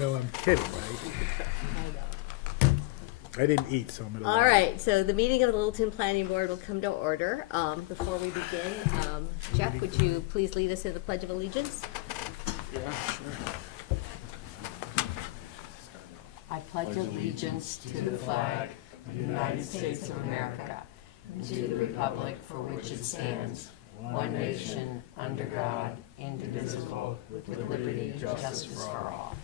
know I'm kidding, right? I didn't eat, so I'm gonna. All right, so the meeting of the Littleton Planning Board will come to order. Before we begin, Jeff, would you please lead us in the Pledge of Allegiance? Yeah, sure. I pledge allegiance to the flag of the United States of America and to the republic for which it stands, one nation, under God, indivisible, with liberty and justice for all.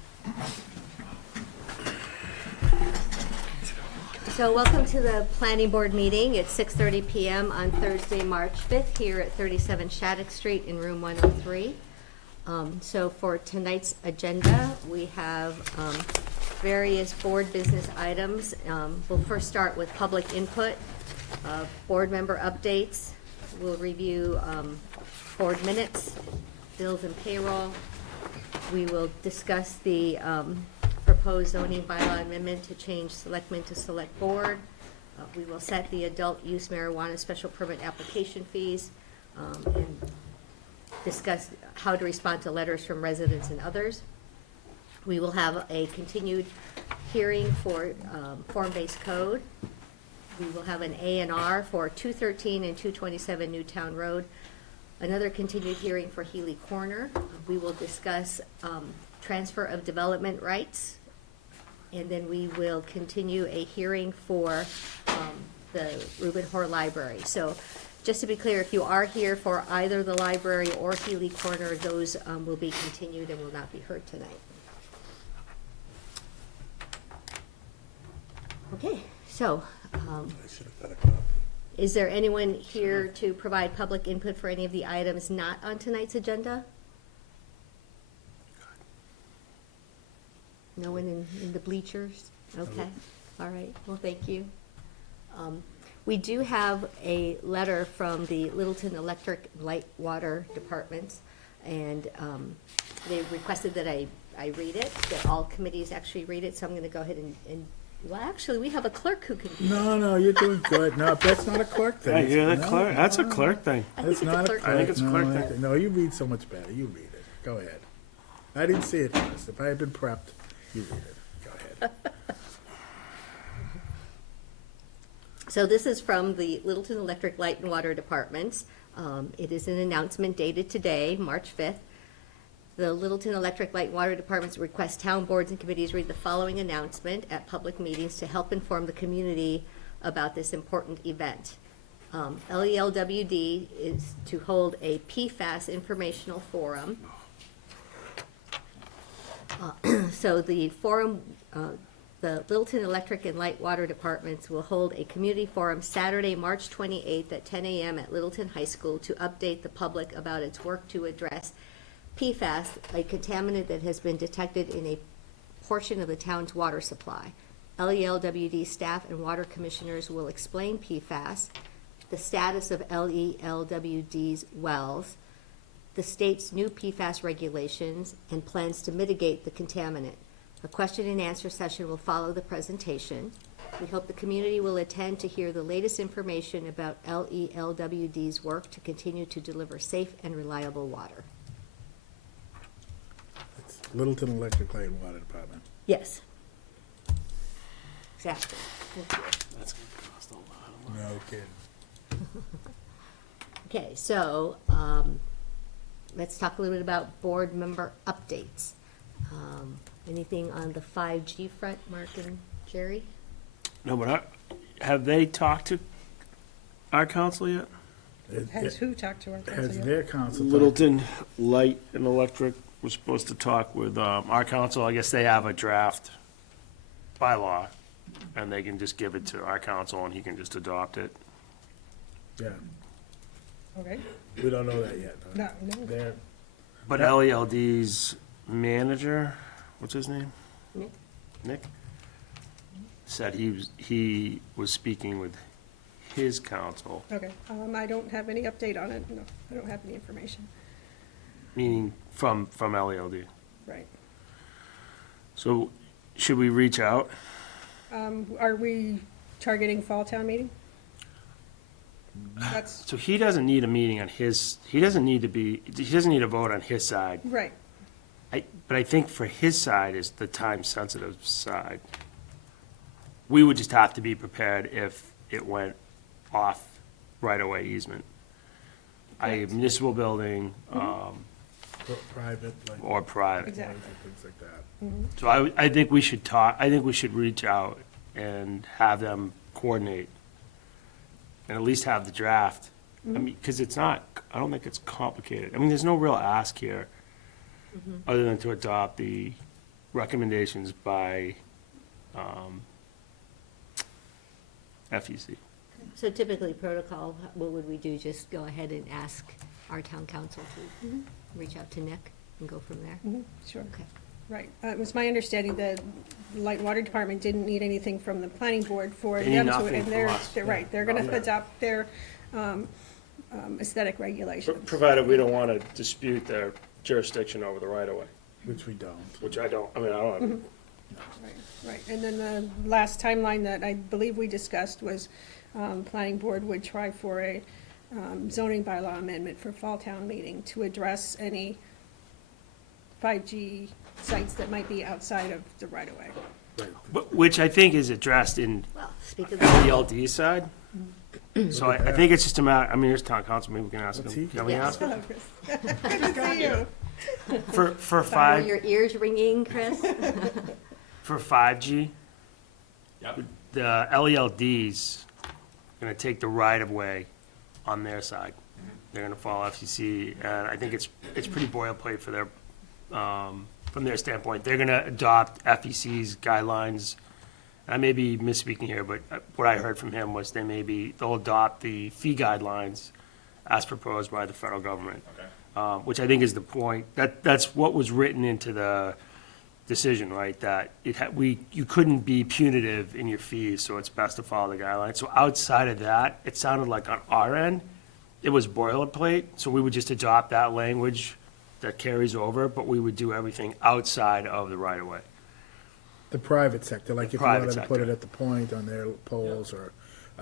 So welcome to the Planning Board meeting. It's 6:30 p.m. on Thursday, March 5th, here at 37 Shattuck Street in room 103. So for tonight's agenda, we have various board business items. We'll first start with public input, board member updates. We'll review board minutes, bills and payroll. We will discuss the proposed zoning bylaw amendment to change selectmen to select board. We will set the adult use marijuana special permit application fees and discuss how to respond to letters from residents and others. We will have a continued hearing for form-based code. We will have an A&R for 213 and 227 Newtown Road. Another continued hearing for Healy Corner. We will discuss transfer of development rights. And then we will continue a hearing for the Reuben Hoare Library. So just to be clear, if you are here for either the library or Healy Corner, those will be continued and will not be heard tonight. Okay, so I should have got a copy. is there anyone here to provide public input for any of the items not on tonight's agenda? No one in the bleachers? Okay, all right, well, thank you. We do have a letter from the Littleton Electric Light Water Departments, and they requested that I read it, that all committees actually read it, so I'm gonna go ahead and well, actually, we have a clerk who can. No, you're doing good. No, that's not a clerk thing. Yeah, you're the No, clerk. That's a no, clerk thing. I That's think it's a not a clerk. clerk. I think it's a no, clerk I thing. think- No, you read so much better. You read it. Go ahead. I didn't see it first. If I had been prepped, you read it. Go ahead. So this is from the Littleton Electric Light and Water Departments. It is an announcement dated today, March 5th. The Littleton Electric Light and Water Departments request town boards and committees read the following announcement at public meetings to help inform the community about this important event. LELWD is to hold a PFAS informational forum. So the forum, the Littleton Electric and Light Water Departments will hold a community forum Saturday, March 28th at 10 a.m. at Littleton High School to update the public about its work to address PFAS, a contaminant that has been detected in a portion of the town's water supply. LELWD staff and water commissioners will explain PFAS, the status of LELWD's wells, the state's new PFAS regulations, and plans to mitigate the contaminant. A question and answer session will follow the presentation. We hope the community will attend to hear the latest information about LELWD's work to continue to deliver safe and reliable water. It's Littleton Electric Light and Water Department. Yes. Exactly. Thank you. That's gonna cost a lot of money. No kidding. Okay, so let's talk a little bit about board member updates. Anything on the 5G front, Mark and Jerry? No, but have they talked to our council yet? Has who talked to our Has council yet? their council. talked- Littleton Light and Electric was supposed to talk with our council. I guess they have a draft bylaw, and they can just give it to our council, and he can just adopt it. Yeah, Okay, we don't know that yet. though. no. They're, But Yeah. LELD's manager, what's his name? Nick? Nick? Said he was speaking with his council, Okay, I don't have any update on it, no, I don't have any information, meaning from LELD. right. So should we reach out? Are we targeting fall town meeting? That's, So he doesn't need a meeting on his, he doesn't need a vote on his side. right, But I think for his side is the time-sensitive side. We would just have to be prepared if it went off right-of-way easement. A municipal building, Private, like. or private. Exactly. Things like that. So I think we should talk, I think we should reach out and have them coordinate and at least have the draft. I mean, because it's not, I don't think it's complicated. I mean, there's no real ask here, other than to adopt the recommendations by FEC. So typically protocol, what would we do? Just go ahead and ask our town council to reach out to Nick and go from there? Mhm, Sure, Okay. right. It was my understanding that Light and Water Department didn't need anything from the planning board for They need them to, nothing and from they're, us. they're right, they're gonna Nothing. adopt their aesthetic regulations. Provided we don't want to dispute their jurisdiction over the right-of-way, Which we don't. which I don't, I mean, I don't, Right, right. And then the last timeline that I believe we discussed was, planning board would try for a zoning bylaw amendment for fall town meeting to address any 5G sites that might be outside of the right-of-way. which I think is addressed in Well, speak of the that. LD side. So I think it's just a matter, I mean, there's town council, maybe we can ask Let's them. see. Can we Yeah. ask them? Hello, Chris. Good to see you. For Were five, your ears ringing, Chris? for 5G, Yep. the LELD's gonna take the right-of-way on their side. They're gonna follow FCC, and I think it's pretty boilerplate for their, from their standpoint. They're gonna adopt FEC's guidelines. I may be misspeaking here, but what I heard from him was they'll adopt the fee guidelines as proposed by the federal government. Okay. Which I think is the point. That's what was written into the decision, right? That you couldn't be punitive in your fees, so it's best to follow the guidelines. So outside of that, it sounded like on our end, it was boilerplate, so we would just adopt that language that carries over, but we would do everything outside of the right-of-way. The private sector, like if you Private wanted to put sector. it at the point on their poles, or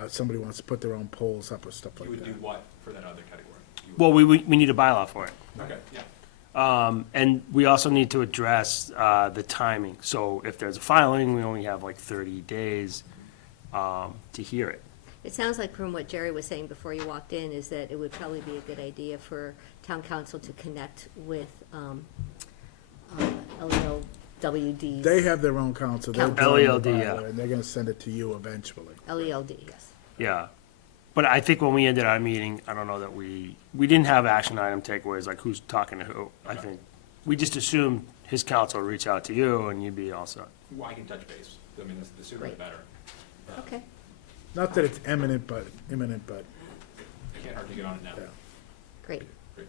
somebody wants to put their own poles up or stuff You like would do that. what for that other category? You would- Well, we need a bylaw for it. Okay, yeah. And we also need to address the timing. So if there's a filing, we only have like 30 days to hear it. It sounds like from what Jerry was saying before you walked in, is that it would probably be a good idea for town council to connect with LELWD's. They have their own council. They're Council. drawing the LELD, yeah. bylaw, and they're gonna send it to you eventually. LELD, yes. Yeah. But I think when we ended our meeting, I don't know that we didn't have action item takeaways, like who's talking to who. I think we just assumed his counsel would reach out to you and you'd be all set. Well, I can touch base. I mean, the sooner the Great. better. Okay, Not that it's imminent, but Can't hard to get on it now. yeah. great. Great.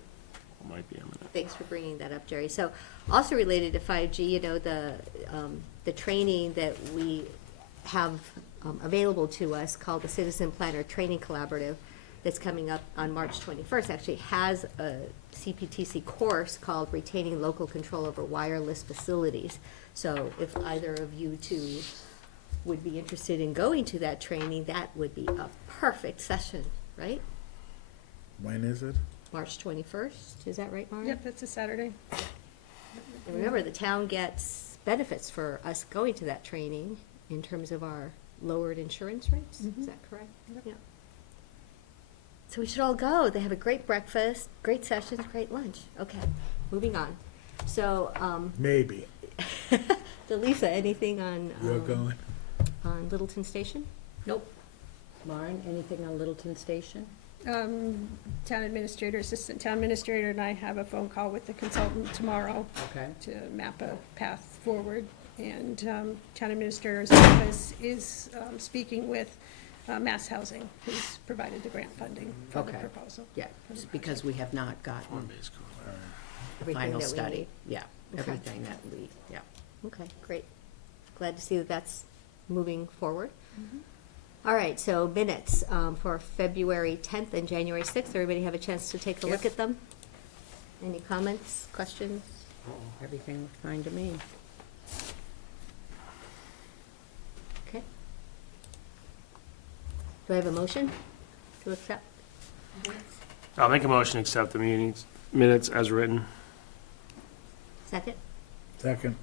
Might be imminent. Thanks for bringing that up, Jerry. So also related to 5G, you know, the training that we have available to us called the Citizen Planner Training Collaborative that's coming up on March 21st actually has a CPTC course called Retaining Local Control Over Wireless Facilities. So if either of you two would be interested in going to that training, that would be a perfect session, right? When is it? March 21st, is that right, Mara? Yep, that's a Saturday. And remember, the town gets benefits for us going to that training in terms of our lowered insurance rates, is that correct? Yeah. So we should all go, they have a great breakfast, great sessions, great lunch. Okay, moving on. So, Maybe. Delisa, anything on, You're going? on Littleton Station? Nope. Lauren, anything on Littleton Station? Town administrator, assistant town administrator, and I have a phone call with the consultant tomorrow Okay. to map a path forward. And town administrator's office is speaking with Mass Housing, who's provided the grant funding for the Okay. proposal. Yeah, it's because we have not gotten Everything final that we study. need? Yeah, Okay. everything that we, yeah. Okay, great. Glad to see that that's moving forward. All right, so minutes for February 10th and January 6th. Everybody have a chance to take a look Yep. at them? Any comments, questions? Everything looked fine to me. Okay. Do I have a motion to accept? I'll make a motion to accept the minutes as written. Second? Second.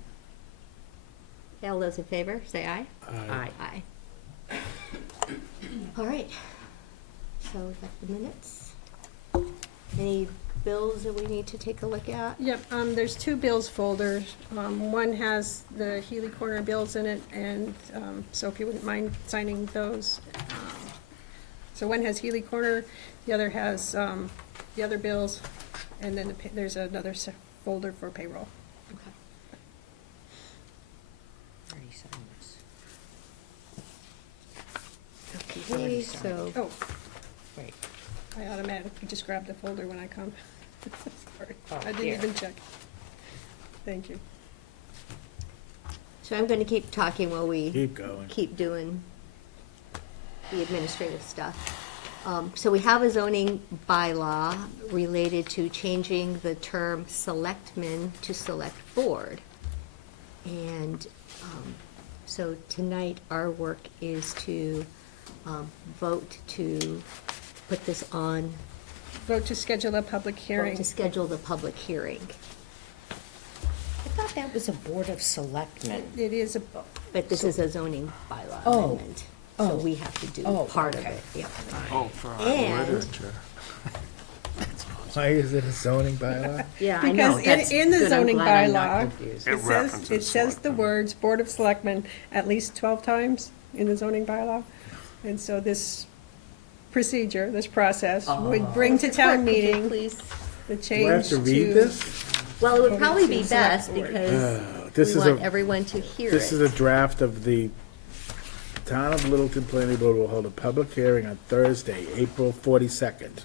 Okay, all those in favor, say aye. Aye. Aye. All right, so we've got the minutes. Any bills that we need to take a look at? Yep, there's two bills folders. One has the Healy Corner bills in it, and, so if you wouldn't mind signing those. So one has Healy Corner, the other has, the other bills, and then there's another folder for payroll. Okay. Already signed this. Okay, so, Oh, Wait. I automatically just grab the folder when I come. Sorry, Oh, I didn't here. even check. Thank you. so I'm gonna keep talking while we Keep going. keep doing the administrative stuff. So we have a zoning bylaw related to changing the term selectmen to select board. And, so tonight, our work is to, vote to put this on, Vote to schedule a public vote hearing. to schedule the public hearing. I thought that was a Board of Selectmen. It is a, But this is a zoning bylaw Oh. amendment, so Oh. we have to do Oh, part of okay. it, yeah. Oh, for our And- literature. Why is it a zoning bylaw? Yeah, I know, because that's in the good, I'm zoning glad I'm not bylaw, confused. It references it says the selectmen. words Board of Selectmen at least 12 times in the zoning bylaw. And so this procedure, this process would bring to town Clerk, could you meeting please? the Do I change have to read this? Well, it would voted probably to be select best board. because This we is want a, everyone to hear it. this is a draft of the Town of Littleton Planning Board will hold a public hearing on Thursday, April 42nd.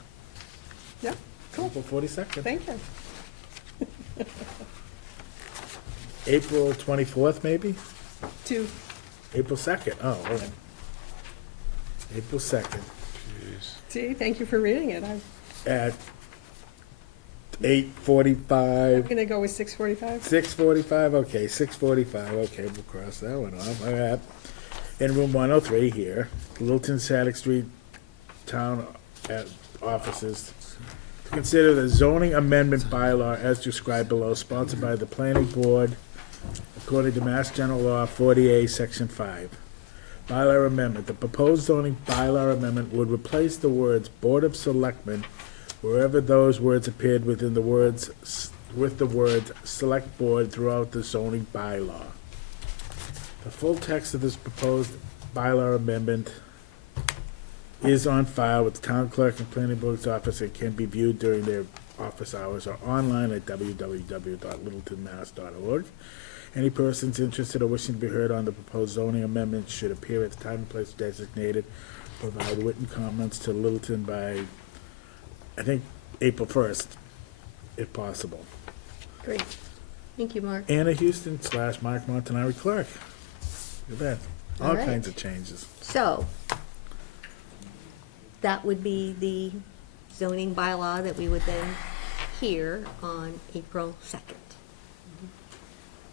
Yeah, cool, April 42nd. thank you. April 24th, maybe? To, April 2nd, oh, okay. April 2nd see, thank you for reading it. I'm at 8:45. gonna go with 6:45. 6:45, okay, 6:45, okay, we'll cross that one off. All right. In room 103 here, Littleton Shattuck Street Town Offices, to consider the zoning amendment bylaw as described below, sponsored by the planning board, according to Mass General Law 40A, Section 5. Bylaw amendment. The proposed zoning bylaw amendment would replace the words Board of Selectmen wherever those words appeared within the words, with the words Select Board throughout the zoning bylaw. The full text of this proposed bylaw amendment is on file with the town clerk and planning board's office and can be viewed during their office hours or online at www.littletonmass.org. Any persons interested or wishing to be heard on the proposed zoning amendment should appear at the time and place designated, provide written comments to Littleton by, I think, April 1st, if possible. Great. Thank you, Mark. Anna Houston / Mark Montanari clerk. Look at that. All All right. kinds of changes. So, that would be the zoning bylaw that we would then hear on April 2nd.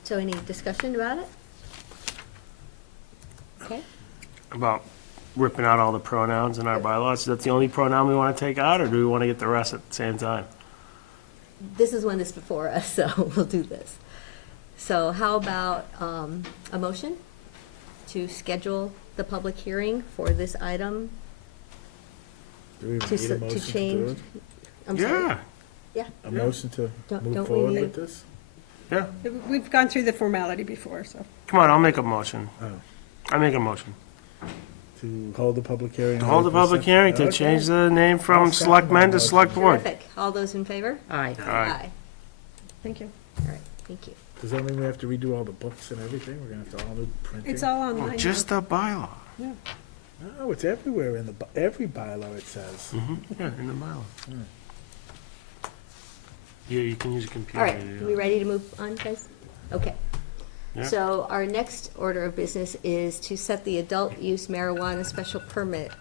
So any discussion about it? Okay, About ripping out all the pronouns in our bylaws. Is that the only pronoun we want to take out, or do we want to get the rest at the same time? this is one that's before us, so we'll do this. So how about a motion to schedule the public hearing for this item? Do we even To need a s- to motion to do change- it? I'm sorry. Yeah, Yeah, A motion to Don't move we forward need- with this? yeah. We've gone through the formality before, so. Come on, I'll make a motion. Oh. I make a motion. To hold the public hearing? To on hold the April public 2nd? hearing to Okay. change the name I'll from second selectmen that to motion. select board. terrific. All those in favor? Aye. Aye. Thank you. All right, thank you. Does that mean we have to redo all the books and everything? We're gonna have to all new printing? It's all online now. Just the bylaw. Yeah. No, it's everywhere in the, every bylaw it says. Yeah, in the bylaw. Yeah, you can use a computer. All right, to do are we that. ready to move on, guys? Okay. Yeah. So our next order of business is to set the adult use marijuana special permit.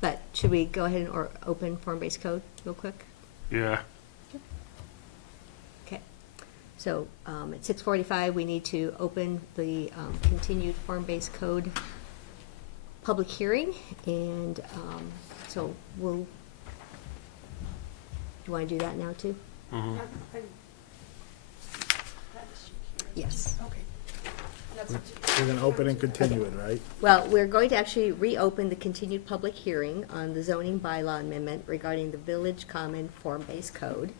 But should we go ahead and open form-based code real quick? Yeah. Okay. So at 6:45, we need to open the continued form-based code public hearing. And so we'll, do you want to do that now too? Mhm. Yes. Okay. We're gonna open and continue it, right? Well, we're going to actually reopen the continued public hearing on the zoning bylaw amendment regarding the Village Common Form-Based Code.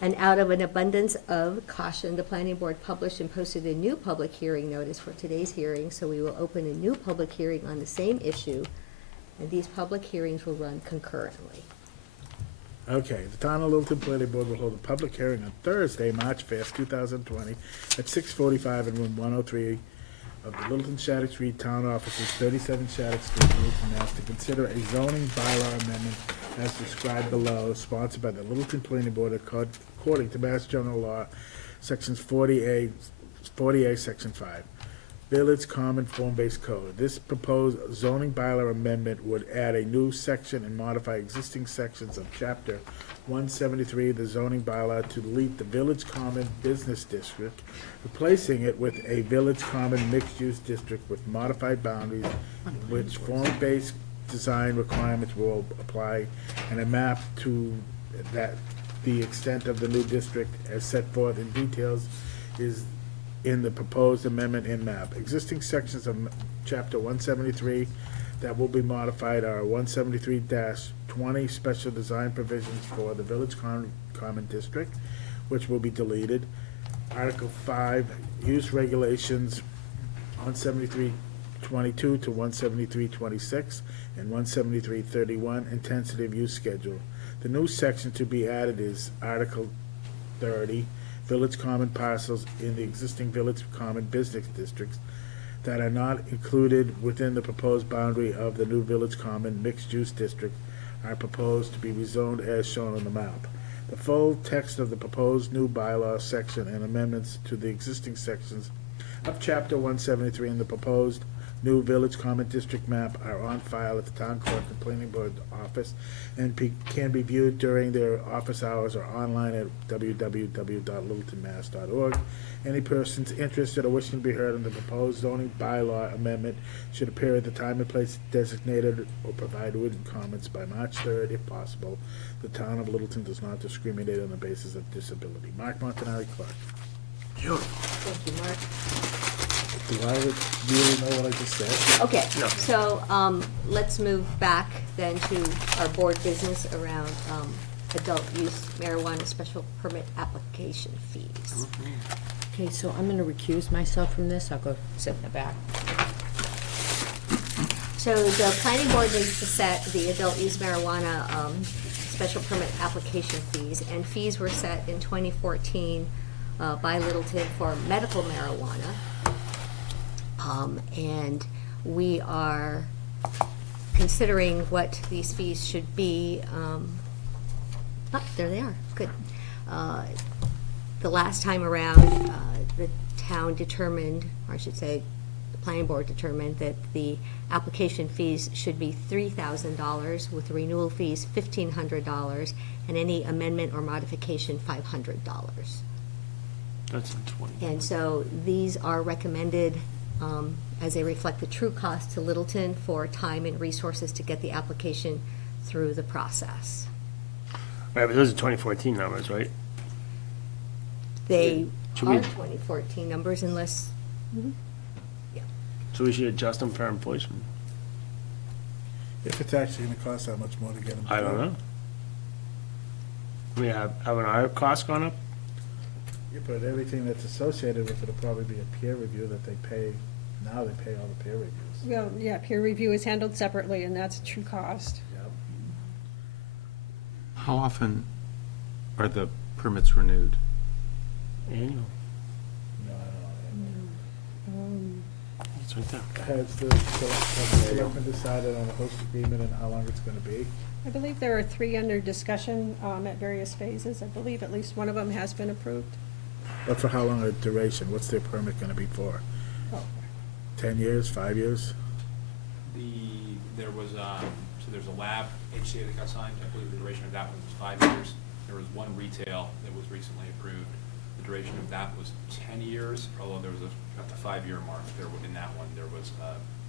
And out of an abundance of caution, the planning board published and posted a new public hearing notice for today's hearing, so we will open a new public hearing on the same issue, and these public hearings will run concurrently. Okay, the Town of Littleton Planning Board will hold a public hearing on Thursday, March 5th, 2020, at 6:45 in room 103 of the Littleton Shattuck Street Town Offices, 37 Shattuck Street, Littleton, Mass., to consider a zoning bylaw amendment as described below, sponsored by the Littleton Planning Board according to Mass General Law, Sections 40A, Section 5. Village Common Form-Based Code. This proposed zoning bylaw amendment would add a new section and modify existing sections of Chapter 173 of the zoning bylaw to delete the Village Common Business District, replacing it with a Village Common Mixed-Use District with modified boundaries, in which form-based design requirements will apply, and a map to that the extent of the new district as set forth in details is in the proposed amendment in map. Existing sections of Chapter 173 that will be modified are 173-20 special design provisions for the Village Common District, which will be deleted. Article 5, use regulations 173-22 to 173-26 and 173-31, intensity of use schedule. The new section to be added is Article 30, Village Common parcels in the existing Village Common business districts that are not included within the proposed boundary of the new Village Common mixed-use district are proposed to be rezoned as shown on the map. The full text of the proposed new bylaw section and amendments to the existing sections of Chapter 173 in the proposed new Village Common District map are on file at the Town Clerk and Planning Board office and can be viewed during their office hours or online at www.littletonmass.org. Any persons interested or wishing to be heard on the proposed zoning bylaw amendment should appear at the time and place designated or provide written comments by March 3rd if possible. The Town of Littleton does not discriminate on the basis of disability. Mark Montanari, Clerk. Thank you, Mark. Do I really know what I just said? Okay, No. so, let's move back then to our board business around, adult use marijuana special permit application fees. Okay, so I'm gonna recuse myself from this. I'll go sit in the back. So the planning board needs to set the adult use marijuana, special permit application fees, and fees were set in 2014, by Littleton for medical marijuana. And we are considering what these fees should be. There they are, good. The last time around, the town determined, or I should say, the planning board determined that the application fees should be $3,000 with renewal fees $1,500 and any amendment or modification $500. That's in 20. And so these are recommended as they reflect the true cost to Littleton for time and resources to get the application through the process. Right, but those are 2014 numbers, right? They Should are we- 2014 numbers unless, So we should adjust them for inflation. If it's actually gonna cost that much more to get them. I don't know. I mean, haven't our costs gone up? Yeah, but everything that's associated with it'll probably be a peer review that they pay, now they pay all the peer reviews. Well, yeah, peer review is handled separately, and that's a true cost. Yep. How often are the permits renewed? Annual. No, I It's right there. don't know. Has the selectmen decided on a host agreement and how long it's gonna be? I believe there are 3 under discussion at various phases. I believe at least one of them has been approved. But for how long a duration? What's their permit gonna be for? Oh, 10 years, 5 years? There was, so there's a lab HCA that got signed, I believe the duration of that one was 5 years. There was one retail that was recently approved. The duration of that was 10 years, although there was at the 5-year mark, in that one, there was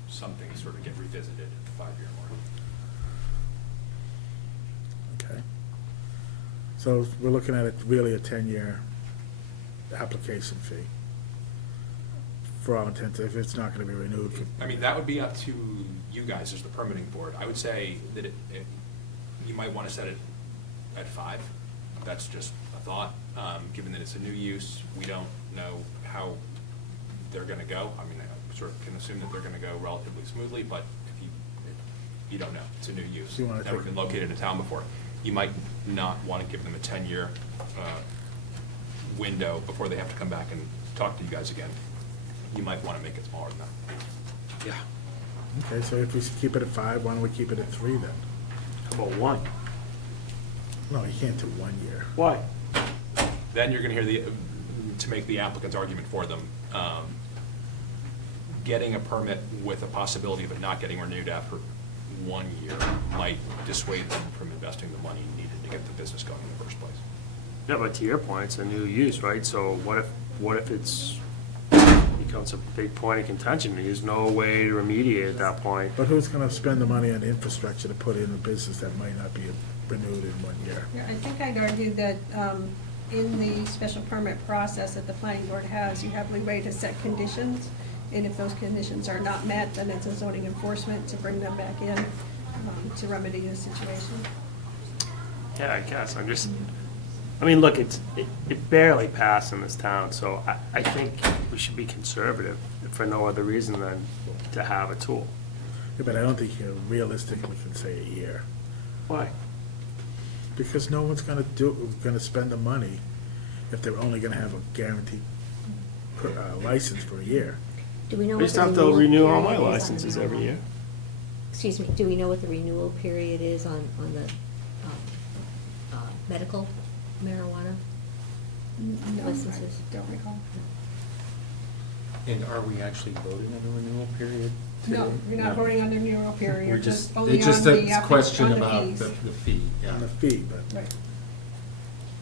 something sort of get revisited at the 5-year mark. Okay. So we're looking at it really a 10-year application fee. For all intents, if it's not gonna be renewed for. I mean, that would be up to you guys as the permitting board. I would say that you might want to set it at 5. That's just a thought. Given that it's a new use, we don't know how they're gonna go. I mean, I sort of can assume that they're gonna go relatively smoothly, but if you don't know. It's a new use. You wanna Never take- been located in town before. You might not want to give them a 10-year window before they have to come back and talk to you guys again. You might want to make it smaller than that. Yeah. Okay, so if we keep it at 5, why don't we keep it at 3 then? How about 1? No, you can't do 1 year. Why? Then you're gonna hear to make the applicant's argument for them, getting a permit with a possibility of it not getting renewed after 1 year might dissuade them from investing the money needed to get the business going in the first place. Yeah, but to your point, it's a new use, right? So what if it's, becomes a big point of contention? There's no way to remediate at that point. But who's gonna spend the money on infrastructure to put in a business that might not be renewed in 1 year? Yeah, I think I'd argue that in the special permit process that the planning board has, you have leeway to set conditions. And if those conditions are not met, then it's a zoning enforcement to bring them back in to remedy the situation. Yeah, I guess, I mean, look, it barely passed in this town, so I think we should be conservative for no other reason than to have a tool. Yeah, but I don't think you realistically can say a year, Why? because no one's gonna spend the money if they're only gonna have a guaranteed license for a year. Do we know I what used the to have to renewal renew all period my is on the licenses every marijuana? year. Excuse me, do we know what the renewal period is on the medical marijuana? No, Licenses. I don't recall. And are we actually voting on the renewal period today? No, you're not voting on the renewal period, We're you're just just, only it's on just the a question on the about fees. the fee, yeah. On the fee, but Right.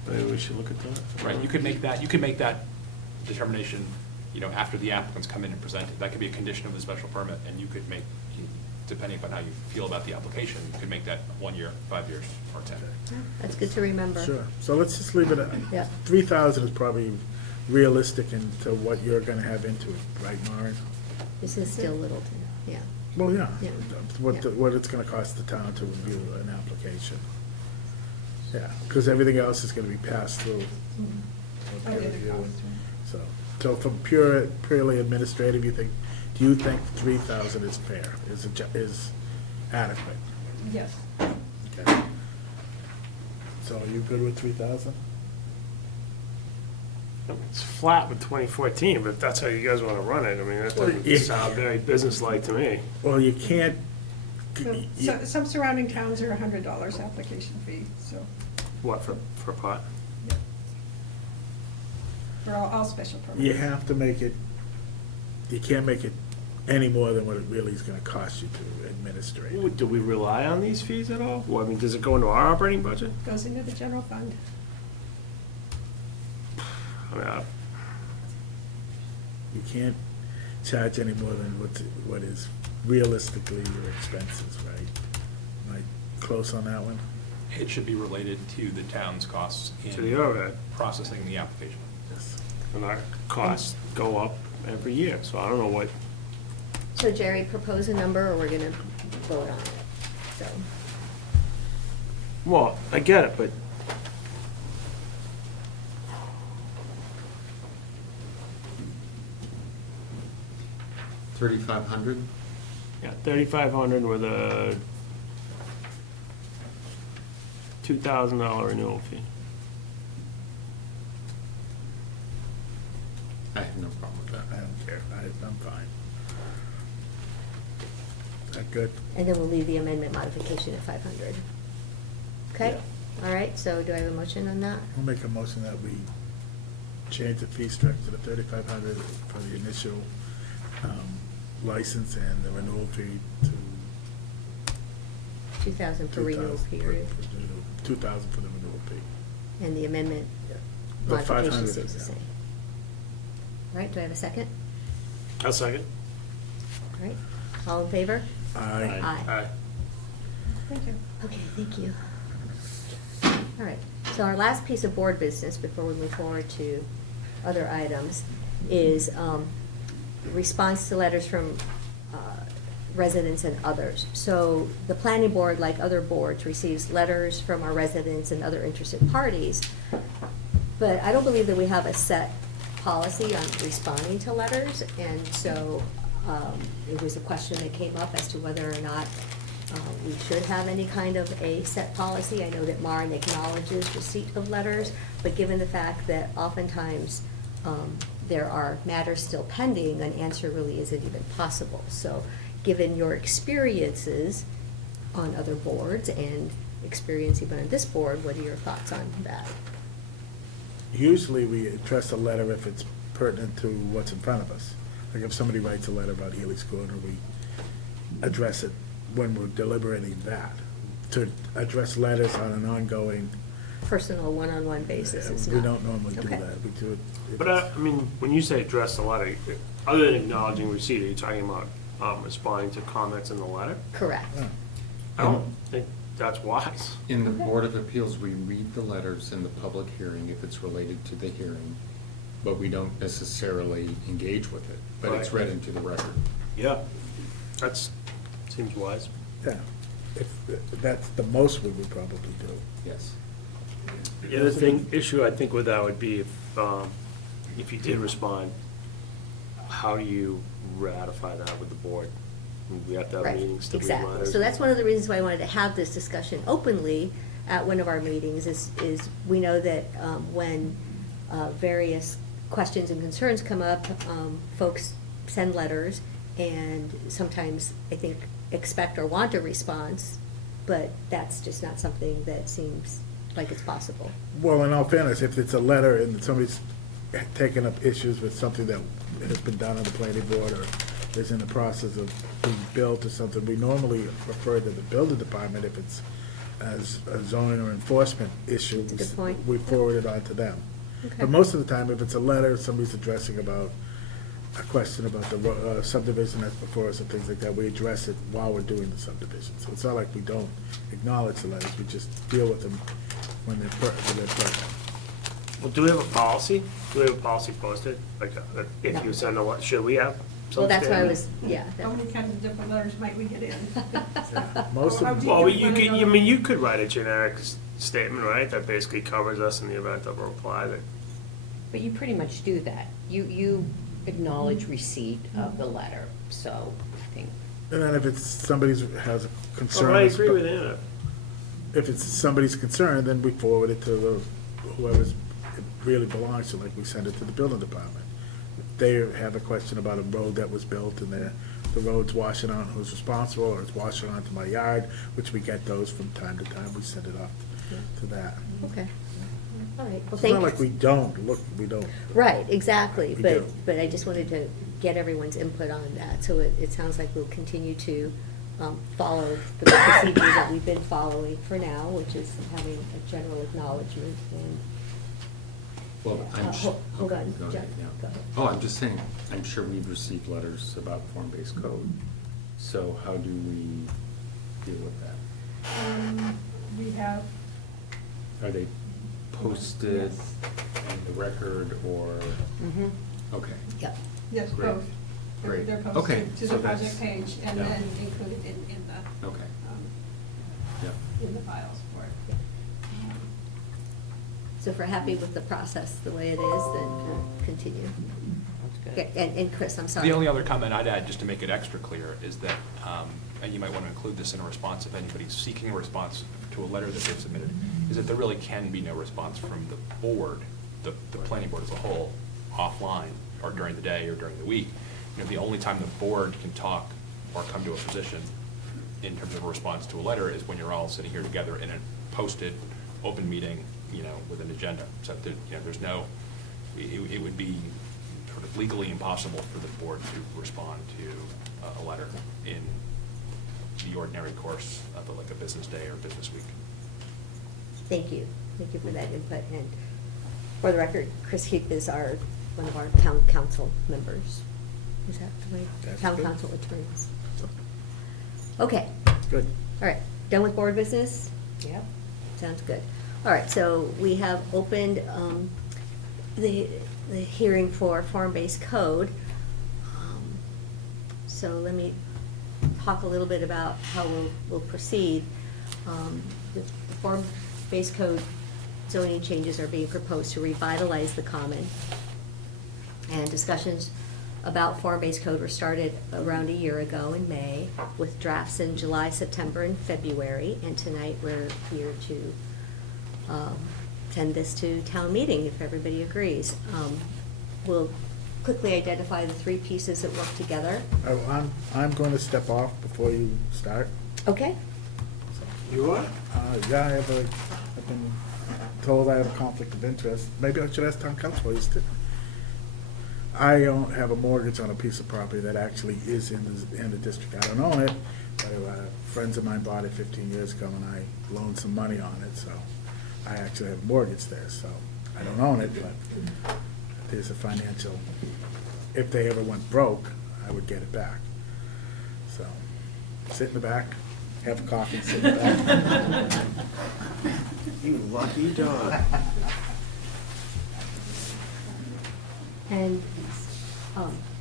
Maybe we should look at that. Right, you could make that determination, after the applicants come in and present it. That could be a condition of the special permit, and you could make, depending upon how you feel about the application, you could make that 1 year, 5 years, or 10. That's good to remember. sure. So let's just leave it at, Yeah. 3,000 is probably realistic into what you're gonna have into it, right, Maureen? This is still Littleton, yeah. Well, yeah, Yeah. what it's gonna cost the town to review an application. Yeah, because everything else is gonna be passed through. Oh, peer the other review. costs, right. So from purely administrative, do you think 3,000 is fair, is adequate? Yes. Okay. So are you good with 3,000? It's flat with 2014, but if that's how you guys want to run it, I mean, that Well, doesn't if- sound very businesslike to me. Well, you can't, So, some surrounding towns are $100 application fee, so, What, for pot? for all special permits. you have to make it, you can't make it any more than what it really is gonna cost you to administrate. Do we rely on these fees at all? Well, I mean, does it go into our operating budget? Goes into the general fund. I mean, You can't charge any more than what is realistically your expenses, right? Am I close on that one? It should be related to the town's costs to the in overhead, processing the application. Yes. and our costs go up every year, so I don't know what, So Jerry, propose a number or we're gonna vote on it, so. well, I get it, but $3,500? yeah, 3,500 with a $2,000 renewal fee. I have no problem with I that. don't care, I'm fine. Is that good? And then we'll leave the amendment modification at 500. Okay? All right, so do I have a motion on that? We'll make a motion that we change the fee structure to 3,500 for the initial license and the renewal fee to 2,000 for renewal 2,000 period, 2,000 for the renewal fee. and the amendment The modification 500, stays the yeah. same. All right, do I have a second? I'll second. All right, all in favor? Aye. Aye. Aye. Thank you. Okay, thank you. All right, so So our last piece of board business before we move forward to other items is response to letters from residents and others. So the planning board, like other boards, receives letters from our residents and other interested parties. But I don't believe that we have a set policy on responding to letters. And so it was a question that came up as to whether or not we should have any kind of a set policy. I know that Maren acknowledges receipt of letters, but given the fact that oftentimes there are matters still pending, an answer really isn't even possible. So given your experiences on other boards and experience even on this board, what are your thoughts on that? Usually we address a letter if it's pertinent to what's in front of us. Like if somebody writes a letter about Healy Schooner, we address it when we're deliberating that. To address letters on an ongoing, Personal one-on-one basis is not. we don't normally do Okay. that. We do it. if But, it's- I mean, when you say address the letter, other than acknowledging receipt, are you talking about responding to comments in the letter? Correct. Yeah. I don't think that's wise. In the Okay. Board of Appeals, we read the letters in the public hearing if it's related to the hearing, but we don't necessarily engage with it, but it's Right. read into the record. Yeah. Seems wise. Yeah, if, that's the most we would probably do. Yes. The other issue I think with that would be if you did respond, how do you ratify that with the board? We have to have Right, meetings to read exactly. letters. So that's one of the reasons why I wanted to have this discussion openly at one of our meetings is we know that when various questions and concerns come up, folks send letters and sometimes, I think, expect or want a response, but that's just not something that seems like it's possible. Well, in all fairness, if it's a letter and somebody's taken up issues with something that has been done on the planning board or is in the process of being built or something, we normally refer to the building department if it's as a zoning or enforcement issue. That's a good point. We forward it on to them. Okay. But most of the time, if it's a letter, somebody's addressing about a question about the subdivision that's before us and things like that, we address it while we're doing the subdivision. So it's not like we don't acknowledge the letters, we just deal with them when they're present. Well, do we have a policy? Do we have a policy posted? Like, if No. you send a letter, should we have some Well, that's why I standard? was, yeah. that- How many kinds of different letters might we get in? Most How of do them, Well, you you wanna could, know? I mean, you could write a generic statement, right, that basically covers us in the event of a reply that, But you pretty much do that. You acknowledge receipt of the letter, so I think. and then if it's somebody's has a concern. oh, I agree with Anna. If it's somebody's concern, then we forward it to whoever's it really belongs to, like we send it to the building department. If they have a question about a road that was built and the road's washing on, who's responsible, or it's washing onto my yard, which we get those from time to time, we send it off to that. Okay. All right, well, It's thank not you. like we don't. Right, exactly, We but, do. but I just wanted to get everyone's input on that, so it sounds like we'll continue to follow the procedures that we've been following for now, which is having a general acknowledgement and. Well, Hold on, go Jeff, ahead, yeah. go ahead. Oh, I'm just saying, I'm sure we've received letters about form-based code. So how do we deal with that? We have, Are they posted in the record or, okay. Yep, yes, Great. both. Great. They're Okay, posted to so the that's- project page and yeah. then included in the, Okay, yeah. in the files for it. so if we're happy with the process the way it is, then we'll continue. Okay, and Chris, I'm sorry. The only other comment I'd add, just to make it extra clear, is that, and you might want to include this in a response if anybody's seeking a response to a letter that they've submitted, is that there really can be no response from the board, the planning board as a whole, offline, or during the day, or during the week. You know, the only time the board can talk or come to a position in terms of a response to a letter is when you're all sitting here together in a posted, open meeting, you know, with an agenda. So, there's no, it would be sort of legally impossible for the board to respond to a letter in the ordinary course of like a business day or business week. Thank you for that input, and for the record, Chris Heap is one of our town council members. Is that the way? That's Town good. council attorneys. Okay, Good. all right, done with board business? Yep. Sounds good. All right, so we have opened the hearing for form-based code. So let me talk a little bit about how we'll proceed. The form-based code zoning changes are being proposed to revitalize the common. And discussions about form-based code were started around a year ago in May, with drafts in July, September, and February. And tonight, we're here to send this to town meeting, if everybody agrees. We'll quickly identify the three pieces that work together. I'm going to step off before you start. Okay? You are? Yeah, I've been told I have a conflict of interest. Maybe I should ask town council. I don't have a mortgage on a piece of property that actually is in the district. I don't own it, but friends of mine bought it 15 years ago, and I loaned some money on it, so I actually have a mortgage there, so I don't own it, but there's a financial, if they ever went broke, I would get it back. So, sit in the back, have a coffee, sit in the back. You lucky dog. And,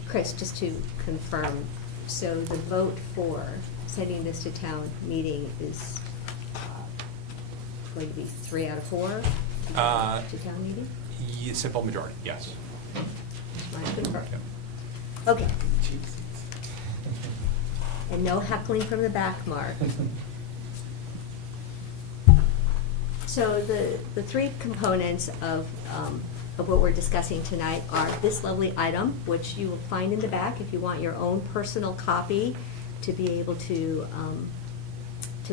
Chris, just to confirm, so the vote for sending this to town meeting is going to be 3 out of 4 to town meeting? Simple majority, yes. Mind confirmed. Yep. Okay. And no heckling from the back, Mark. So the three components of what we're discussing tonight are this lovely item, which you will find in the back if you want your own personal copy to be able to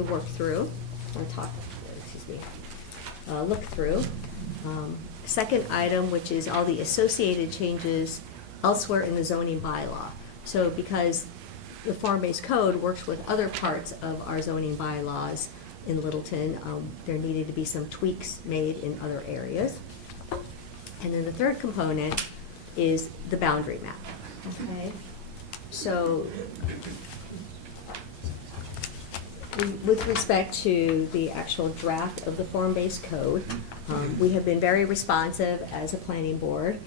work through, or look through. Second item, which is all the associated changes elsewhere in the zoning bylaw. So because the form-based code works with other parts of our zoning bylaws in Littleton, there needed to be some tweaks made in other areas. And then the third component is the boundary map, okay? So with respect to the actual draft of the form-based code, we have been very responsive as a planning board.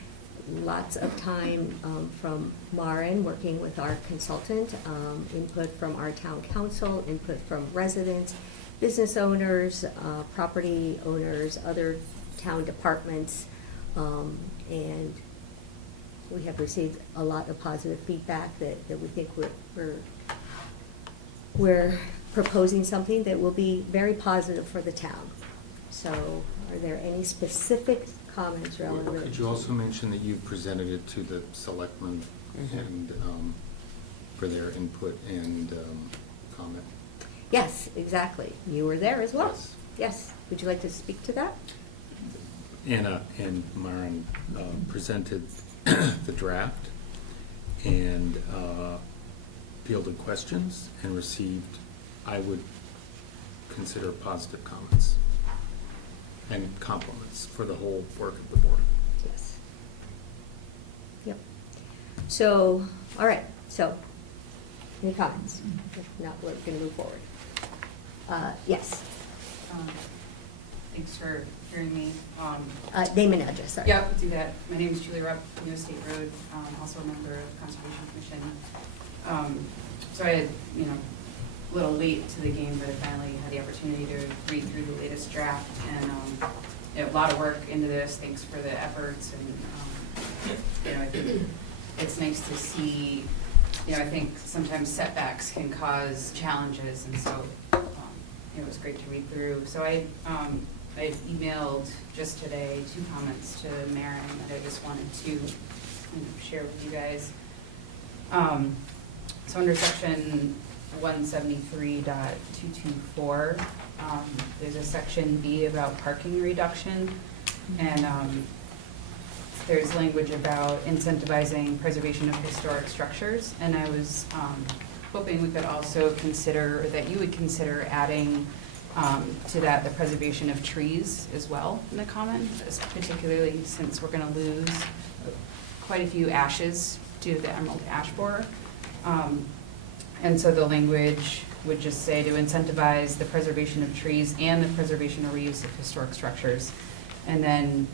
Lots of time from Maren, working with our consultant, input from our town council, input from residents, business owners, property owners, other town departments, and we have received a lot of positive feedback that we think we're proposing something that will be very positive for the town. So are there any specific comments relative? Could you also mention that you've presented it to the selectmen and for their input and comment? Yes, exactly. You were there as well. Yes. Yes. Would you like to speak to that? Anna and Maren presented the draft and fielded questions and received, I would consider, positive comments and compliments for the whole work of the board. Yes. Yep. So, all right, so, any comments? If not, we're gonna move forward. Yes, Thanks for hearing me. name and address, sorry. Yep, do that. My name is Julie Rupp, New State Road, also a member of Conservation Commission. So I had, a little late to the game, but I finally had the opportunity to read through the latest draft, and a lot of work into this. Thanks for the efforts, and I think it's nice to see. I think sometimes setbacks can cause challenges, and so it was great to read through. So I emailed just today 2 comments to Maren that I just wanted to share with you guys. So under section 173.224, there's a section B about parking reduction, and there's language about incentivizing preservation of historic structures, and I was hoping we could also consider, that you would consider adding to that the preservation of trees as well in the common, particularly since we're going to lose quite a few ashes due to the emerald ash borer. And so the language would just say to incentivize the preservation of trees and the preservation or reuse of historic structures. And then,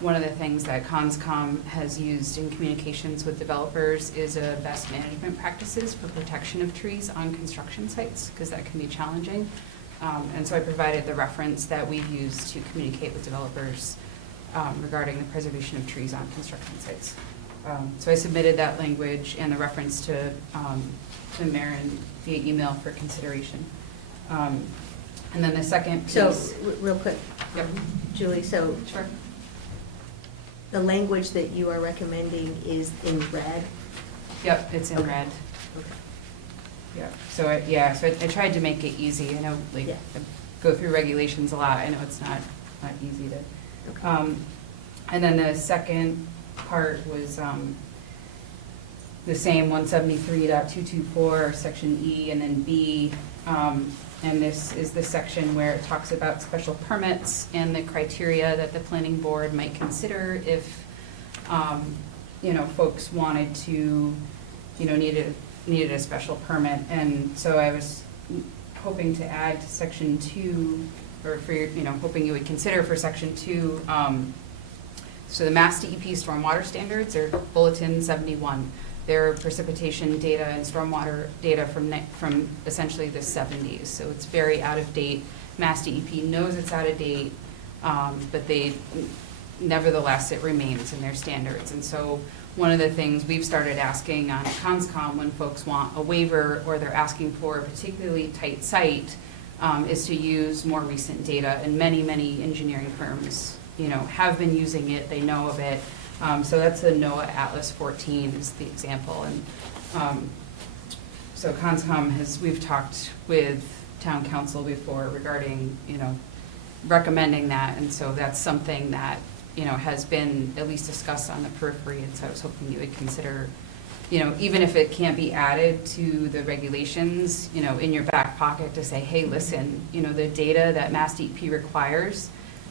one of the things that CONSCOM has used in communications with developers is a best management practices for protection of trees on construction sites, because that can be challenging. And so I provided the reference that we've used to communicate with developers regarding the preservation of trees on construction sites. So I submitted that language and the reference to Maren via email for consideration. And then the second piece. So, real quick, Yep. Julie, so Sure. the language that you are recommending is in red? Yep, it's in Okay. red. Okay. Yep, so I tried to make it easy. I know, like, Yeah. I go through regulations a lot. I know it's not easy to. Okay. And then the second part was the same 173.224, section E and then B. And this is the section where it talks about special permits and the criteria that the planning board might consider if, folks wanted to, needed a special permit. And so I was hoping to add to section 2, or for your, hoping you would consider for section 2, so the Mass DEP stormwater standards are Bulletin 71. They're precipitation data and stormwater data from essentially the 70s. So it's very out of date. Mass DEP knows it's out of date, but nevertheless, it remains in their standards. And so one of the things we've started asking on CONSCOM when folks want a waiver or they're asking for a particularly tight site is to use more recent data. And many, many engineering firms, have been using it, they know of it. So that's the NOAA Atlas 14 is the example. And so CONSCOM we've talked with town council before regarding, recommending that. And so that's something that, has been at least discussed on the periphery. And so I was hoping you would consider, even if it can't be added to the regulations, in your back pocket to say, hey, listen, the data that Mass DEP requires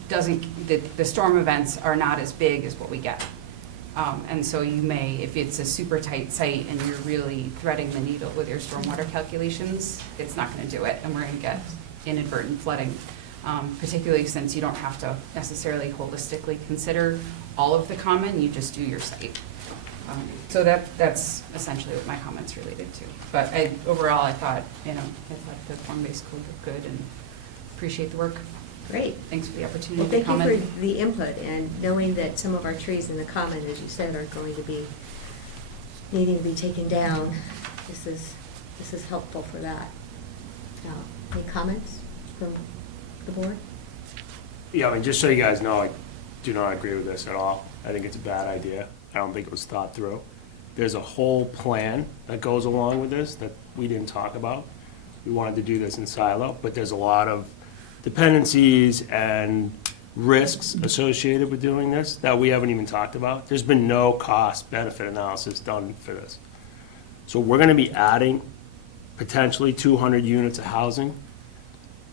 the storm events are not as big as what we get. And so you may, if it's a super tight site and you're really threading the needle with your stormwater calculations, it's not gonna do it, and we're gonna get inadvertent flooding, particularly since you don't have to necessarily holistically consider all of the common, you just do your site. So that's essentially what my comments related to. But overall, I thought the form-based code looked good and appreciate the work. Great. Thanks for the opportunity Well, to thank comment. you for the input, and knowing that some of our trees in the common, as you said, are going to be needing to be taken down, this is helpful for that. Any comments from the board? Yeah, I mean, just so you guys know, I do not agree with this at all. I think it's a bad idea. I don't think it was thought through. There's a whole plan that goes along with this that we didn't talk about. We wanted to do this in silo, but there's a lot of dependencies and risks associated with doing this that we haven't even talked about. There's been no cost-benefit analysis done for this. So we're gonna be adding potentially 200 units of housing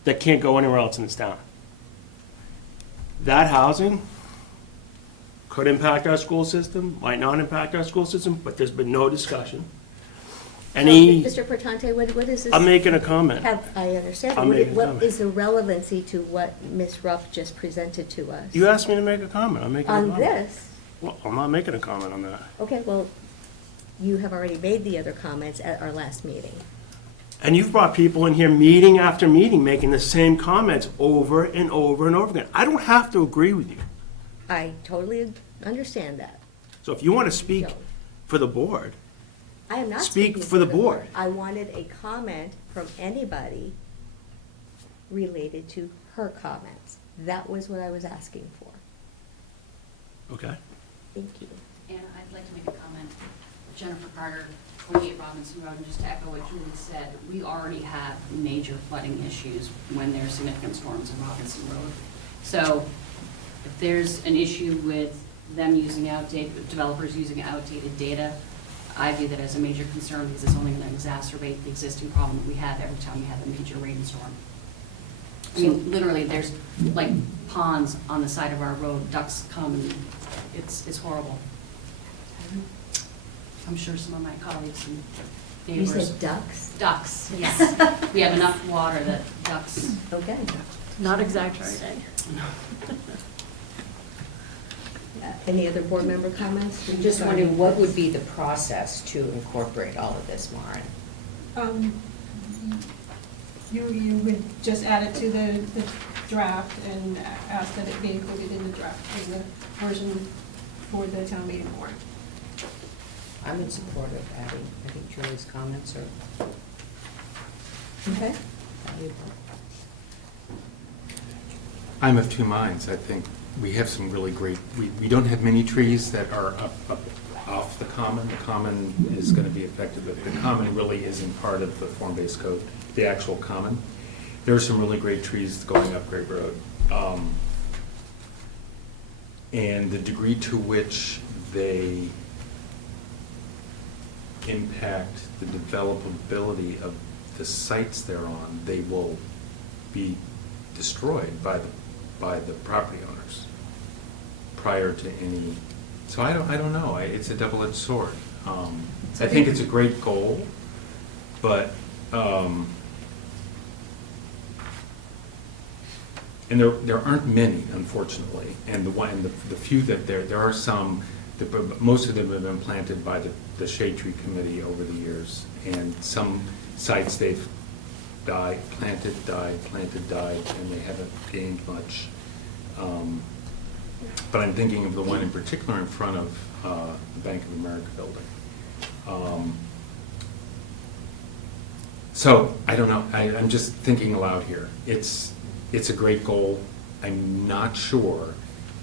that can't go anywhere else in this town. That housing could impact our school system, might not impact our school system, but there's been no discussion. Mr. Portante, what is this? I'm making a comment. I understand. I'm making a What comment. is the relevancy to what Ms. Ruff just presented to us? You asked me to make a comment, I'm making a On comment. this? Well, I'm not making a comment on that. Okay, well, you have already made the other comments at our last meeting. And you've brought people in here meeting after meeting, making the same comments over and over and over again. I don't have to agree with you. I totally understand that. So if you want to speak No. for the board, I am not Speak speaking for the board. I wanted a comment from anybody related to her comments. That was what I was asking for. okay? Thank you. And I'd like to make a comment. Jennifer Carter, 28 Robinson Road, and just to echo what Julie said, we already have major flooding issues when there's significant storms in Robinson Road. So if there's an issue with them using developers using outdated data, I view that as a major concern because it's only going to exacerbate the existing problem that we have every time we have a major rainstorm. I mean, literally, there's like ponds on the side of our road, ducks come, and it's horrible. I'm sure some of my colleagues and You neighbors. said ducks? Ducks, yes. We have enough water that ducks. Okay. Not exaggerating. Any other board member comments? I'm just wondering, what would be the process to incorporate all of this, Maureen? You would just add it to the draft and ask that it be included in the draft, in the version for the town meeting warrant. I'm in support of adding, I think Julie's comments are Okay. valuable. I'm of two minds. I think we have some really great, we don't have many trees that are up off the common. The common is gonna be affected, but the common really isn't part of the form-based code, the actual common. There are some really great trees going up Great Road. And the degree to which they impact the developability of the sites they're on, they will be destroyed by the property owners prior to any, so I don't know, it's a double-edged sword. I think it's a great goal, but, and there aren't many, unfortunately, and the few that there are some, most of them have been planted by the Shade Tree Committee over the years, and some sites they've planted, died, and they haven't gained much. But I'm thinking of the one in particular in front of the Bank of America building. So, I don't know, I'm just thinking aloud here. It's a great goal. I'm not sure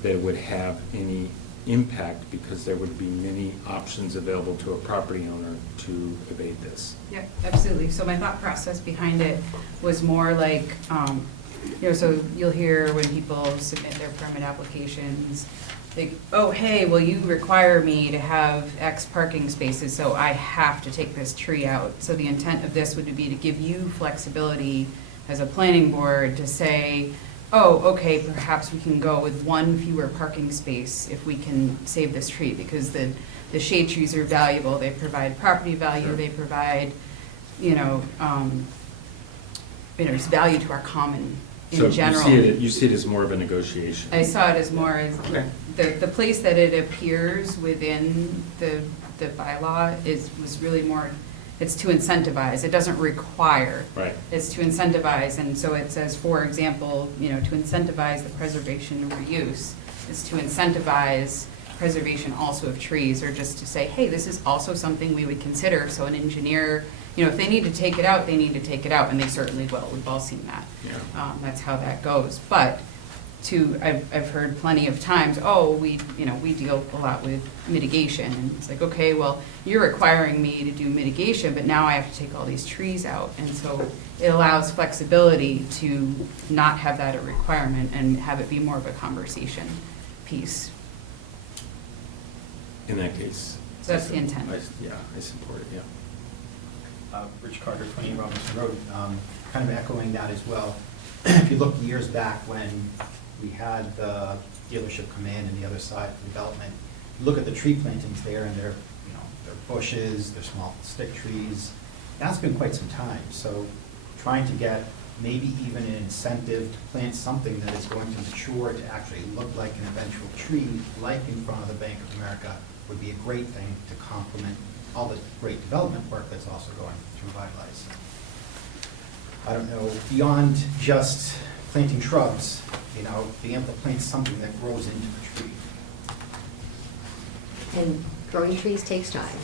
that it would have any impact because there would be many options available to a property owner to evade this. Yeah, absolutely. So my thought process behind it was more like, so you'll hear when people submit their permit applications, like, oh, hey, well, you require me to have X parking spaces, so I have to take this tree out. So the intent of this would be to give you flexibility as a planning board to say, oh, okay, perhaps we can go with one fewer parking space if we can save this tree, because the shade trees are valuable. They provide property value, Sure. they provide, it's value to our common in general. So you see it as more of a negotiation? I saw it as more as, Okay. the place that it appears within the bylaw was really more, it's to incentivize, it doesn't require. Right. It's to incentivize, and so it says, for example, to incentivize the preservation and reuse, is to incentivize preservation also of trees, or just to say, hey, this is also something we would consider, so an engineer, if they need to take it out, they need to take it out, and they certainly will, we've all seen that. Yeah. That's how that goes, but I've heard plenty of times, oh, we deal a lot with mitigation, and it's like, okay, well, you're requiring me to do mitigation, but now I have to take all these trees out, and so it allows flexibility to not have that a requirement and have it be more of a conversation piece. In that case. So that's the intent. I support it, yeah. Rich Carter, 20 Robinson Road, kind of echoing that as well. If you look years back when we had the dealership come in and the other side of development, you look at the tree plantings there, and they're bushes, they're small stick trees. That's been quite some time, so trying to get maybe even an incentive to plant something that is going to mature to actually look like an eventual tree, like in front of the Bank of America, would be a great thing to complement all the great development work that's also going to revitalize. I don't know, beyond just planting shrubs, being able to plant something that grows into the tree. And growing trees takes time.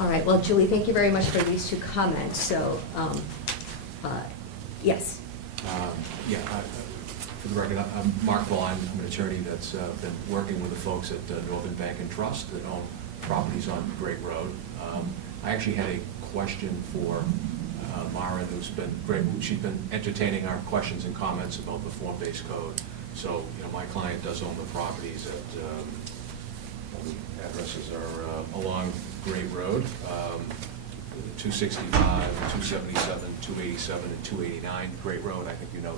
All right, well, Julie, thank you very much for these two comments, so, yes. For the record, I'm Mark Vaughn. I'm an attorney that's been working with the folks at Northern Bank and Trust that own properties on Great Road. I actually had a question for Mara, who's been great. She's been entertaining our questions and comments about the form-based code. So, my client does own the properties at, the addresses are along Great Road, 265, 277, 287, and 289 Great Road. I think you know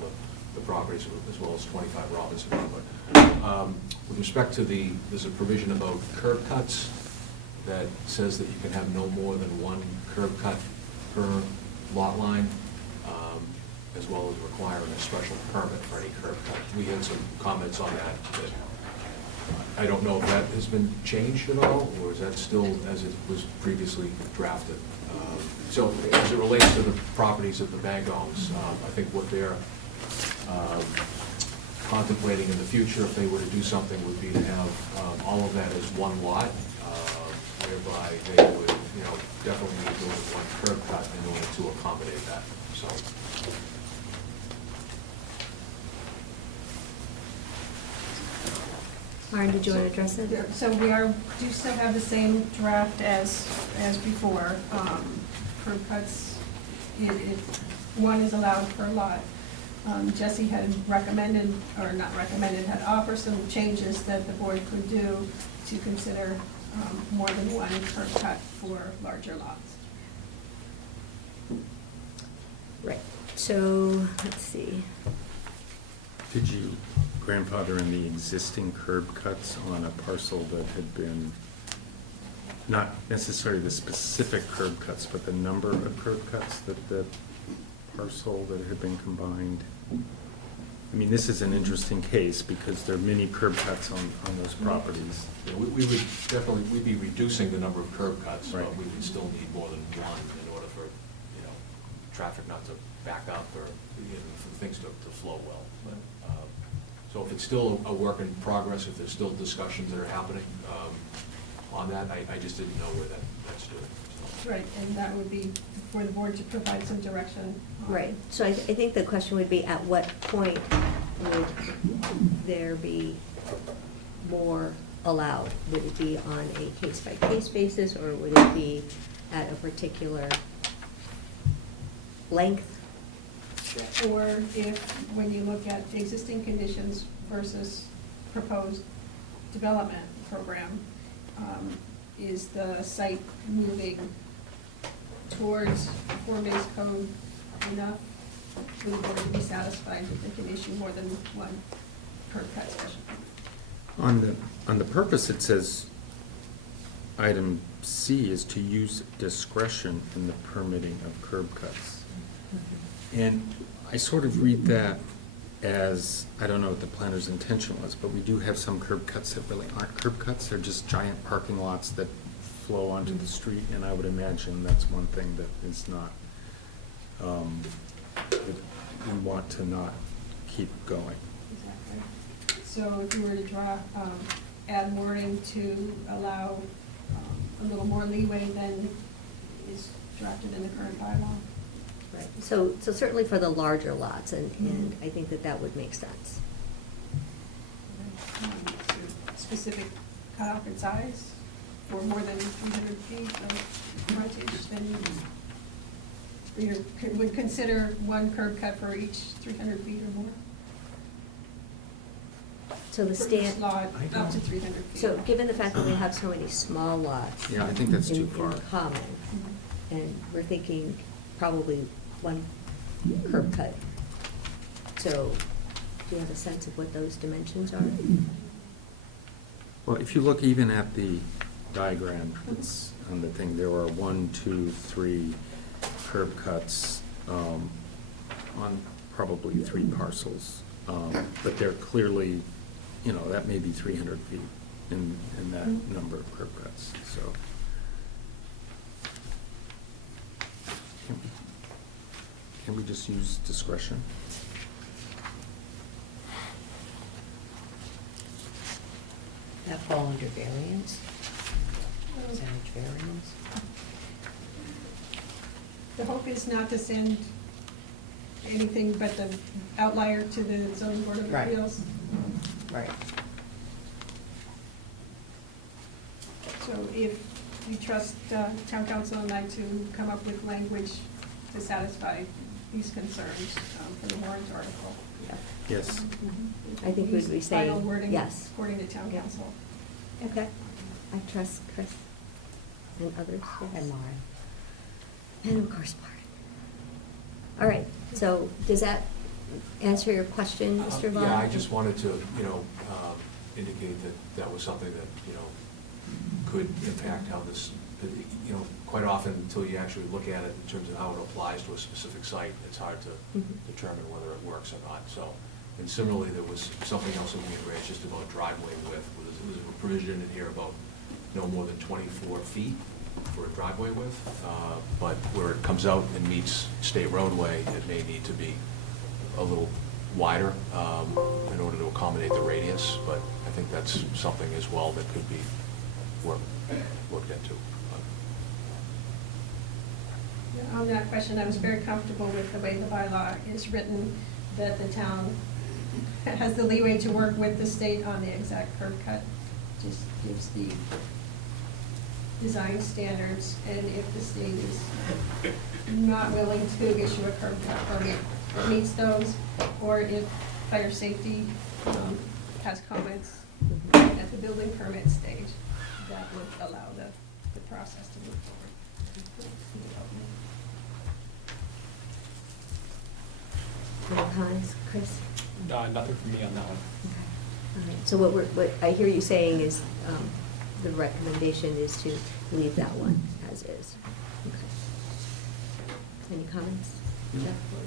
the properties as well as 25 Robinson Road. But with respect to there's a provision about curb cuts that says that you can have no more than one curb cut per lot line, as well as requiring a special permit for any curb cut. We had some comments on that. I don't know if that has been changed at all, or is that still as it was previously drafted? So as it relates to the properties that the bank owns, I think what they're contemplating in the future, if they were to do something, would be to have all of that as one lot, whereby they would, definitely need more than one curb cut in order to accommodate that, so. Lauren, did you want to address it? So we do still have the same draft as before. Curb cuts, one is allowed per lot. Jesse had recommended, or not recommended, had offered some changes that the board could do to consider more than one curb cut for larger lots. Right, so, let's see. Did you grandfather in the existing curb cuts on a parcel that had been, not necessarily the specific curb cuts, but the number of curb cuts that the parcel that had been combined? I mean, this is an interesting case because there are many curb cuts on those properties. Yeah, we would definitely, we'd be reducing the number of curb cuts, but Right. we would still need more than one in order for, traffic not to back up or, for things to flow well. But, so if it's still a work in progress, if there's still discussions that are happening on that, I just didn't know where that's doing. So. Right, and that would be for the board to provide some direction. Right, so I think the question would be, at what point would there be more allowed? Would it be on a case-by-case basis, or would it be at a particular length? Or if, when you look at the existing conditions versus proposed development program, is the site moving towards form-based code enough for the board to be satisfied that they can issue more than one curb cut special permit? On the purpose, it says, item C is to use discretion in the permitting of curb cuts. And I sort of read that as, I don't know what the planner's intention was, but we do have some curb cuts that really aren't curb cuts. They're just giant parking lots that flow onto the street, and I would imagine that's one thing that is not, that we want to not keep going. Exactly. So if you were to draw, add wording to allow a little more leeway than is drafted in the current bylaw. Right, so certainly for the larger lots, and I think that would make sense. Specific cutoff in size for more than 300 feet of frontage, then you would consider one curb cut for each 300 feet or more. So the For each stand, lot, up to 300 feet. so given the fact that we have so many small lots. Yeah, I think that's too in far. common, and we're thinking probably one curb cut. So, do you have a sense of what those dimensions are? Well, if you look even at the diagram, it's on the thing, there are 1, 2, 3 curb cuts on probably 3 parcels. But they're clearly, that may be 300 feet in that number of curb cuts, so. Can we just use discretion? That fall under variance? Percentage variance? The hope is not to send anything but the outlier to the zoning board of Right. appeals. Right. So if you trust town council and I to come up with language to satisfy these concerns for the warrant article. Yes. I think we'd be saying Final wording yes. according to town council. Okay, I trust Chris and others. And Lauren. And of course, Mark. All right, so does that answer your question, Mr. Vaughn? Yeah, I just wanted to, indicate that that was something that, could impact how this, you know, quite often until you actually look at it in terms of how it applies to a specific site, it's hard to determine whether it works or not, so. And similarly, there was something else that we had raised just about driveway width. There was a provision in here about no more than 24 feet for a driveway width, but where it comes out and meets state roadway, it may need to be a little wider in order to accommodate the radius, but I think that's something as well that could be looked into. On that question, I was very comfortable with the way the bylaw is written, that the town has the leeway to work with the state on the exact curb cut. Just gives the design standards, and if the state is not willing to issue a curb cut permit that meets those, or if fire safety has comments at the building permit stage, that would allow the process to move forward. Any comments, Chris? Nothing from me on that one. All right, so what I hear you saying is, the recommendation is to leave that one as is. Okay. Any comments, Jeff or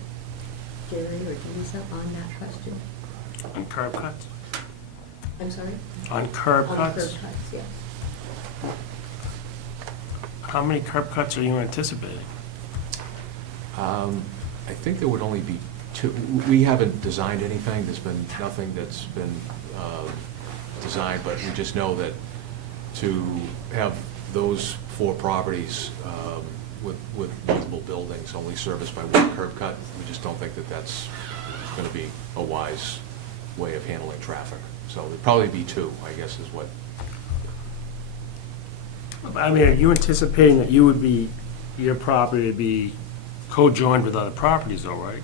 Jerry or Lisa on that question? On curb cuts? I'm sorry? On curb On cuts? curb cuts, yes. How many curb cuts are you anticipating? I think there would only be two. We haven't designed anything. There's been nothing that's been designed, but we just know that to have those 4 properties with multiple buildings only serviced by one curb cut, we just don't think that that's going to be a wise way of handling traffic. So there'd probably be 2, I guess, is what. I mean, are you anticipating that your property would be co-joined with other properties though, right?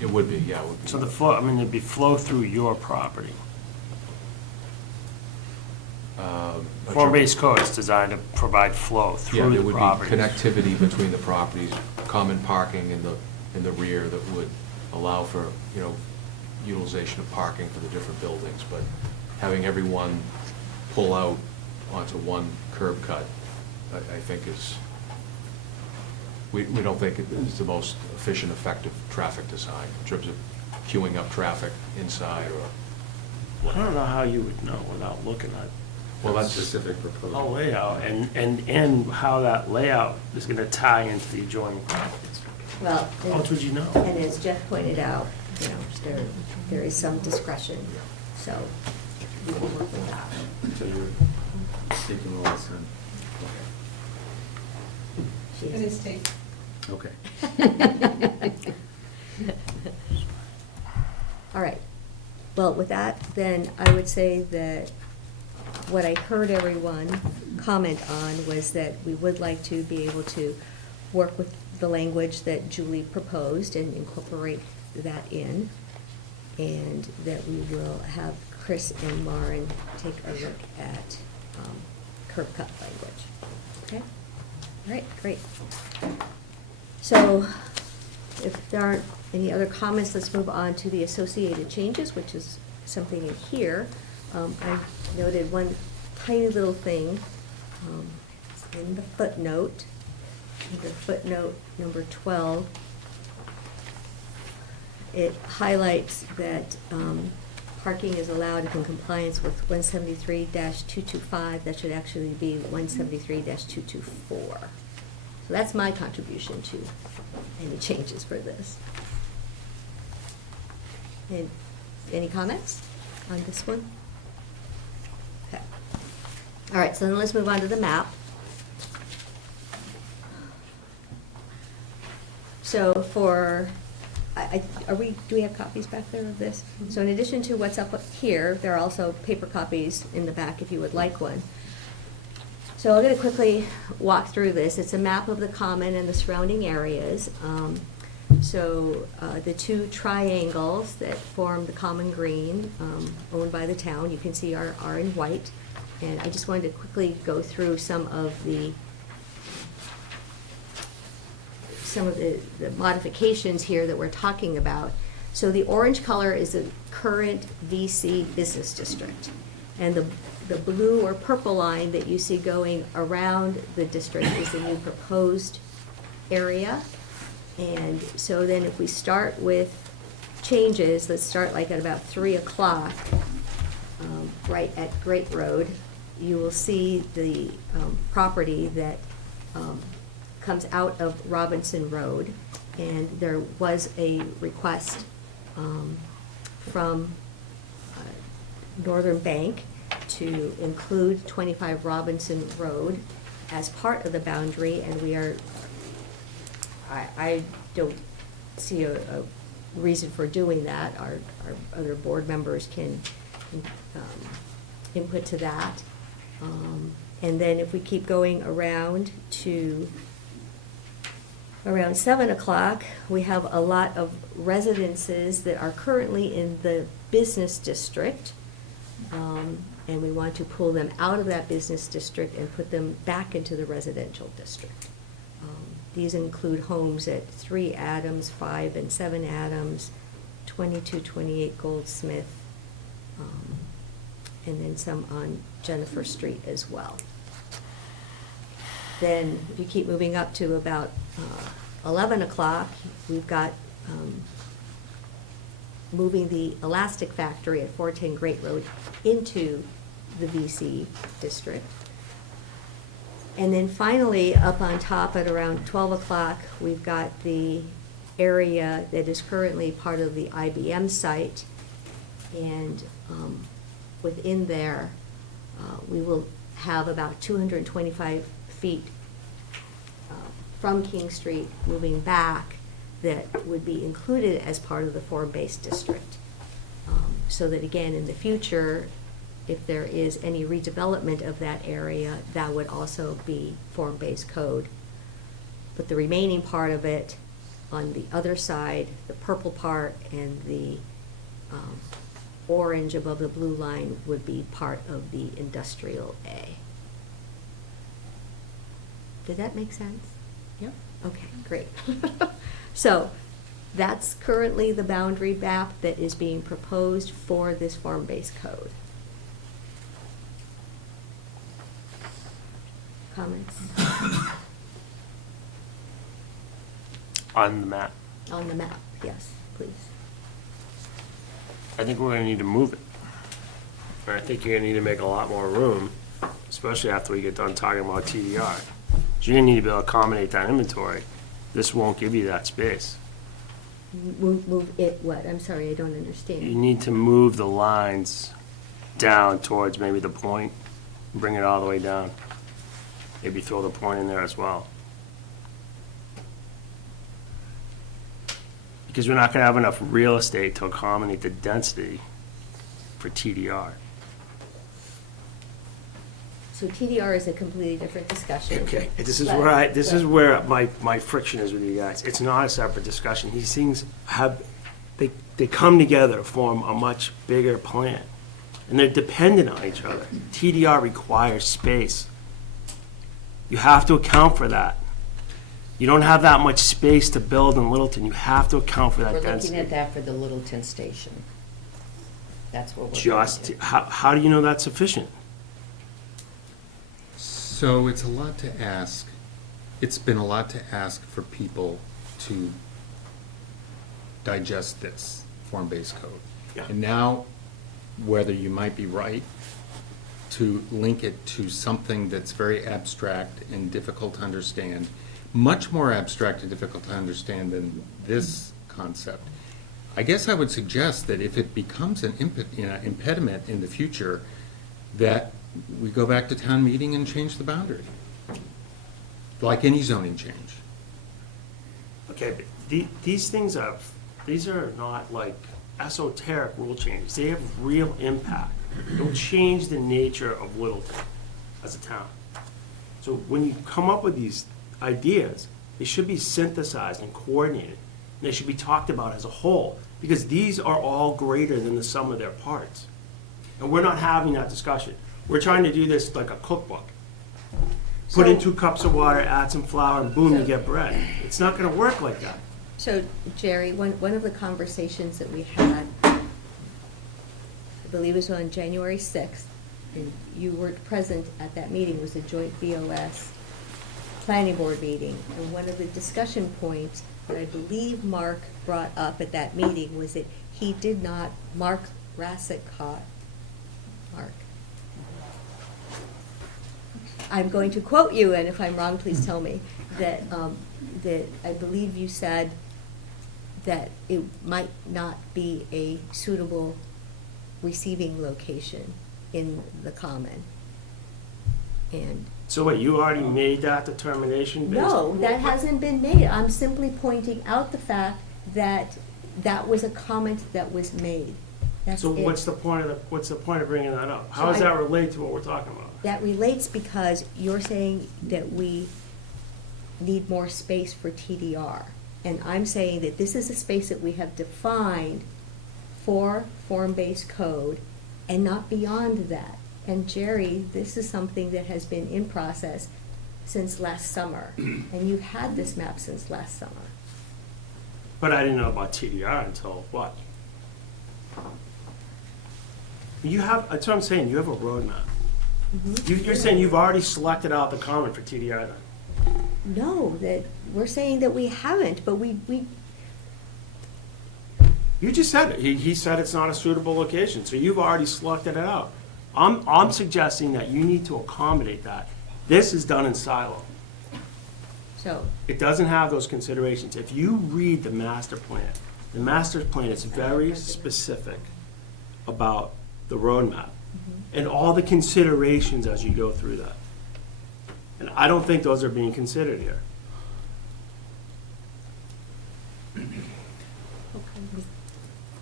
It would be, yeah, it would be. So there'd be flow through your property. Form-based code is designed to provide flow Yeah, through there the would be property. connectivity between the properties, common parking in the rear that would allow for, you know, utilization of parking for the different buildings, but having everyone pull out onto one curb cut, I think is, we don't think it is the most efficient, effective traffic design in terms of queuing up traffic inside or I don't know how you would know without looking at well, that's Specific the proposal. layout and how that layout is gonna tie into the adjoining properties. Well, How else would you know? and as Jeff pointed out, you know, there is some discretion, so we can work with that. So you're taking all this in. She It is tape. Okay. All right. Well, with that, then I would say that what I heard everyone comment on was that we would like to be able to work with the language that Julie proposed and incorporate that in, and that we will have Chris and Lauren take a look at curb cut language. Okay? All right, great. So if there aren't any other comments, let's move on to the associated changes, which is something in here. I noted one tiny little thing in the footnote, under footnote number 12. It highlights that parking is allowed if in compliance with 173-225. That should actually be 173-224. So that's my contribution to any changes for this. And any comments on this one? Okay. All right, so then let's move on to the map. So for, do we have copies back there of this? So in addition to what's up here, there are also paper copies in the back if you would like one. So I'm going to quickly walk through this. It's a map of the common and the surrounding areas. So the 2 triangles that form the common green, owned by the town, you can see are in white. And I just wanted to quickly go through some of the modifications here that we're talking about. So the orange color is the current VC business district. And the blue or purple line that you see going around the district is the new proposed area. And so then if we start with changes, let's start like at about 3 o'clock, right at Great Road, you will see the property that comes out of Robinson Road. And there was a request from Northern Bank to include 25 Robinson Road as part of the boundary, and we are, I don't see a reason for doing that. Our other board members can input to that. And then if we keep going around to around 7 o'clock, we have a lot of residences that are currently in the business district. And we want to pull them out of that business district and put them back into the residential district. These include homes at 3 Adams, 5 and 7 Adams, 2228 Goldsmith, and then some on Jennifer Street as well. Then if you keep moving up to about 11 o'clock, we've got moving the Elastic Factory at 410 Great Road into the VC district. And then finally, up on top at around 12 o'clock, we've got the area that is currently part of the IBM site. And within there, we will have about 225 feet from King Street moving back that would be included as part of the form-based district. So that again, in the future, if there is any redevelopment of that area, that would also be form-based code. But the remaining part of it, on the other side, the purple part and the orange above the blue line would be part of the industrial A. Did that make sense? Yep. Okay, great. So that's currently the boundary map that is being proposed for this form-based code. Comments On the map. on the map? Yes, please. I think we're gonna need to move it. And I think you're gonna need to make a lot more room, especially after we get done talking about TDR. So you're gonna need to be able to accommodate that inventory. This won't give you that space. Move it what? I'm sorry, I don't You understand. need to move the lines down towards maybe the point, bring it all the way down. Maybe throw the point in there as well. Because we're not gonna have enough real estate to accommodate the density for TDR. So TDR is a completely different discussion. Okay, this is But- where this is but- where my friction is with you guys. It's not a separate discussion. These things they come together to form a much bigger plan. And they're dependent on each other. TDR requires space. You have to account for that. You don't have that much space to build in Littleton. You have to account for that We're density. looking at that for the Littleton station. That's what we're. Just, how do you know that's sufficient? So it's a lot to ask. It's been a lot to ask for people to digest this form-based code. Yeah. And now, whether you might be right to link it to something that's very abstract and difficult to understand, much more abstract and difficult to understand than this concept, I guess I would suggest that if it becomes an impediment in the future, that we go back to town meeting and change the boundary, like any zoning change. Okay, but these things these are not like esoteric rule changes. They have real impact. They'll change the nature of Littleton as a town. So when you come up with these ideas, they should be synthesized and coordinated. And they should be talked about as a whole, because these are all greater than the sum of their parts. And we're not having that discussion. We're trying to do this like a cookbook. Put in 2 cups of water, add some flour, and boom, you get bread. It's not gonna work like that. So, Jerry, one of the conversations that we had, I believe it was on January 6th, and you weren't present at that meeting, it was a joint BOS planning board meeting. And one of the discussion points that I believe Mark brought up at that meeting was that he did not, Mark Rassicott, Mark. I'm going to quote you, and if I'm wrong, please tell me, that I believe you said that it might not be a suitable receiving location in the common. And So wait, you already made that determination based? no, that hasn't been made. I'm simply pointing out the fact that that was a comment that was made. That's So it. what's the point of bringing that up? How So does I- that relate to what we're talking about? That relates because you're saying that we need more space for TDR. And I'm saying that this is a space that we have defined for form-based code and not beyond that. And Jerry, this is something that has been in process since last summer. And you've had this map since last summer. But I didn't know about TDR until what? That's what I'm saying, you have a roadmap. You're saying you've already selected out the common for TDR then? No, that, we're saying that we haven't, but we You just said it. He said it's not a suitable location, so you've already selected it out. I'm suggesting that you need to accommodate that. This is done in silo. so, It doesn't have those considerations. If you read the master plan is very specific about the roadmap and all the considerations as you go through that. And I don't think those are being considered here.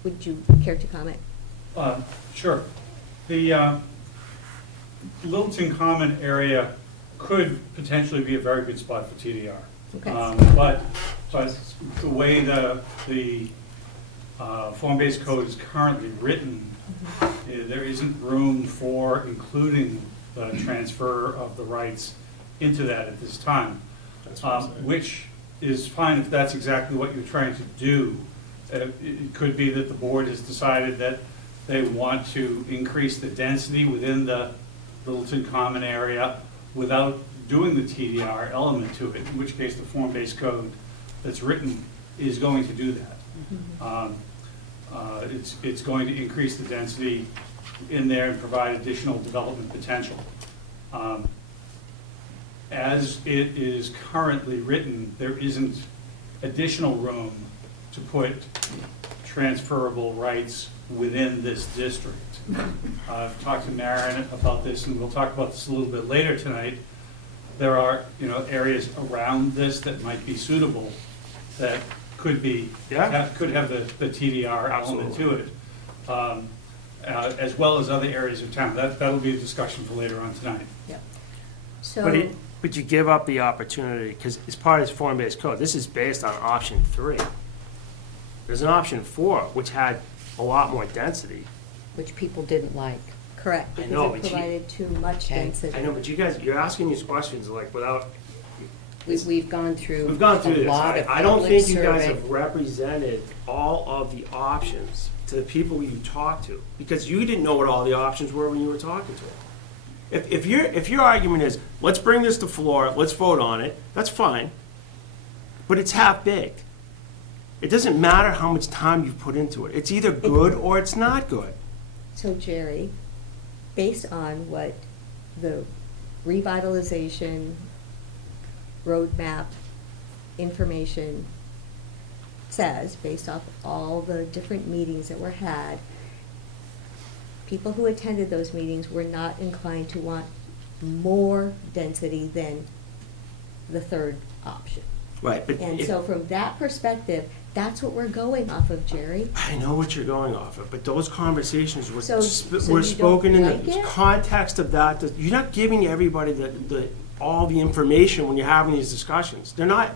would you care to comment? Sure. The Littleton Common area could potentially be a very good spot for TDR. Okay. But the way the form-based code is currently written, there isn't room for including the transfer of the rights into that at this time. That's what I'm saying. Which is fine if that's exactly what you're trying to do. It could be that the board has decided that they want to increase the density within the Littleton Common area without doing the TDR element to it, in which case the form-based code that's written is going to do that. It's going to increase the density in there and provide additional development potential. As it is currently written, there isn't additional room to put transferable rights within this district. I've talked to Maren about this, and we'll talk about this a little bit later tonight. There are, areas around this that might be suitable that could be, Yeah. could have the TDR element to it, as well as other areas of town. That'll be a discussion for later on tonight. Yep. So, But you give up the opportunity, because as part of this form-based code, this is based on option 3. There's an option 4, which had a lot more density. Which people didn't like. correct, I know, because it but you- provided too much Okay. density. I know, but you guys, you're asking these questions like without, We've gone through we've gone through a this. lot of I don't public think you guys survey. have represented all of the options to the people you talked to, because you didn't know what all the options were when you were talking to them. If your argument is, let's bring this to floor, let's vote on it, that's fine, but it's half-baked. It doesn't matter how much time you've put into it. It's either good or it's not good. So Jerry, based on what the revitalization roadmap information says, based off all the different meetings that were had, people who attended those meetings were not inclined to want more density than the third option. Right, but And if- so from that perspective, that's what we're going off of, Jerry. I know what you're going off of, but those conversations were, So you don't spoken in like the it? context of that. You're not giving everybody all the information when you're having these discussions. They're not,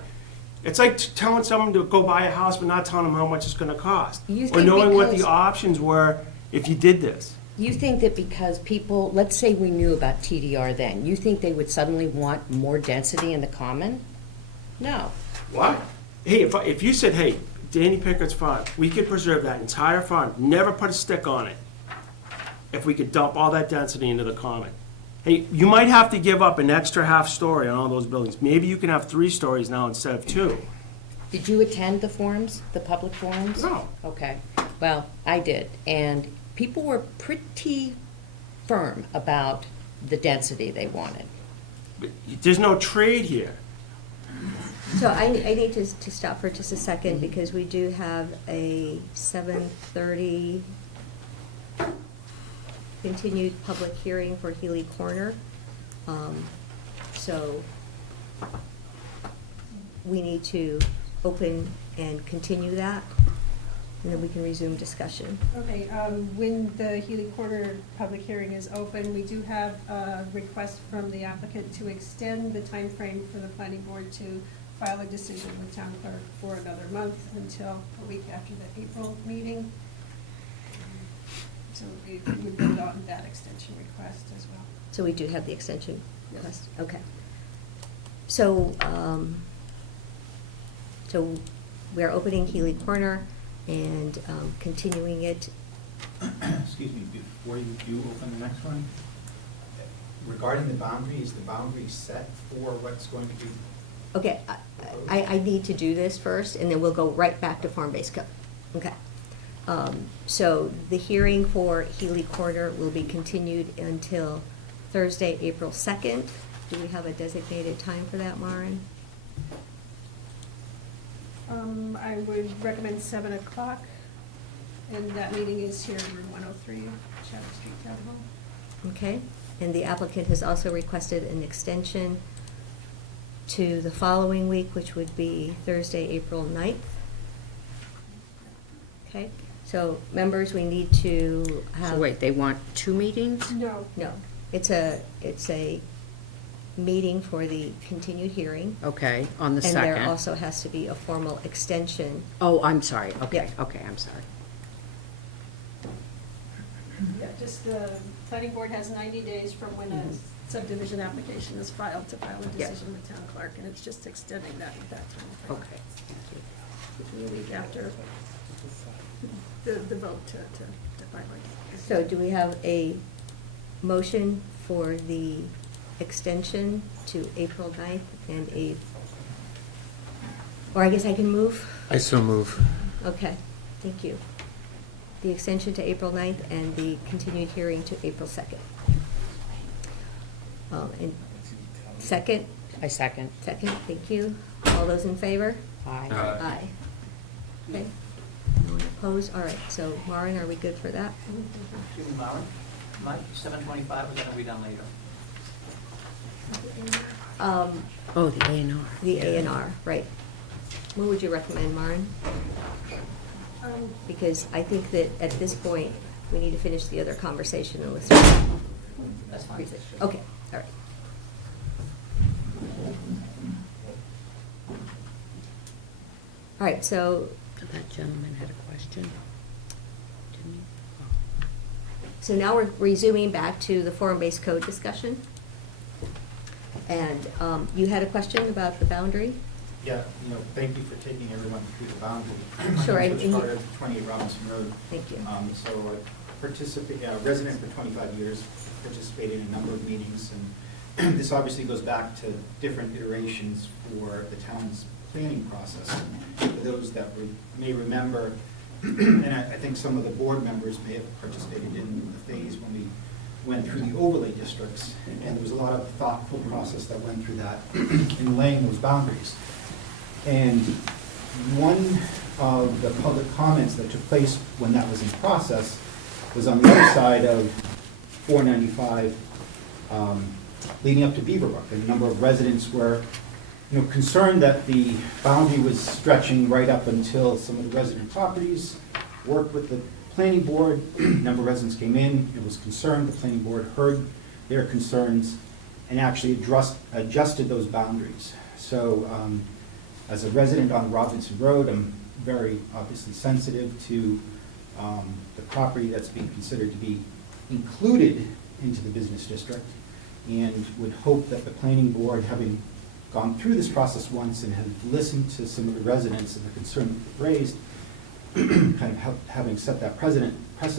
it's like telling someone to go buy a house but not telling them how much it's gonna cost. You Or think knowing what the because- options were if you did this. You think that because people, let's say we knew about TDR then, you think they would suddenly want more density in the common? No. Why? Hey, if you said, hey, Danny Pickett's farm, we could preserve that entire farm, never put a stick on it. if we could dump all that density into the common. Hey, you might have to give up an extra half story on all those buildings. Maybe you can have 3 stories now instead of 2. Did you attend the forums, the public forums? No. Okay, well, I did, and people were pretty firm about the density they wanted. There's no trade here. So I need to stop for just a second because we do have a 7:30 continued public hearing for Healy Corner. So we need to open and continue that, and then we can resume discussion. Okay, when the Healy Corner public hearing is open, we do have a request from the applicant to extend the time frame for the planning board to file a decision with town clerk for another month until a week after the April meeting. So we would vote on that extension request as well. So we do have the extension Yes. request, okay. So, so we're opening Healy Corner and continuing it. Excuse me, before you open the next one, regarding the boundary, is the boundary set for what's going to be? Okay, I need to do this first, and then we'll go right back to form-based code. Okay. So the hearing for Healy Corner will be continued until Thursday, April 2nd. Do we have a designated time for that, Maren? I would recommend 7 o'clock, and that meeting is here in room 103, Shadow Street Town Hall. Okay, and the applicant has also requested an extension to the following week, which would be Thursday, April 9th. Okay, so members, we need to have. So wait, they want 2 meetings? No. No, it's a meeting for the continued hearing. Okay, on the And second. there also has to be a formal extension. Oh, I'm sorry, okay, Yeah. okay, I'm sorry. Yeah, just the planning board has 90 days from when a subdivision application is filed to file a Yeah. decision with town clerk, and it's just extending that time. Okay, A week after the vote to finalize. So do we have a motion for the extension to April 9th and or I guess I can move? I so move. Okay, thank you. The extension to April 9th and the continued hearing to April 2nd. And second? I second. Second, thank you. All those in favor? Aye. Aye. Okay. No one opposed? All right, so Maren, are we good for that? Excuse me, Maren, Mike, 7:25, we're gonna be done later. Oh, the A and R. The A and R, right. What would you recommend, Maren? Because I think that at this point, we need to finish the other conversation and listen. That's fine. Okay, all right. All right, so, That gentleman had a question, didn't he? so now we're resuming back to the form-based code discussion. And you had a question about the boundary? Yeah, thank you for taking everyone through the boundary. Sure, My and name is you- Carter, 28 Robinson Road. Thank you. So a resident for 25 years, participated in a number of meetings, and this obviously goes back to different iterations for the town's planning process. For those that may remember, and I think some of the board members may have participated in the phase when we went through the overlay districts, and there was a lot of thoughtful process that went through that in laying those boundaries. And one of the public comments that took place when that was in process was on the other side of 495, leading up to Beaverbrook. And a number of residents were concerned that the boundary was stretching right up until some of the resident properties. Worked with the planning board, a number of residents came in, it was concerned, the planning board heard their concerns and actually adjusted those boundaries. So as a resident on Robinson Road, I'm very obviously sensitive to the property that's being considered to be included into the business district, and would hope that the planning board, having gone through this process once and have listened to some of the residents and the concern raised, kind of having set that precedent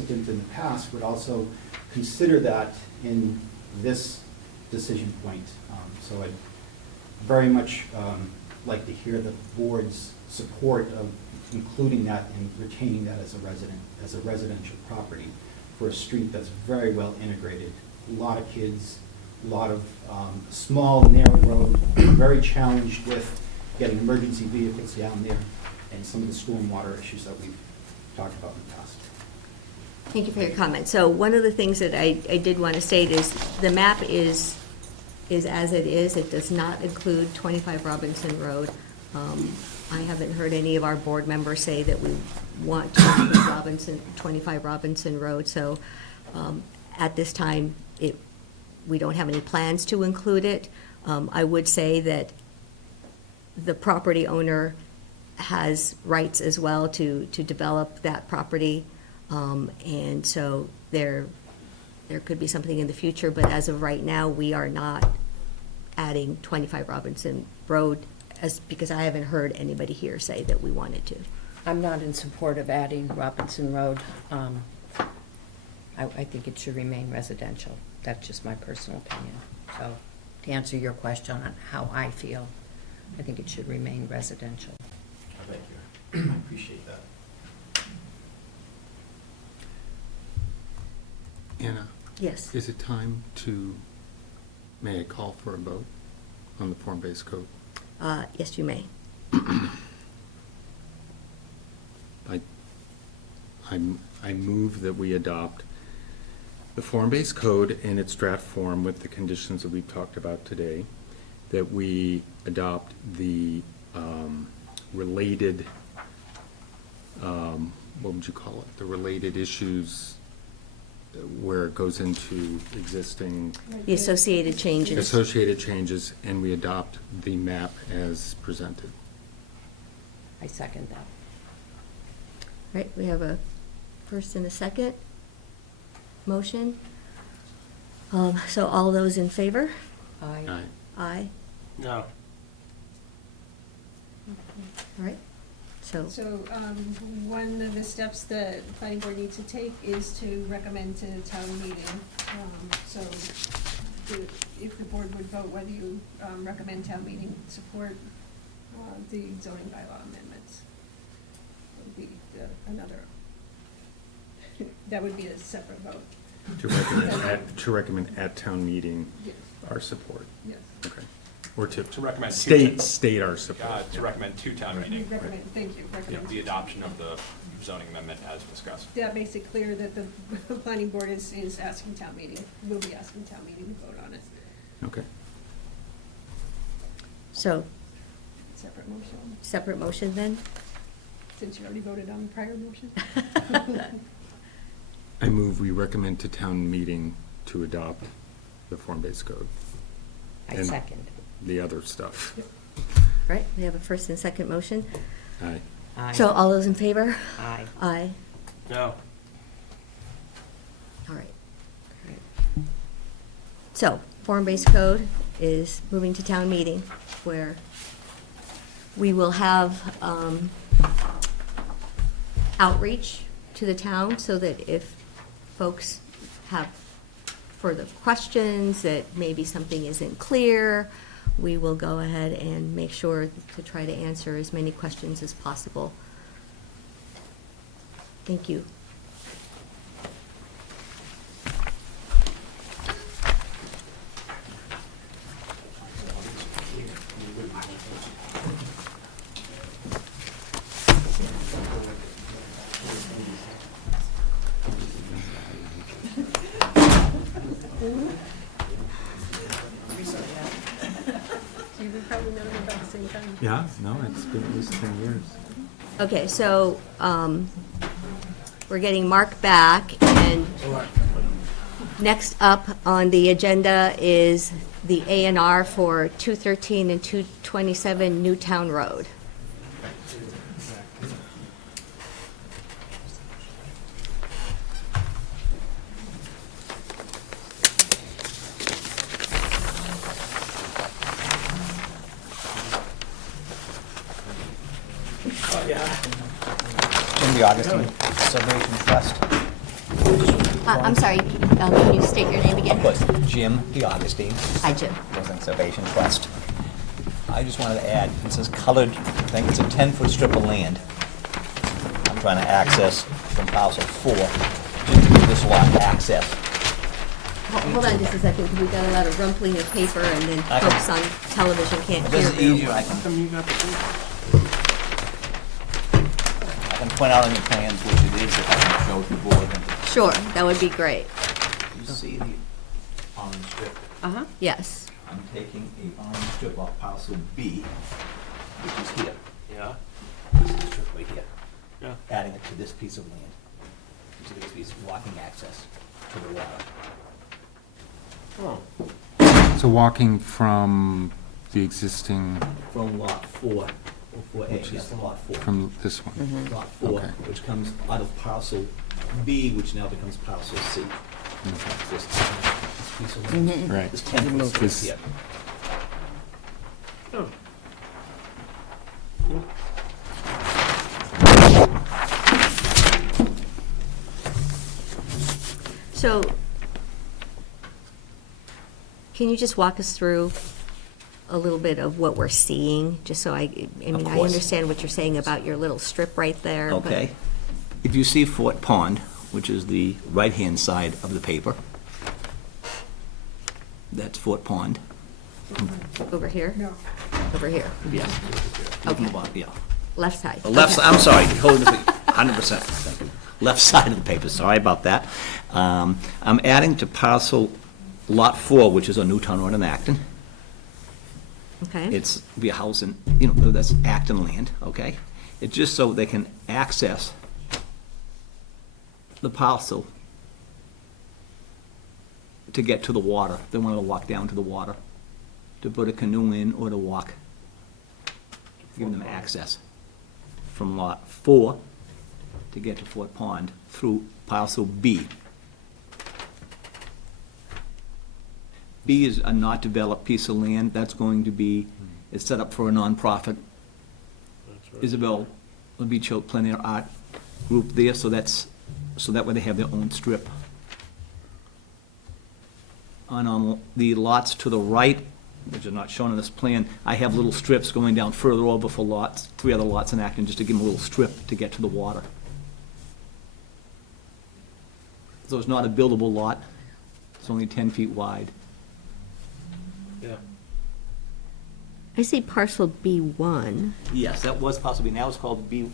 in the past, would also consider that in this decision point. So I'd very much like to hear the board's support of including that and retaining that as a residential property for a street that's very well integrated. A lot of kids, a lot of small, narrow road, very challenged with getting emergency vehicles down there, and some of the stormwater issues that we've talked about in the past. Thank you for your comment. So one of the things that I did want to state is the map is as it is. It does not include 25 Robinson Road. I haven't heard any of our board members say that we want to include 25 Robinson Road. So at this time, we don't have any plans to include it. I would say that the property owner has rights as well to develop that property. And so there could be something in the future, but as of right now, we are not adding 25 Robinson Road because I haven't heard anybody here say that we wanted to. I'm not in support of adding Robinson Road. I think it should remain residential. That's just my personal opinion. So to answer your question on how I feel, I think it should remain residential. Thank you. I appreciate that. Anna, Yes. is it time to, may I call for a vote on the form-based code? Yes, you may. I move that we adopt the form-based code in its draft form with the conditions that we've talked about today, that we adopt the related, what would you call it? The related issues where it goes into existing. The associated changes. Associated changes, and we adopt the map as presented. I second that. Right, we have a first and a second motion. So all those in favor? Aye. Aye. Aye. No. All right, so, One of the steps the planning board needs to take is to recommend to the town meeting. If the board would vote whether you recommend town meeting support the zoning bylaw amendments. That would be that would be a separate vote. To recommend at town meeting Yes. our support. Yes. Okay. Or to recommend state our support. To recommend to town meeting. Recommend, thank you, recommend. The adoption of the zoning amendment as discussed. That makes it clear that the planning board is asking town meeting, will be asking town meeting to vote on it. Okay. so, Separate motion, separate motion then? since you already voted on the prior motion. I move we recommend to town meeting to adopt the form-based code. I And second. the other stuff. Right, we have a first and second motion. Aye. Aye. So all those in favor? Aye. Aye. No. All right. So, form-based code is moving to town meeting, where we will have outreach to the town, so that if folks have further questions, that maybe something isn't clear, we will go ahead and make sure to try to answer as many questions as possible. Thank you. So you would probably know them about the same time. Yeah, no, it's been at least 10 years. Okay, so, we're getting Mark back, and next up on the agenda is the A&R for 213 and 227 Newtown Road. Jim the Augustine Salvation Trust. I'm sorry, can you state your name again? Of course, Jim the Augustine Hi, Jim. Salvation Trust. I just wanted to add, it says colored, I think it's a 10-foot strip of land I'm trying to access from parcel 4, just to give this lot access. Hold on just a second, because we've got a lot of rumpling of paper, and then I can- folks on television can't If hear this is very easier, well. I can point out on your plans which it is, if I can show the board. Sure, that would be great. You see the orange strip? Uh-huh. Yes. I'm taking a orange strip off parcel B, which is here. Yeah, This is the strip right here. yeah. Adding it to this piece of land, to this piece, walking access to the water. So walking from the existing, From lot 4, or 4A, Which yes, is from lot 4. from this one? Lot 4, Okay. which comes out of parcel B, which now becomes parcel C. This piece of land. Right. This 10-foot strip This- here. So, can you just walk us through a little bit of what we're seeing, just so I mean, I course. understand what you're saying about your little strip right there. but- Okay. If you see Fort Pond, which is the right-hand side of the paper, that's Fort Pond. Over here? No. Over here, Yeah. Okay. Yeah. left side. The left, Okay. I'm sorry, hold it, 100%, thank you. Left side of the paper, sorry about that. I'm adding to parcel lot 4, which is on Newtown Road in Acton. Okay, It's be a house in, that's Acton land, okay? It's just so they can access the parcel to get to the water. They want to walk down to the water, to put a canoe in or to walk, give them access from lot 4 to get to Fort Pond through parcel B. B is a not developed piece of land. That's going to be, it's set up for a nonprofit. Isabel Levicho Plein Air Art Group there, so that way they have their own strip. On the lots to the right, which are not shown on this plan, I have little strips going down further over for lots, 3 other lots in Acton, just to give them a little strip to get to the water. So it's not a buildable lot. It's only 10 feet wide. Yeah. I see parcel B1, Yes, that was possibly, now it's called B,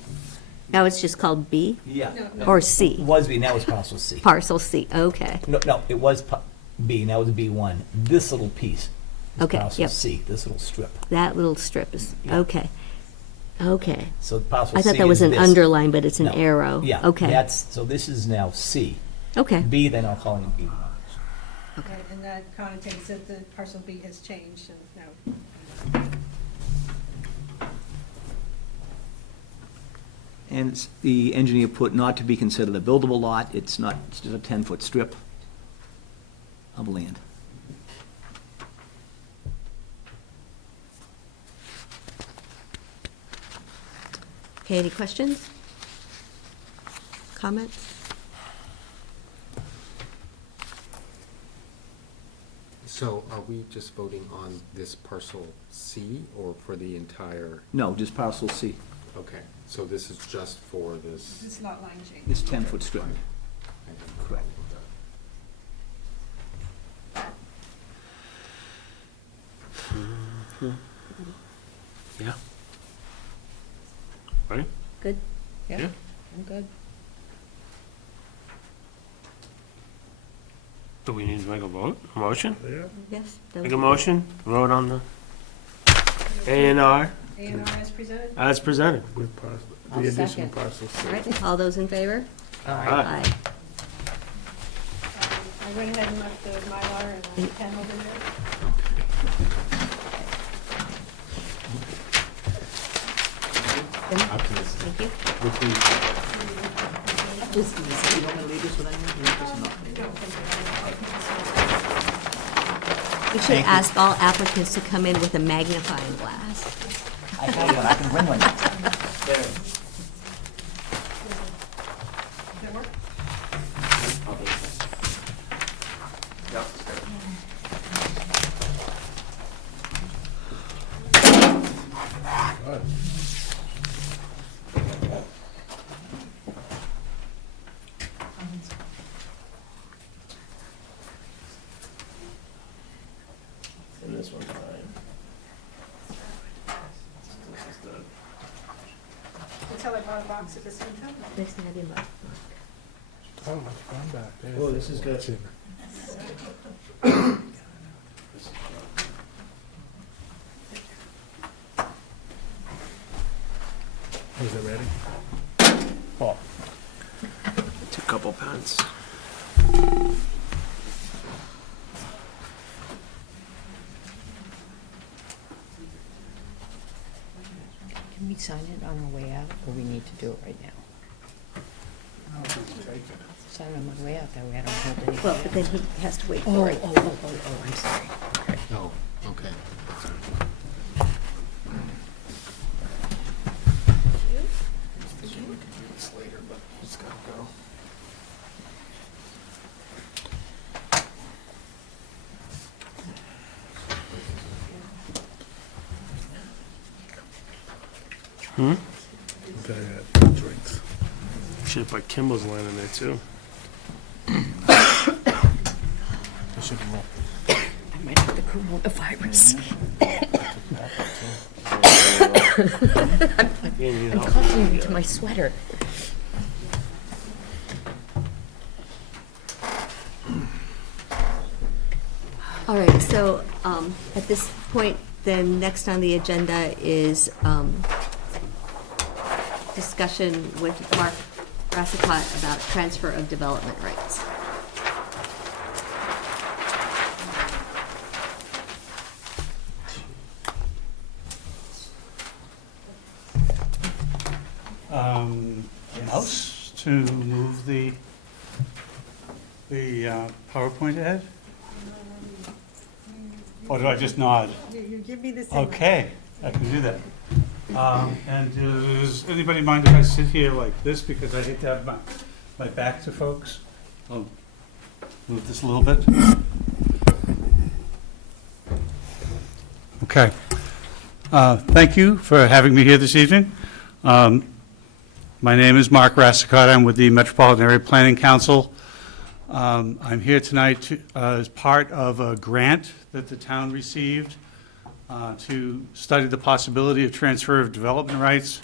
now it's just called B, yeah. or C, Was B, now it's parcel C. parcel C, okay. No, it was B, now it's B1. This little piece is Okay, parcel yep. C, this little strip. That little strip is, Yeah. okay, okay. So parcel I C thought that was is an this. underline, but it's an No. arrow. Yeah, Okay, so this is now C. okay, B, they're now calling it B1. okay. And that connotates that the parcel B has changed and now. And the engineer put not to be considered a buildable lot, it's not, it's just a 10-foot strip of land. Okay, any questions? Comments? So are we just voting on this parcel C or for the entire, No, just parcel C, okay, so this is just for this? This lot line change. this 10-foot strip. Correct. Yeah. Right? Good? Yeah. I'm good. Do we need to make a vote, a motion? Yes? that Make was- a motion, vote on the A and R A&R as presented? as presented. With parcel, I'll the additional second. parcel C. All right, all those in favor? Aye. I went ahead and left the Mylar and the pen over there. Thank you. Just easy. You want me to leave this with anyone? We should ask all applicants to come in with a magnifying glass. I have one, I can bring one. God. And this one's fine. Until I bought a box at the same time. Nice to have you, Mark. Oh, much fun back there. Oh, this is good. Is it ready? Oh, Two couple pence. Can we sign it on our way out, or we need to do it right now? Sign it on my way out, that way I don't hold anything. Well, but then he has to wait Oh, for oh, it. oh, I'm sorry. Oh, okay. Later, but it's gotta go. okay, I got drinks. Should have put Kimball's line in there too. I should roll. I might have the coronavirus. I'm coughing into my sweater. All right, so at this point, then next on the agenda is discussion with Mark Rassicot about transfer of development rights. Mouse to move the PowerPoint ahead? Or do I just nod? You give me the signal. Okay, I can do that. And does anybody mind if I sit here like this, because I hate to have my back to folks? I'll move this a little bit. Okay. Thank you for having me here this evening. My name is Mark Rassicot. I'm with the Metropolitan Area Planning Council. I'm here tonight as part of a grant that the town received to study the possibility of transfer of development rights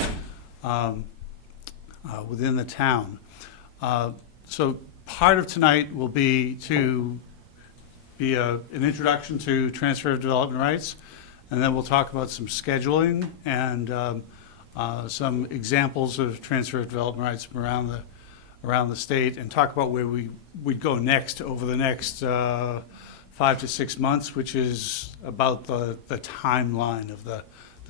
within the town. So part of tonight will be an introduction to transfer of development rights, and then we'll talk about some scheduling and some examples of transfer of development rights from around the state, and talk about where we'd go next over the next 5 to 6 months, which is about the timeline of the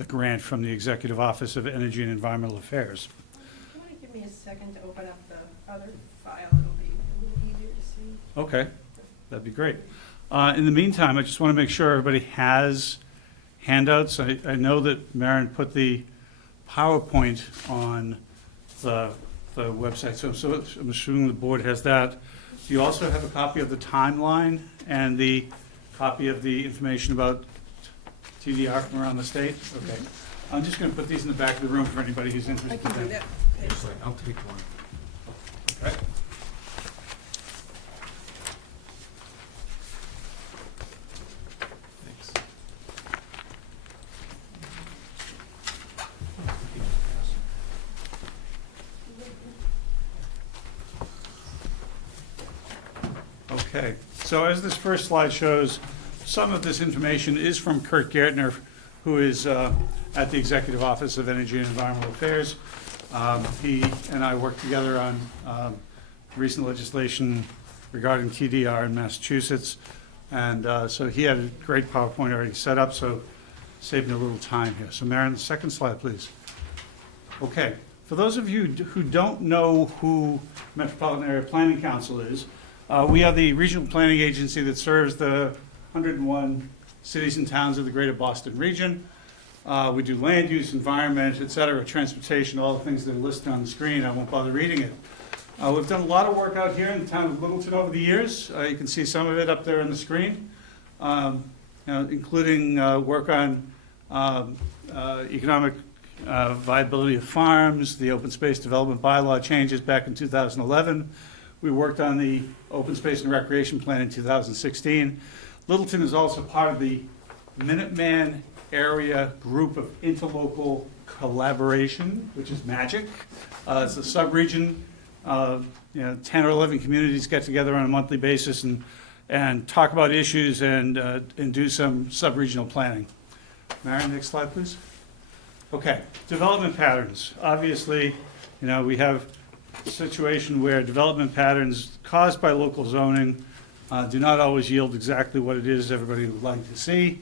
grant from the Executive Office of Energy and Environmental Affairs. Do you want to give me a second to open up the other file? It'll be a little easier to see. Okay, that'd be great. In the meantime, I just want to make sure everybody has handouts. I know that Maren put the PowerPoint on the website, so I'm assuming the board has that. Do you also have a copy of the timeline and the copy of the information about TDR from around the state? Okay. I'm just going to put these in the back of the room for anybody who's interested. I can do that. I'll take one. Okay. Thanks. Okay, so as this first slide shows, some of this information is from Kurt Gertner, who is at the Executive Office of Energy and Environmental Affairs. He and I worked together on recent legislation regarding TDR in Massachusetts. And so he had a great PowerPoint already set up, so saving a little time here. So Maren, the second slide, please. Okay, for those of you who don't know who Metropolitan Area Planning Council is, we are the regional planning agency that serves the 101 cities and towns of the greater Boston region. We do land use, environment, et cetera, transportation, all the things that are listed on the screen. I won't bother reading it. We've done a lot of work out here in the town of Littleton over the years. You can see some of it up there on the screen, including work on economic viability of farms, the open space development bylaw changes back in 2011. We worked on the open space and recreation plan in 2016. Littleton is also part of the Minuteman area group of interlocal collaboration, which is MAGIC. It's a sub-region. 10 or 11 communities get together on a monthly basis and talk about issues and do some sub-regional planning. Mary, next slide, please. Okay, development patterns. Obviously, we have a situation where development patterns caused by local zoning do not always yield exactly what it is everybody would like to see.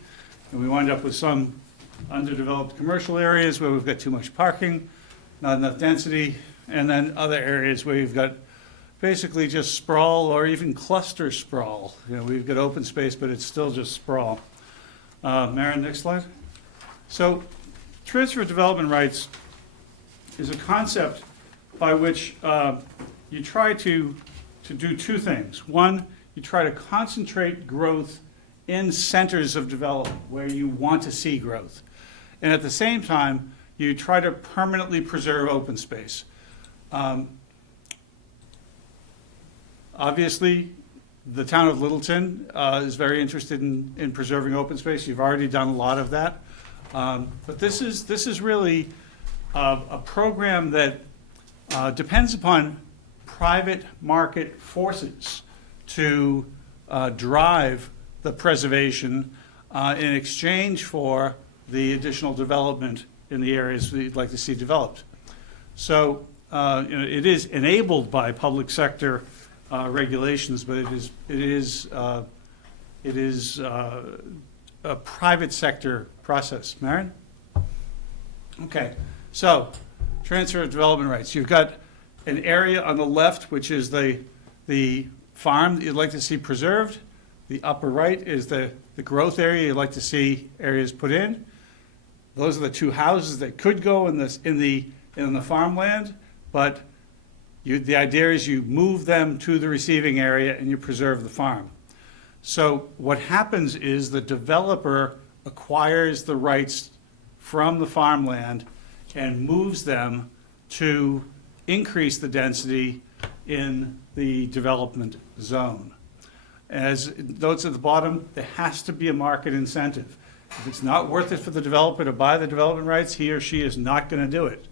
And we wind up with some underdeveloped commercial areas where we've got too much parking, not enough density, and then other areas where you've got basically just sprawl or even cluster sprawl. We've got open space, but it's still just sprawl. Maren, next slide. So transfer of development rights is a concept by which you try to do two things. One, you try to concentrate growth in centers of development where you want to see growth. And at the same time, you try to permanently preserve open space. Obviously, the town of Littleton is very interested in preserving open space. You've already done a lot of that. But this is really a program that depends upon private market forces to drive the preservation in exchange for the additional development in the areas we'd like to see developed. So it is enabled by public sector regulations, but it is a private sector process. Maren? Okay, so transfer of development rights. You've got an area on the left, which is the farm that you'd like to see preserved. The upper right is the growth area you'd like to see areas put in. Those are the two houses that could go in the farmland, but the idea is you move them to the receiving area and you preserve the farm. So what happens is the developer acquires the rights from the farmland and moves them to increase the density in the development zone. As notes at the bottom, there has to be a market incentive. If it's not worth it for the developer to buy the development rights, he or she is not going to do it.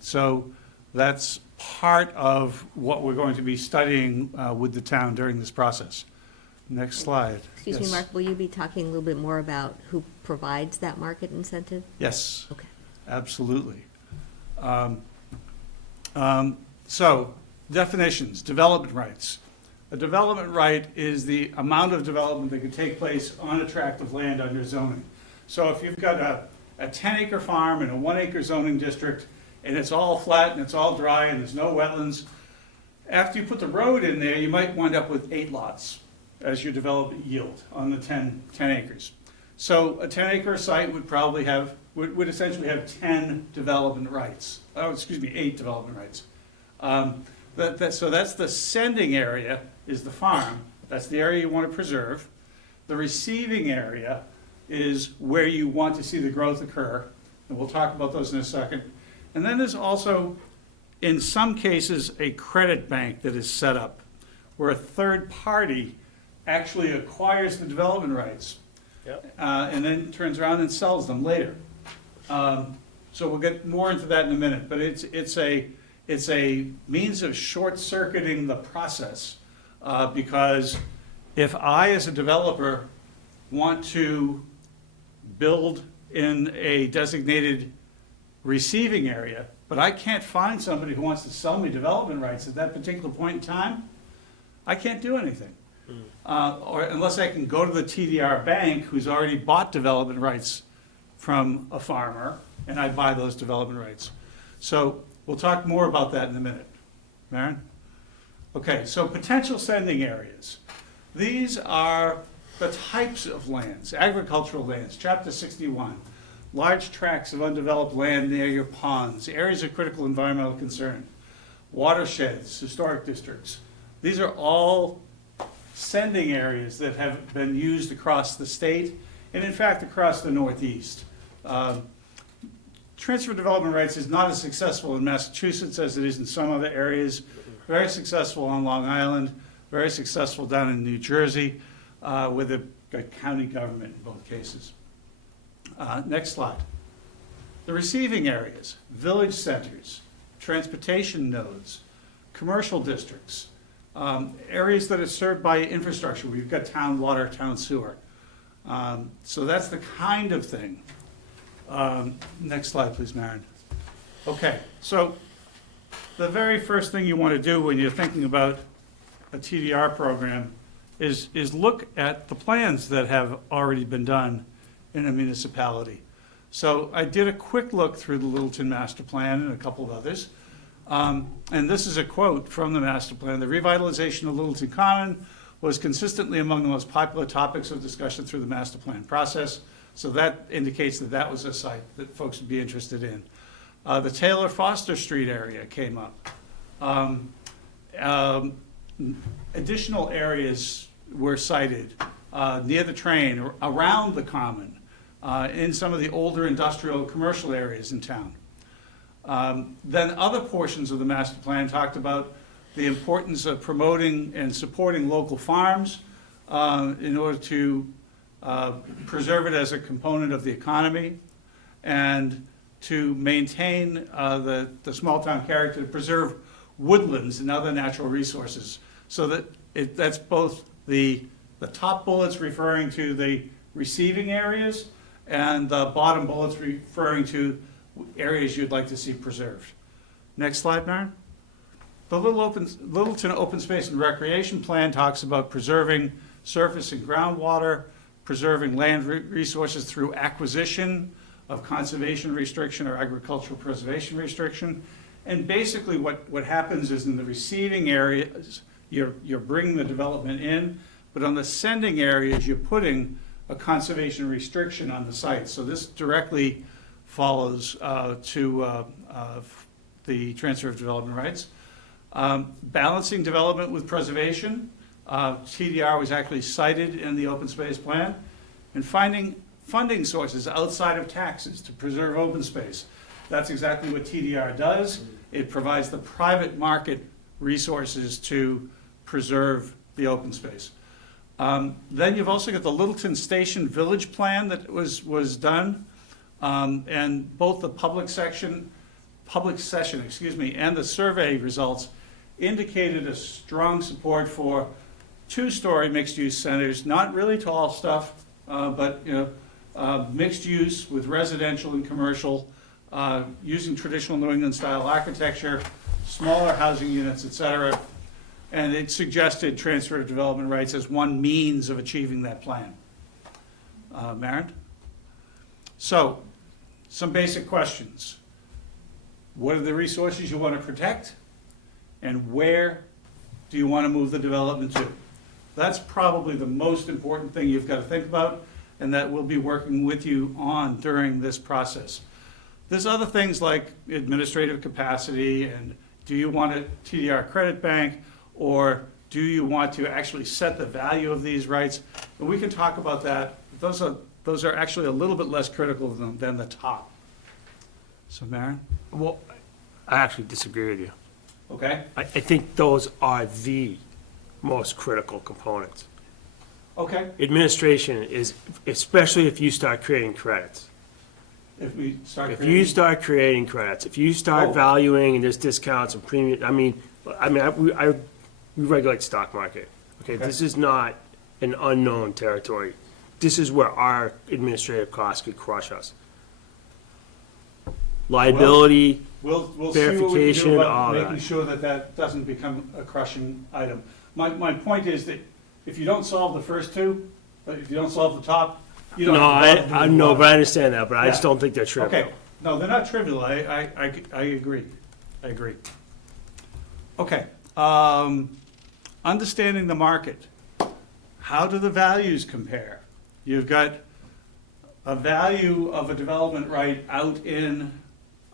So that's part of what we're going to be studying with the town during this process. Next slide. Excuse me, Yes. Mark, will you be talking a little bit more about who provides that market incentive? Yes. Okay. Absolutely. So, definitions, development rights. A development right is the amount of development that can take place on a tract of land under zoning. So if you've got a 10-acre farm in a 1-acre zoning district, and it's all flat and it's all dry and there's no wetlands, after you put the road in there, you might wind up with 8 lots as your development yield on the 10 acres. So a 10-acre site would probably have, would essentially have 10 development rights. Oh, excuse me, 8 development rights. So that's the sending area is the farm. That's the area you want to preserve. The receiving area is where you want to see the growth occur. And we'll talk about those in a second. And then there's also, in some cases, a credit bank that is set up where a third party actually acquires the development rights. Yep. And then turns around and sells them later. So we'll get more into that in a minute, but it's a means of short-circuiting the process because if I, as a developer, want to build in a designated receiving area, but I can't find somebody who wants to sell me development rights at that particular point in time, I can't do anything. Or unless I can go to the TDR bank who's already bought development rights from a farmer, and I buy those development rights. So we'll talk more about that in a minute. Maren? Okay, so potential sending areas. These are the types of lands, agricultural lands, Chapter 61, large tracts of undeveloped land near your ponds, areas of critical environmental concern, watersheds, historic districts. These are all sending areas that have been used across the state and in fact across the Northeast. transfer of development rights is not as successful in Massachusetts as it is in some other areas. Very successful on Long Island, very successful down in New Jersey, with a county government in both cases. Next slide. The receiving areas, village centers, transportation nodes, commercial districts, areas that are served by infrastructure. We've got town water, town sewer. So that's the kind of thing. Next slide, please, Maren. Okay, so the very first thing you want to do when you're thinking about a TDR program is look at the plans that have already been done in a municipality. So I did a quick look through the Littleton Master Plan and a couple of others. And this is a quote from the master plan. The revitalization of Littleton Common was consistently among the most popular topics of discussion through the master plan process. So that indicates that that was a site that folks would be interested in. The Taylor Foster Street area came up. Additional areas were cited near the train, around the common, in some of the older industrial commercial areas in town. Then other portions of the master plan talked about the importance of promoting and supporting local farms in order to preserve it as a component of the economy, and to maintain the small town character, to preserve woodlands and other natural resources. So that that's both the top bullets referring to the receiving areas, and the bottom bullets referring to areas you'd like to see preserved. Next slide, Maren. The Littleton Open Space and Recreation Plan talks about preserving surface and groundwater, preserving land resources through acquisition of conservation restriction or agricultural preservation restriction. And basically what happens is in the receiving areas, you're bringing the development in, but on the sending areas, you're putting a conservation restriction on the site. So this directly follows to the transfer of development rights. Balancing development with preservation. TDR was actually cited in the open space plan. And finding funding sources outside of taxes to preserve open space. That's exactly what TDR does. It provides the private market resources to preserve the open space. Then you've also got the Littleton Station Village Plan that was done. And both the public session, and the survey results indicated a strong support for two-story mixed-use centers, not really tall stuff, but mixed use with residential and commercial, using traditional New England style architecture, smaller housing units, et cetera. And it suggested transfer of development rights as one means of achieving that plan. Maren? So, some basic questions. What are the resources you want to protect? And where do you want to move the development to? That's probably the most important thing you've got to think about, and that we'll be working with you on during this process. There's other things like administrative capacity, and do you want a TDR credit bank, or do you want to actually set the value of these rights? And we can talk about that. Those are actually a little bit less critical than the top. So, Maren? Well, I actually disagree with you. Okay? I think those are the most critical components. Okay. Administration is, especially if you start creating credits. If we start If you start creating credits, if you start valuing and there's discounts and premium, we regulate stock market. Okay, this is not an unknown territory. This is where our administrative costs could crush us. Liability, We'll see what we can verification, do all about that. making sure that that doesn't become a crushing item. My point is that if you don't solve the first two, if you don't solve the top, you don't. No, I know, but I understand that, but I just Yeah. don't think they're trivial. Okay, no, they're not trivial, I agree, I agree. Okay, understanding the market. How do the values compare? You've got a value of a development right out in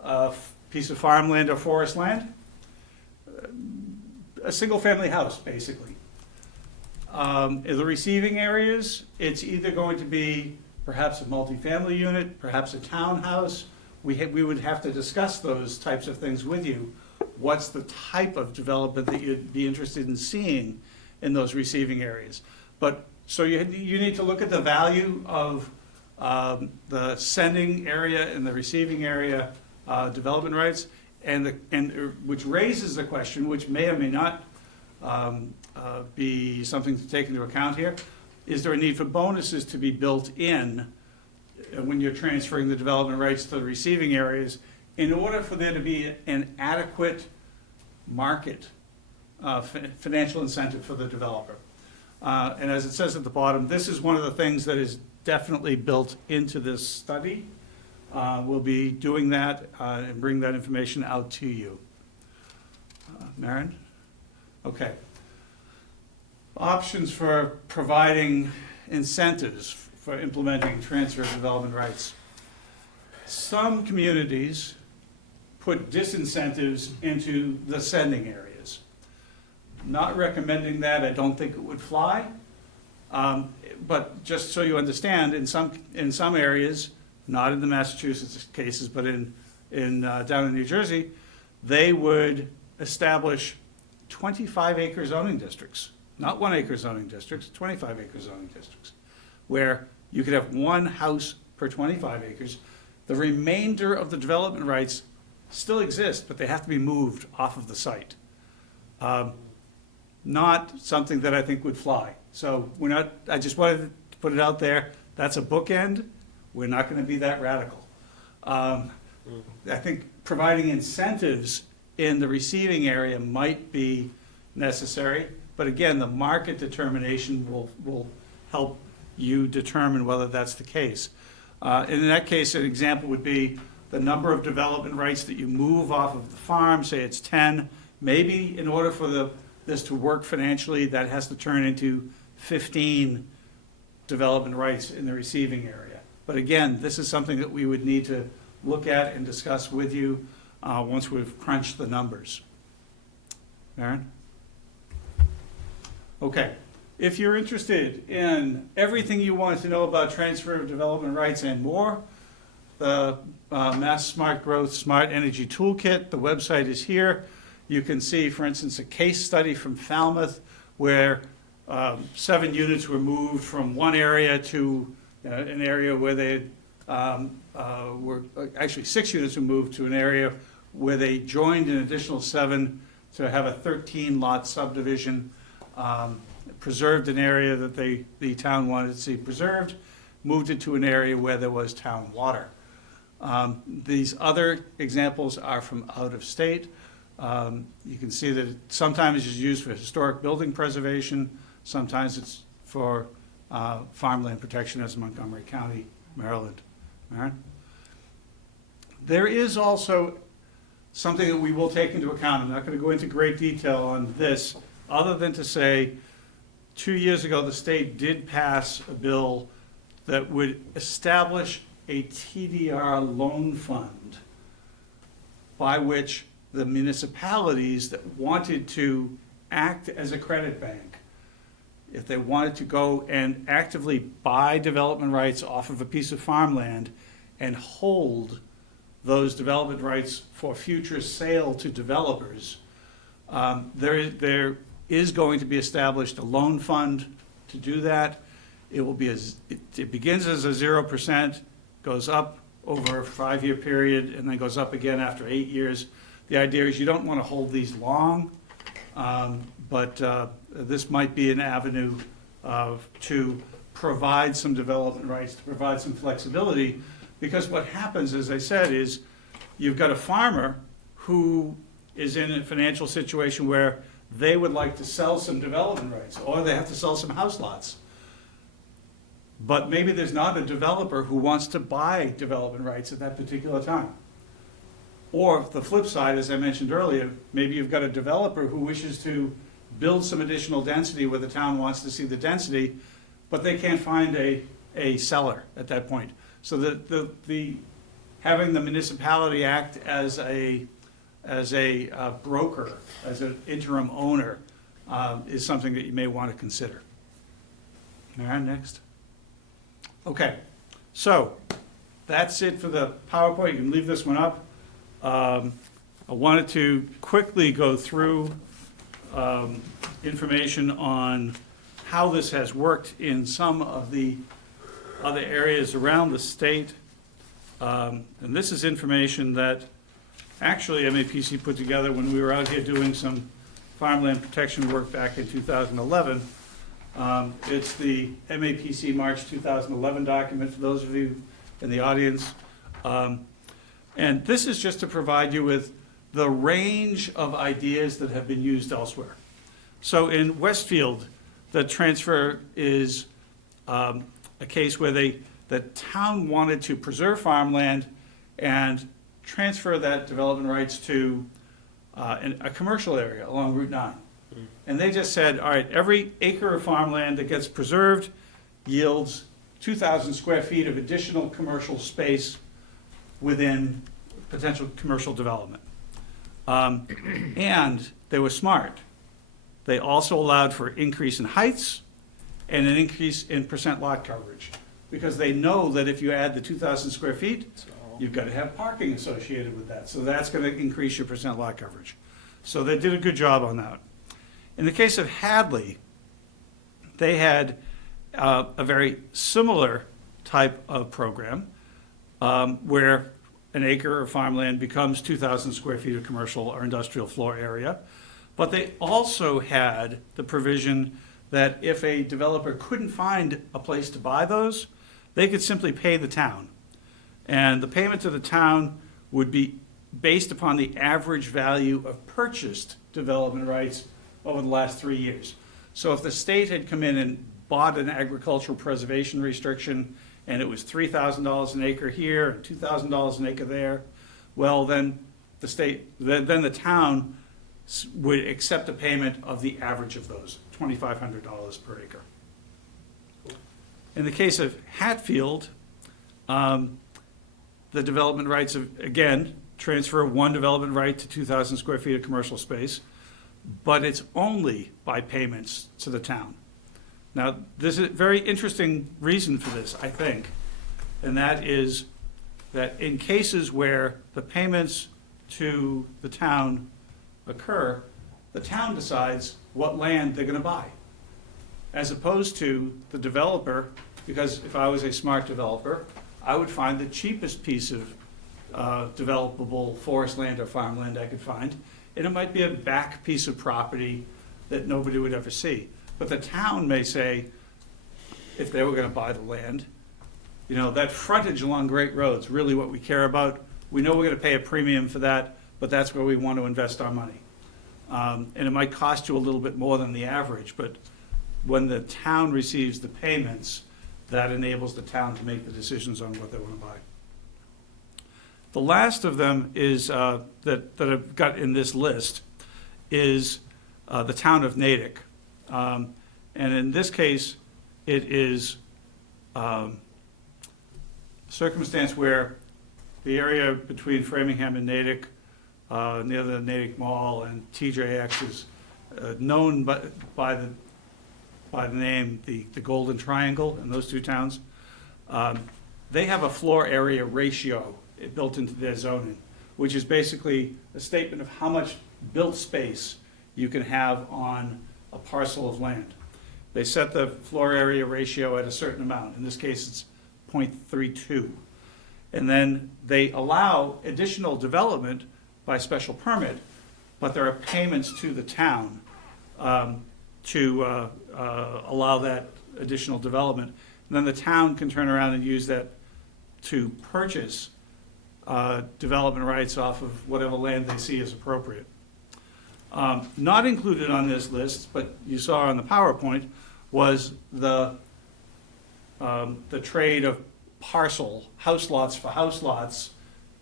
a piece of farmland or forest land, a single-family house, basically. In the receiving areas, it's either going to be perhaps a multifamily unit, perhaps a townhouse, we would have to discuss those types of things with you. What's the type of development that you'd be interested in seeing in those receiving areas? But, so you need to look at the value of the sending area and the receiving area development rights, which raises the question, which may or may not be something to take into account here. Is there a need for bonuses to be built in when you're transferring the development rights to the receiving areas in order for there to be an adequate market financial incentive for the developer? And as it says at the bottom, this is one of the things that is definitely built into this study. We'll be doing that and bring that information out to you. Maren? Okay. Options for providing incentives for implementing transfer of development rights. Some communities put disincentives into the sending areas. Not recommending that, I don't think it would fly. But just so you understand, in some areas, not in the Massachusetts cases, but down in New Jersey, they would establish 25-acre zoning districts, not 1-acre zoning districts, 25-acre zoning districts, where you could have one house per 25 acres. The remainder of the development rights still exist, but they have to be moved off of the site. Not something that I think would fly. So I just wanted to put it out there. That's a bookend. We're not going to be that radical. I think providing incentives in the receiving area might be necessary, but again, the market determination will help you determine whether that's the case. And in that case, an example would be the number of development rights that you move off of the farm, say it's 10. Maybe in order for this to work financially, that has to turn into 15 development rights in the receiving area. But again, this is something that we would need to look at and discuss with you once we've crunched the numbers. Aaron? Okay. If you're interested in everything you want to know about transfer of development rights and more, the Mass Smart Growth Smart Energy Toolkit, the website is here. You can see, for instance, a case study from Falmouth where 7 units were moved from one area to an area where they were, actually 6 units were moved to an area where they joined an additional 7 to have a 13-lot subdivision, preserved an area that the town wanted to see preserved, moved it to an area where there was town water. These other examples are from out of state. You can see that sometimes it's used for historic building preservation, sometimes it's for farmland protection, as in Montgomery County, Maryland. All right? There is also something that we will take into account. I'm not going to go into great detail on this, other than to say 2 years ago the state did pass a bill that would establish a TDR loan fund by which the municipalities that wanted to act as a credit bank, if they wanted to go and actively buy development rights off of a piece of farmland and hold those development rights for future sale to developers, there is going to be established a loan fund to do that. It will be it begins as a 0%, goes up over a 5-year period, and then goes up again after 8 years. The idea is you don't want to hold these long, but this might be an avenue to provide some development rights, to provide some flexibility, because what happens, as I said, is you've got a farmer who is in a financial situation where they would like to sell some development rights, or they have to sell some house lots. But maybe there's not a developer who wants to buy development rights at that particular time. Or the flip side, as I mentioned earlier, maybe you've got a developer who wishes to build some additional density where the town wants to see the density, but they can't find a seller at that point. So the having the municipality act as a broker, as an interim owner, is something that you may want to consider. All right, next. Okay, so that's it for the PowerPoint. You can leave this one up. I wanted to quickly go through information on how this has worked in some of the other areas around the state. And this is information that actually MAPC put together when we were out here doing some farmland protection work back in 2011. It's the MAPC March 2011 document for those of you in the audience. And this is just to provide you with the range of ideas that have been used elsewhere. So in Westfield, the transfer is a case where the town wanted to preserve farmland and transfer that development rights to a commercial area along Route 9. And they just said, all right, every acre of farmland that gets preserved yields 2,000 square feet of additional commercial space within potential commercial development. And they were smart. They also allowed for increase in heights and an increase in percent lot coverage, because they know that if you add the 2,000 square feet, you've got to have parking associated with that. So that's going to increase your percent lot coverage. So they did a good job on that. In the case of Hadley, they had a very similar type of program where an acre of farmland becomes 2,000 square feet of commercial or industrial floor area. But they also had the provision that if a developer couldn't find a place to buy those, they could simply pay the town. And the payment to the town would be based upon the average value of purchased development rights over the last 3 years. So if the state had come in and bought an agricultural preservation restriction and it was $3,000 an acre here and $2,000 an acre there, well, then the state, then the town would accept a payment of the average of those, $2,500 per acre. In the case of Hatfield, the development rights of, again, transfer one development right to 2,000 square feet of commercial space, but it's only by payments to the town. Now, there's a very interesting reason for this, I think, and that is that in cases where the payments to the town occur, the town decides what land they're going to buy, as opposed to the developer, because if I was a smart developer, I would find the cheapest piece of developable forest land or farmland I could find, and it might be a back piece of property that nobody would ever see. But the town may say, if they were going to buy the land, you know, that frontage along great roads, really what we care about. We know we're going to pay a premium for that, but that's where we want to invest our money. And it might cost you a little bit more than the average, but when the town receives the payments, that enables the town to make the decisions on what they want to buy. The last of them is that I've got in this list is the town of Natick. And in this case, it is circumstance where the area between Framingham and Natick, near the Natick Mall and TJX, is known by the name the Golden Triangle in those two towns. They have a floor area ratio built into their zoning, which is basically a statement of how much built space you can have on a parcel of land. They set the floor area ratio at a certain amount. In this case, it's 0.32. And then they allow additional development by special permit, but there are payments to the town to allow that additional development. And then the town can turn around and use that to purchase development rights off of whatever land they see as appropriate. Not included on this list, but you saw on the PowerPoint, was the trade of house lots for house lots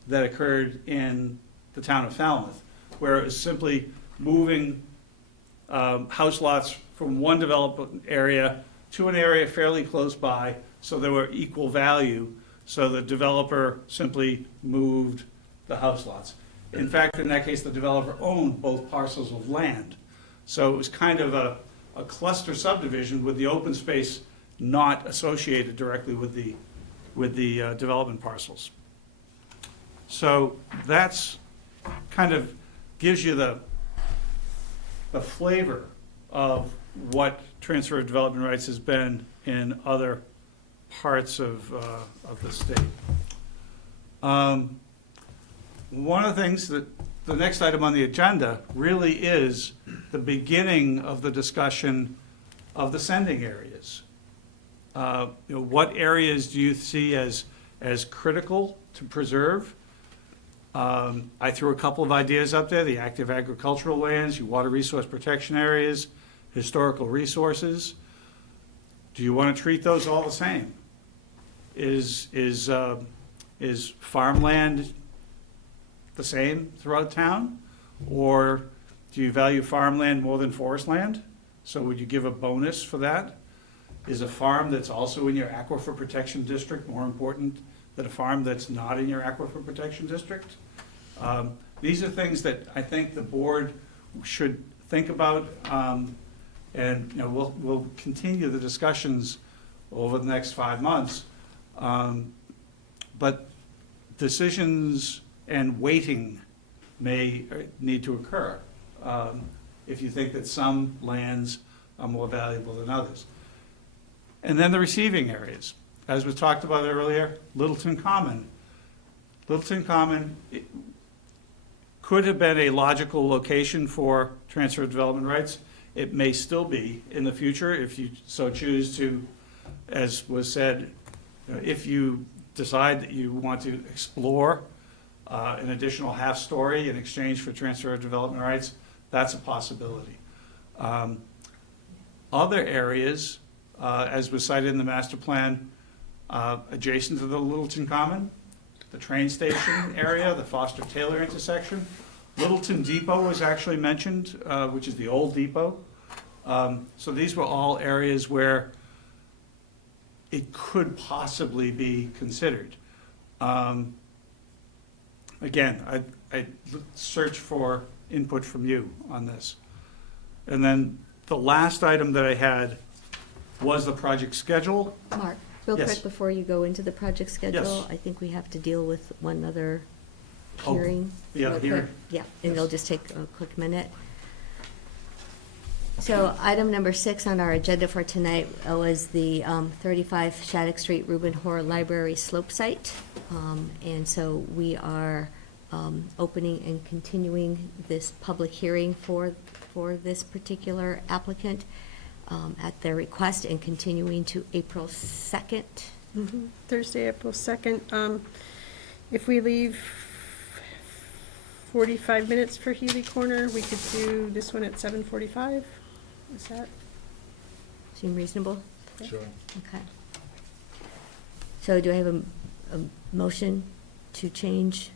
that occurred in the town of Falmouth, where it was simply moving house lots from one development area to an area fairly close by, so they were equal value, so the developer simply moved the house lots. In fact, in that case, the developer owned both parcels of land. So it was kind of a cluster subdivision with the open space not associated directly with the with the development parcels. So that's kind of gives you the flavor of what transfer of development rights has been in other parts of the state. One of the things that the next item on the agenda really is the beginning of the discussion of the sending areas. What areas do you see as critical to preserve? I threw a couple of ideas up there: the active agricultural lands, your water resource protection areas, historical resources. Do you want to treat those all the same? Is farmland the same throughout town? Or do you value farmland more than forest land? So would you give a bonus for that? Is a farm that's also in your aquifer protection district more important than a farm that's not in your aquifer protection district? These are things that I think the board should think about, and we'll continue the discussions over the next 5 months. But decisions and waiting may need to occur if you think that some lands are more valuable than others. And then the receiving areas. As was talked about earlier, Littleton Common. Littleton Common could have been a logical location for transfer of development rights. It may still be in the future if you so choose to, as was said, if you decide that you want to explore an additional half story in exchange for transfer of development rights, that's a possibility. Other areas, as was cited in the master plan, adjacent to the Littleton Common, the train station area, the Foster-Taylor intersection. Littleton Depot was actually mentioned, which is the old depot. So these were all areas where it could possibly be considered. Again, I search for input from you on this. And then the last item that I had was the project schedule. Mark, real Yes. quick, before you go into the project schedule, Yes. I think we have to deal with one other Oh, hearing. yeah, real hearing. quick. Yeah, and Yes. it'll just take a quick minute. So item number 6 on our agenda for tonight was the 35 Shattuck Street Reuben Hoare Library slope site. And so we are opening and continuing this public hearing for this particular applicant at their request, and continuing to April 2nd. Thursday, April 2nd. If we leave 45 minutes for Healy Corner, we could do this one at 7:45. Is that? Seem reasonable? Sure. Okay. So do I have a motion to change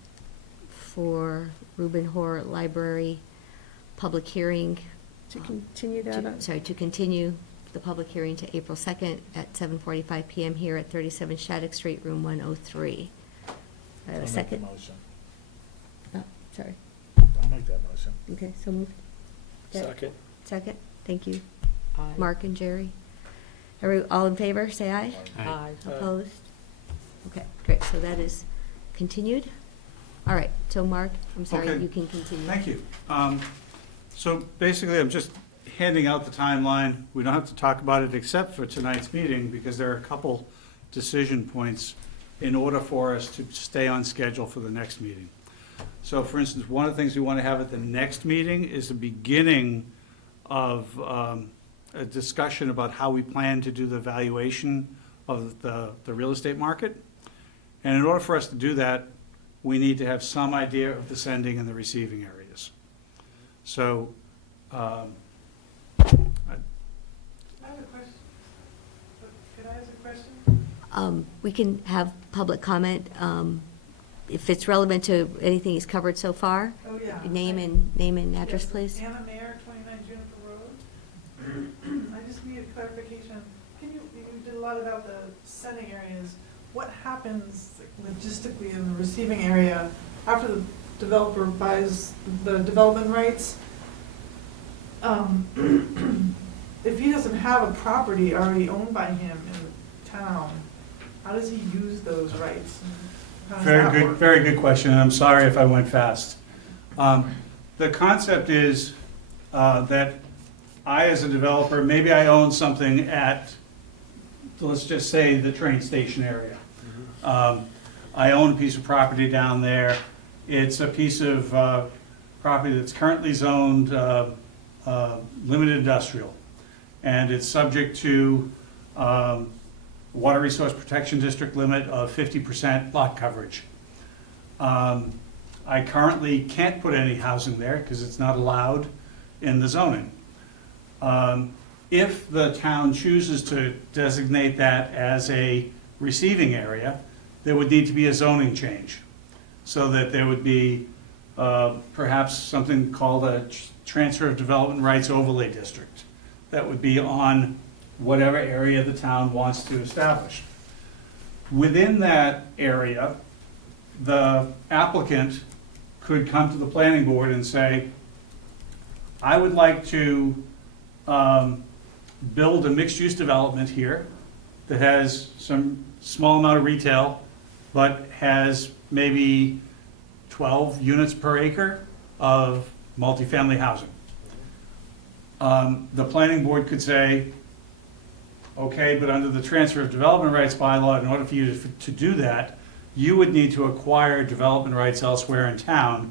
for Reuben Hoare Library public hearing? To continue that? To continue the public hearing to April 2nd at 7:45 PM here at 37 Shattuck Street, room 103. Do I have I'll a make second? the motion. Oh, sorry. I'll make that motion. Okay, so moved. Yeah. Second. Second, thank you. Aye. Mark and Jerry. All in favor, say aye. Aye. Opposed? Okay, great, so that is continued. All right, so Mark, I'm sorry, Okay. you can continue. Thank you. So basically, I'm just handing out the timeline. We don't have to talk about it except for tonight's meeting, because there are a couple decision points in order for us to stay on schedule for the next meeting. So for instance, one of the things we want to have at the next meeting is the beginning of a discussion about how we plan to do the valuation of the real estate market. And in order for us to do that, we need to have some idea of the sending and the receiving areas. So, I have a question. Could I ask a question? We can have public comment, if it's relevant to anything he's covered so far. Oh, yeah. Name and address, Yes, please. Anna Mayer, 29 Juniper Road. I just need a clarification. You did a lot about the sending areas. What happens logistically in the receiving area after the developer buys the development rights? If he doesn't have a property already owned by him in the town, how does he use those rights? How does Very that good, work? very good question, and I'm sorry if I went fast. The concept is that I, as a developer, maybe I own something at, let's just say, the train station area. I own a piece of property down there. It's a piece of property that's currently zoned limited industrial, and it's subject to Water Resource Protection District limit of 50% lot coverage. I currently can't put any housing there because it's not allowed in the zoning. If the town chooses to designate that as a receiving area, there would need to be a zoning change, so that there would be perhaps something called a transfer of development rights overlay district that would be on whatever area the town wants to establish. Within that area, the applicant could come to the planning board and say, I would like to build a mixed-use development here that has some small amount of retail, but has maybe 12 units per acre of multifamily housing. The planning board could say, okay, but under the transfer of development rights bylaw, in order for you to do that, you would need to acquire development rights elsewhere in town,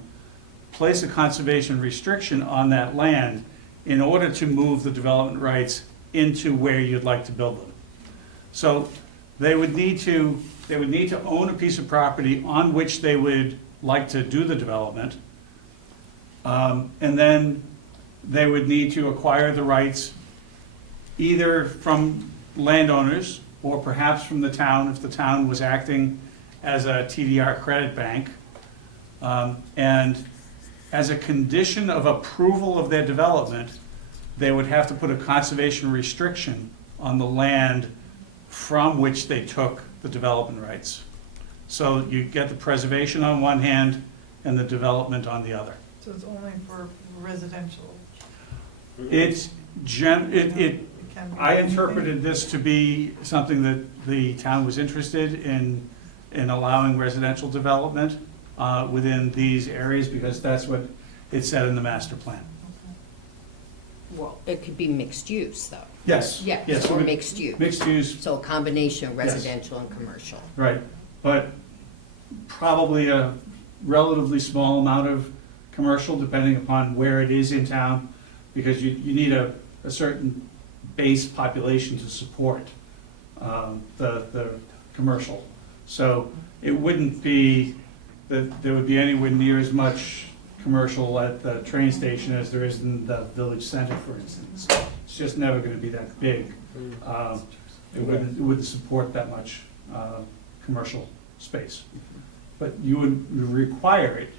place a conservation restriction on that land in order to move the development rights into where you'd like to build them. So they would need to own a piece of property on which they would like to do the development. And then they would need to acquire the rights either from landowners or perhaps from the town if the town was acting as a TDR credit bank. And as a condition of approval of their development, they would have to put a conservation restriction on the land from which they took the development rights. So you get the preservation on one hand and the development on the other. So it's only for residential? It's It can be I anything? interpreted this to be something that the town was interested in allowing residential development within these areas, because that's what it said in the master plan. Well, it could be mixed use, though. Yes. Yes, or mixed use. Mixed use, So a combination of residential and commercial. right, but probably a relatively small amount of commercial, depending upon where it is in town, because you need a certain base population to support the commercial. So it wouldn't be that there would be anywhere near as much commercial at the train station as there is in the village center, for instance. It's just never gonna be that big. It wouldn't support that much commercial space. But you would require it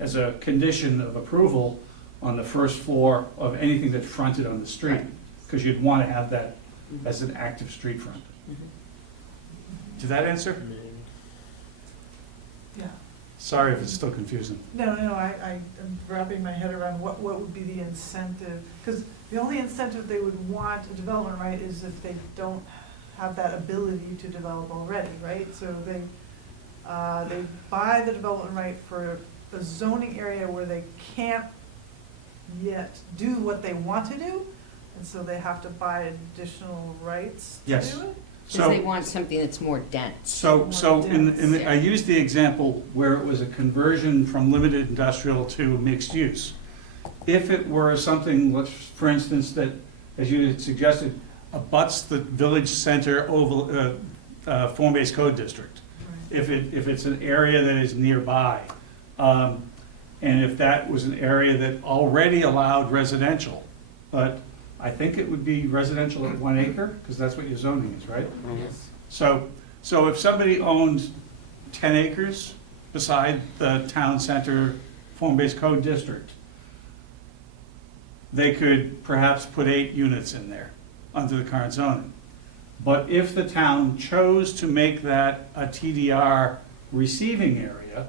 as a condition of approval on the first floor of anything that fronted on the street, because you'd want to have that as an active street front. Did that answer? Yeah. Sorry if it's still confusing. No, I am wrapping my head around what would be the incentive, because the only incentive they would want a development right is if they don't have that ability to develop already, right? So they buy the development right for a zoning area where they can't yet do what they want to do, and so they have to buy additional rights to Yes. do it? Because they want something that's more dense. So I used the example where it was a conversion from limited industrial to mixed use. If it were something, let's, for instance, that, as you had suggested, abuts the village center over, form-based code district, if it's an area that is nearby, and if that was an area that already allowed residential, but I think it would be residential at 1 acre, because that's what your zoning is, right? Yes. So if somebody owned 10 acres beside the town center form-based code district, they could perhaps put 8 units in there under the current zoning. But if the town chose to make that a TDR receiving area,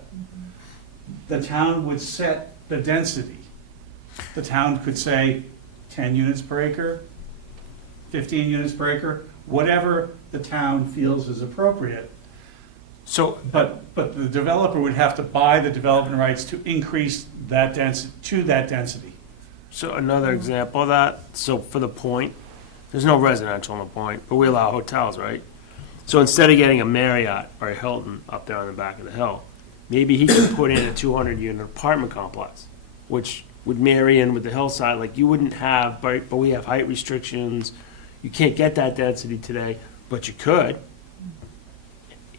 the town would set the density. The town could say 10 units per acre, 15 units per acre, whatever the town feels is appropriate. So, But the developer would have to buy the development rights to increase that density. so another example of that, so for the Point, there's no residential on the Point, but we allow hotels, right? So instead of getting a Marriott or a Hilton up there on the back of the hill, maybe he could put in a 200-unit apartment complex, which would marry in with the hillside, like you wouldn't have, but we have height restrictions. You can't get that density today, but you could.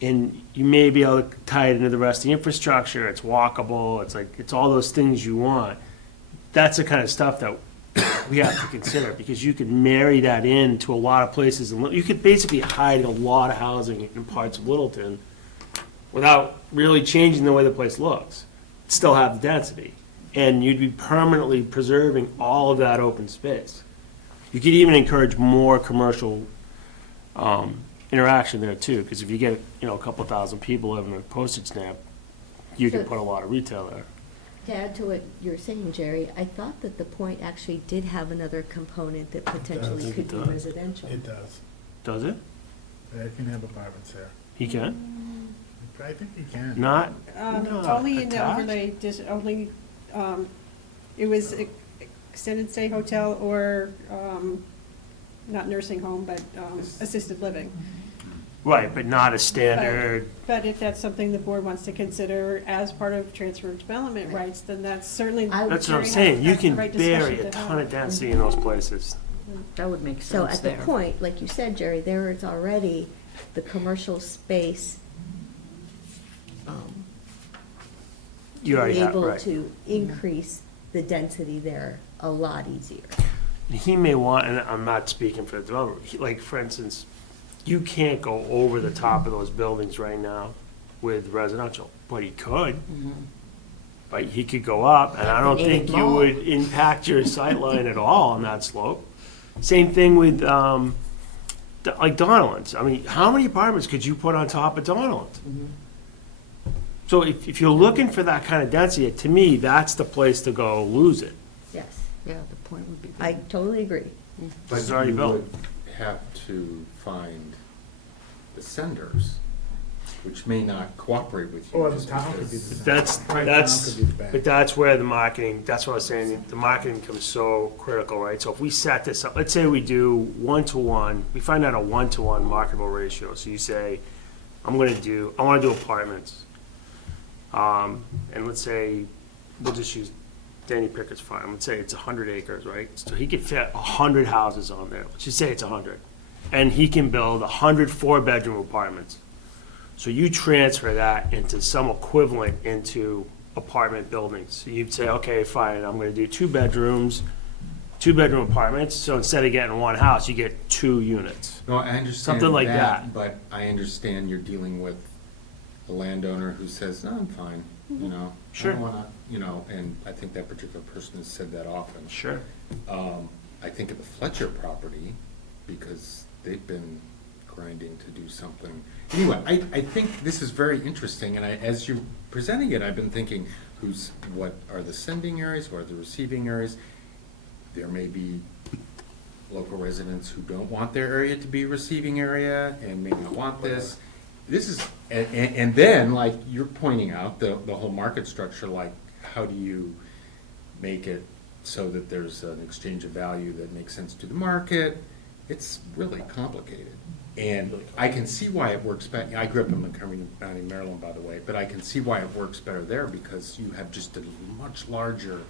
And you may be able to tie it into the rest of the infrastructure, it's walkable, it's like, it's all those things you want. That's the kind of stuff that we have to consider, because you could marry that in to a lot of places, and you could basically hide a lot of housing in parts of Littleton without really changing the way the place looks, still have the density, and you'd be permanently preserving all of that open space. You could even encourage more commercial interaction there too, because if you get, a couple thousand people living with a postage stamp, you can So- put a lot of retail there. To add to what you're saying, Jerry, I thought that the Point actually did have another component that potentially Does. could be It does. residential. It does. Does it? I can have apartments there. He can? I think you can. Not, Only in the attached? overlay, it was extended stay hotel or, not nursing home, but assisted living. right, but not a standard, But if that's something the board wants to consider as part of transfer of development rights, then that's certainly. I would- that's what I'm Jerry saying, you has the can right bury discussion a to ton have. of density in those places. That would make So sense at the there. Point, like you said, Jerry, there is already the commercial space You already have, able right. to increase the density there a lot easier. He may want, and I'm not speaking for the developer, like, for instance, you can't go over the top of those buildings right now with residential, but he could. But he could go up, and I don't think you would impact your sightline at all on that slope. Same thing with, like Donalds. I mean, how many apartments could you put on top of Donalds? So if you're looking for that kind of density, to me, that's the place to go lose it. Yes, Yeah, the Point would be good. I totally agree. But It's already you built. would have to find the senders, which may not cooperate with you. Or the just town could be because- the That's, Right, that's, town could be the bank. but that's where the marketing, that's what I was saying, the marketing becomes so critical, right? So if we set this up, let's say we do 1-to-1, we find out a 1-to-1 marketable ratio. So you say, I want to do apartments. And let's say, we'll just use Danny Pickett's farm, let's say it's 100 acres, right? So he could fit 100 houses on there, let's just say it's 100. And he can build 100 4-bedroom apartments. So you transfer that into some equivalent into apartment buildings. So you'd say, okay, fine, I'm gonna do 2 bedrooms, 2-bedroom apartments, so instead of getting one house, you get 2 units. No, I understand Something like that. But I understand you're dealing with a landowner who says, no, I'm fine, I Sure. don't wanna, and I think that particular person has said that often. Sure. I think of the Fletcher property, because they've been grinding to do something. Anyway, I think this is very interesting, and as you're presenting it, I've been thinking, what are the sending areas, what are the receiving areas? There may be local residents who don't want their area to be a receiving area and may not want this. This is, and then, like you're pointing out, the whole market structure, like, how do you make it so that there's an exchange of value that makes sense to the market? It's really complicated. And I can see why it works better. I grew up in Montgomery County, Maryland, by the way, but I can see why it works better there, because you have just a much larger,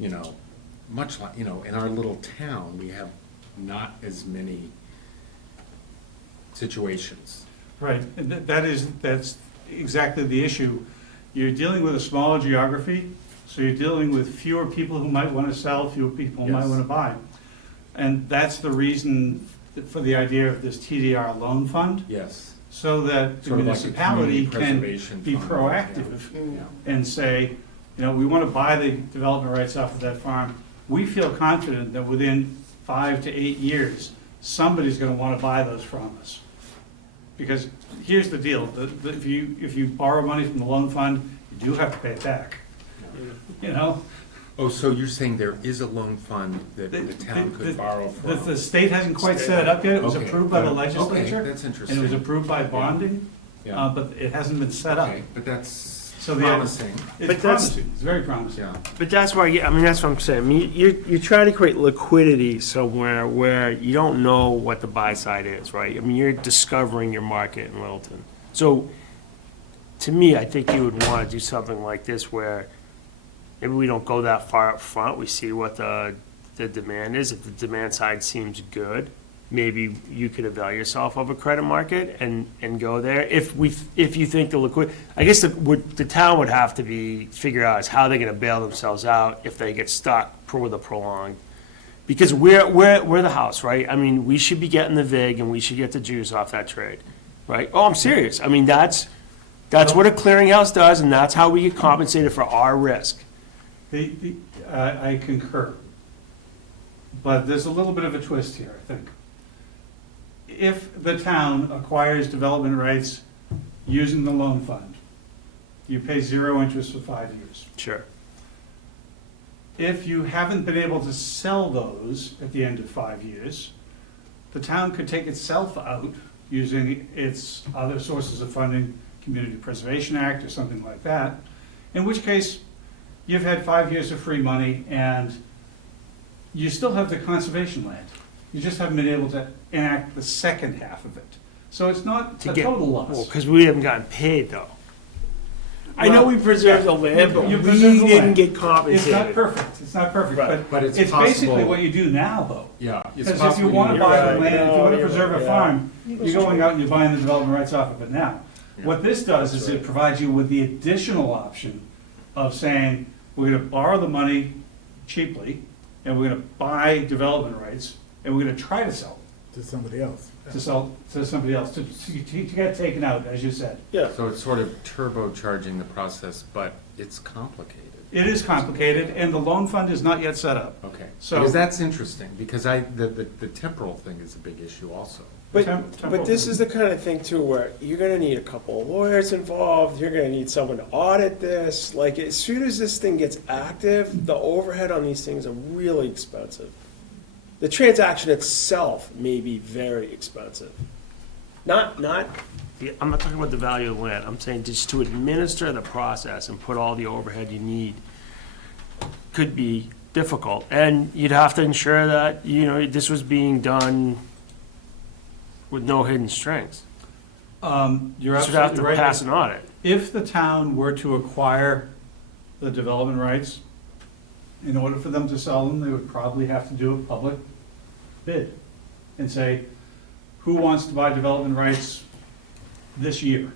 in our little town, we have not as many situations. Right, and that's exactly the issue. You're dealing with a smaller geography, so you're dealing with fewer people who might want to sell, fewer people who might Yes. want to buy. And that's the reason for the idea of this TDR loan fund, Yes. so that the Sort of like a municipality community can preservation be fund, proactive Yeah. and say, we want to buy the development rights off of that farm. We feel confident that within 5 to 8 years, somebody's going to want to buy those from us. Because here's the deal, if you borrow money from the loan fund, you do have to pay it back. Oh, so you're saying there is a loan fund that the town could borrow The from? state hasn't quite set it up yet. It was Okay, approved by the okay, legislature. that's And it was interesting. approved by bonding, Yeah. but it hasn't been set up. Okay, but that's So the- promising. But It's that's- promising, it's very promising. Yeah. But that's why, I mean, that's what I'm saying. I mean, you're trying to create liquidity somewhere where you don't know what the buy side is, right? I mean, you're discovering your market in Littleton. So, to me, I think you would want to do something like this where maybe we don't go that far up front. We see what the demand is. If the demand side seems good, maybe you could avail yourself of a credit market and go there. If you think I guess what the town would have to figure out is how they're gonna bail themselves out if they get stuck with a prolonged. Because we're the house, right? I mean, we should be getting the vig and we should get the juice off that trade, right? Oh, I'm serious. I mean, that's what a clearinghouse does, and that's how we get compensated for our risk. I concur. But there's a little bit of a twist here, I think. If the town acquires development rights using the loan fund, you pay 0 interest for 5 years. Sure. If you haven't been able to sell those at the end of 5 years, the town could take itself out using its other sources of funding, Community Preservation Act or something like that, in which case you've had 5 years of free money and you still have the conservation land. You just haven't been able to enact the second half of it. So it's not a total Well, loss. because we haven't gotten paid, though. I know we preserved the land, but You we preserved the didn't land. get It's compensated. not perfect, it's not perfect, Right. But it's it's basically possible- what you do now, though. Yeah. it's Because if possible you want to You're buy right. the land, if you want to No, preserve you're a right. farm, you're going out and you're buying the development rights off of it now. Yeah. What this does is That's it right. provides you with the additional option of saying, we're gonna borrow the money cheaply, and we're gonna buy development rights, and we're gonna try to sell To somebody else. to sell to somebody else, to get taken out, as you said. Yeah. So it's sort of turbocharging the process, but it's complicated. It is complicated, and the loan fund is not yet set up. Okay, So- because that's interesting, because the temporal thing is a big issue also. But this is the kind of thing too, where you're gonna need a couple of lawyers involved, you're gonna need someone to audit this, like, as soon as this thing gets active, the overhead on these things are really expensive. The transaction itself may be very expensive. Not, I'm not talking about the value of the land. I'm saying just to administer the process and put all the overhead you need could be difficult. And you'd have to ensure that, this was being done with no hidden strings. You're You'd have absolutely to right. pass an audit. If the town were to acquire the development rights, in order for them to sell them, they would probably have to do a public bid and say, who wants to buy development rights this year?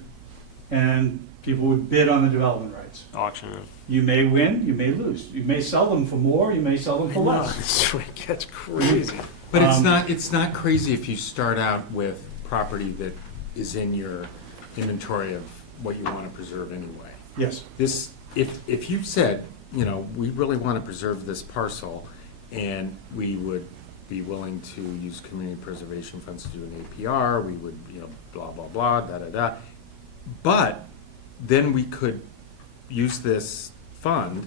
And people would bid on the development rights. Auction it. You may win, you may lose. You may sell them for more, you may sell them for less. This way it gets crazy. But it's not crazy if you start out with property that is in your inventory of what you want to preserve anyway. Yes. This, if you said, we really want to preserve this parcel, and we would be willing to use community preservation funds to do an APR, we would, blah, blah, blah, da-da-da. But then we could use this fund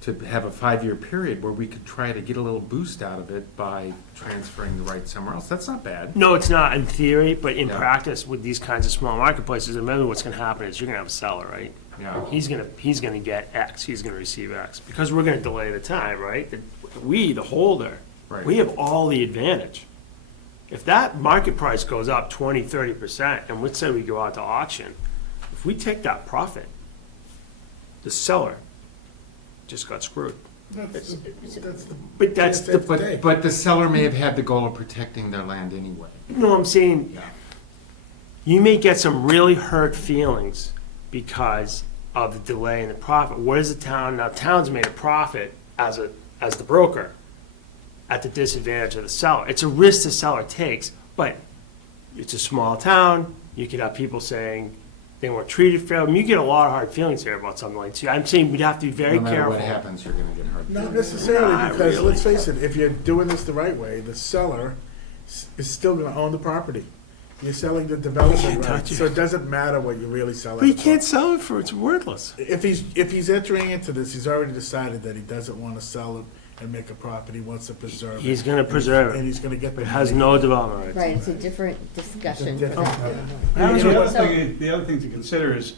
to have a 5-year period where we could try to get a little boost out of it by transferring the rights somewhere else. That's not bad. No, it's not in theory, but in Yeah. practice with these kinds of small marketplaces, remember what's gonna happen is you're gonna have a seller, right? Yeah. He's gonna get X, he's gonna receive X, because we're gonna delay the time, right? We, the holder, Right. we have all the advantage. If that market price goes up 20, 30%, and let's say we go out to auction, if we take that profit, the seller just got screwed. That's But that's the, But the seller may have had the goal of protecting their land anyway. no, I'm saying, Yeah. you may get some really hurt feelings because of the delay in the profit. What is the town? Now, town's made a profit as the broker at the disadvantage of the seller. It's a risk the seller takes, but it's a small town. You could have people saying they weren't treated fairly. I mean, you get a lot of hard feelings here about something like that. I'm saying we'd have to be very No matter careful. what happens, you're gonna get hurt. Not necessarily, Not because really. let's face it, if you're doing this the right way, the seller is still gonna own the property. You're selling the development can't touch rights, it. so it doesn't matter what you're really selling. But you it for. can't sell it for, it's worthless. If he's entering into this, he's already decided that he doesn't want to sell it and make a profit. He wants to preserve it. He's gonna preserve And it. he's gonna get the It has money. no development rights. Right, it's a different discussion for different- that. The other thing to consider is,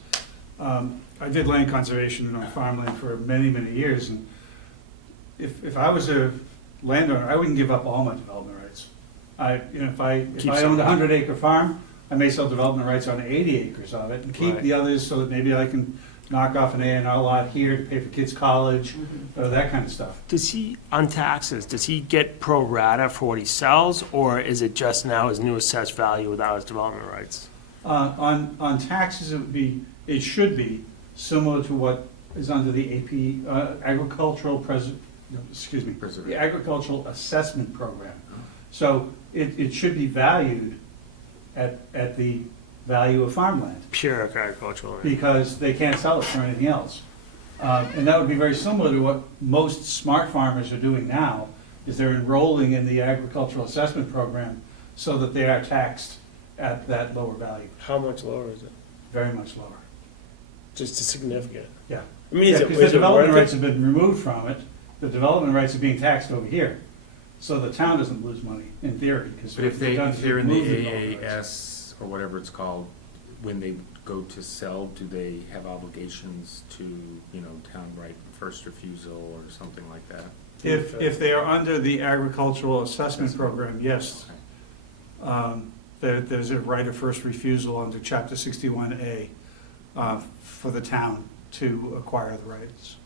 I did land conservation on farmland for many, many years, and if I was a landowner, I wouldn't give up all my development rights. If I Keep owned some. a 100-acre farm, I may sell development rights on 80 acres of it, and keep Right. the others so that maybe I can knock off an A&R lot here to pay for kids' college, or that kind of stuff. Does he, on taxes, does he get pro rata for what he sells, or is it just now his new assessed value without his development rights? On taxes, it should be similar to what is under the AP, the Agricultural Assessment Program. So it should be valued at the value of farmland, Pure agricultural. land. because they can't sell it for anything else. And that would be very similar to what most smart farmers are doing now, is they're enrolling in the Agricultural Assessment Program so that they are taxed at that lower value, How much lower is it? very much lower. Just significant. Yeah. I mean, Yeah, is it, because the is it development worth rights it? have been removed from it, the development rights are being taxed over here. So the town doesn't lose money, in theory, because. But if they're in the AAS or whatever it's called, when they go to sell, do they have obligations to, town right of first refusal or something like that? If they are under the agricultural assessment program, yes. There's a right of first refusal under chapter 61A for the town to acquire the rights.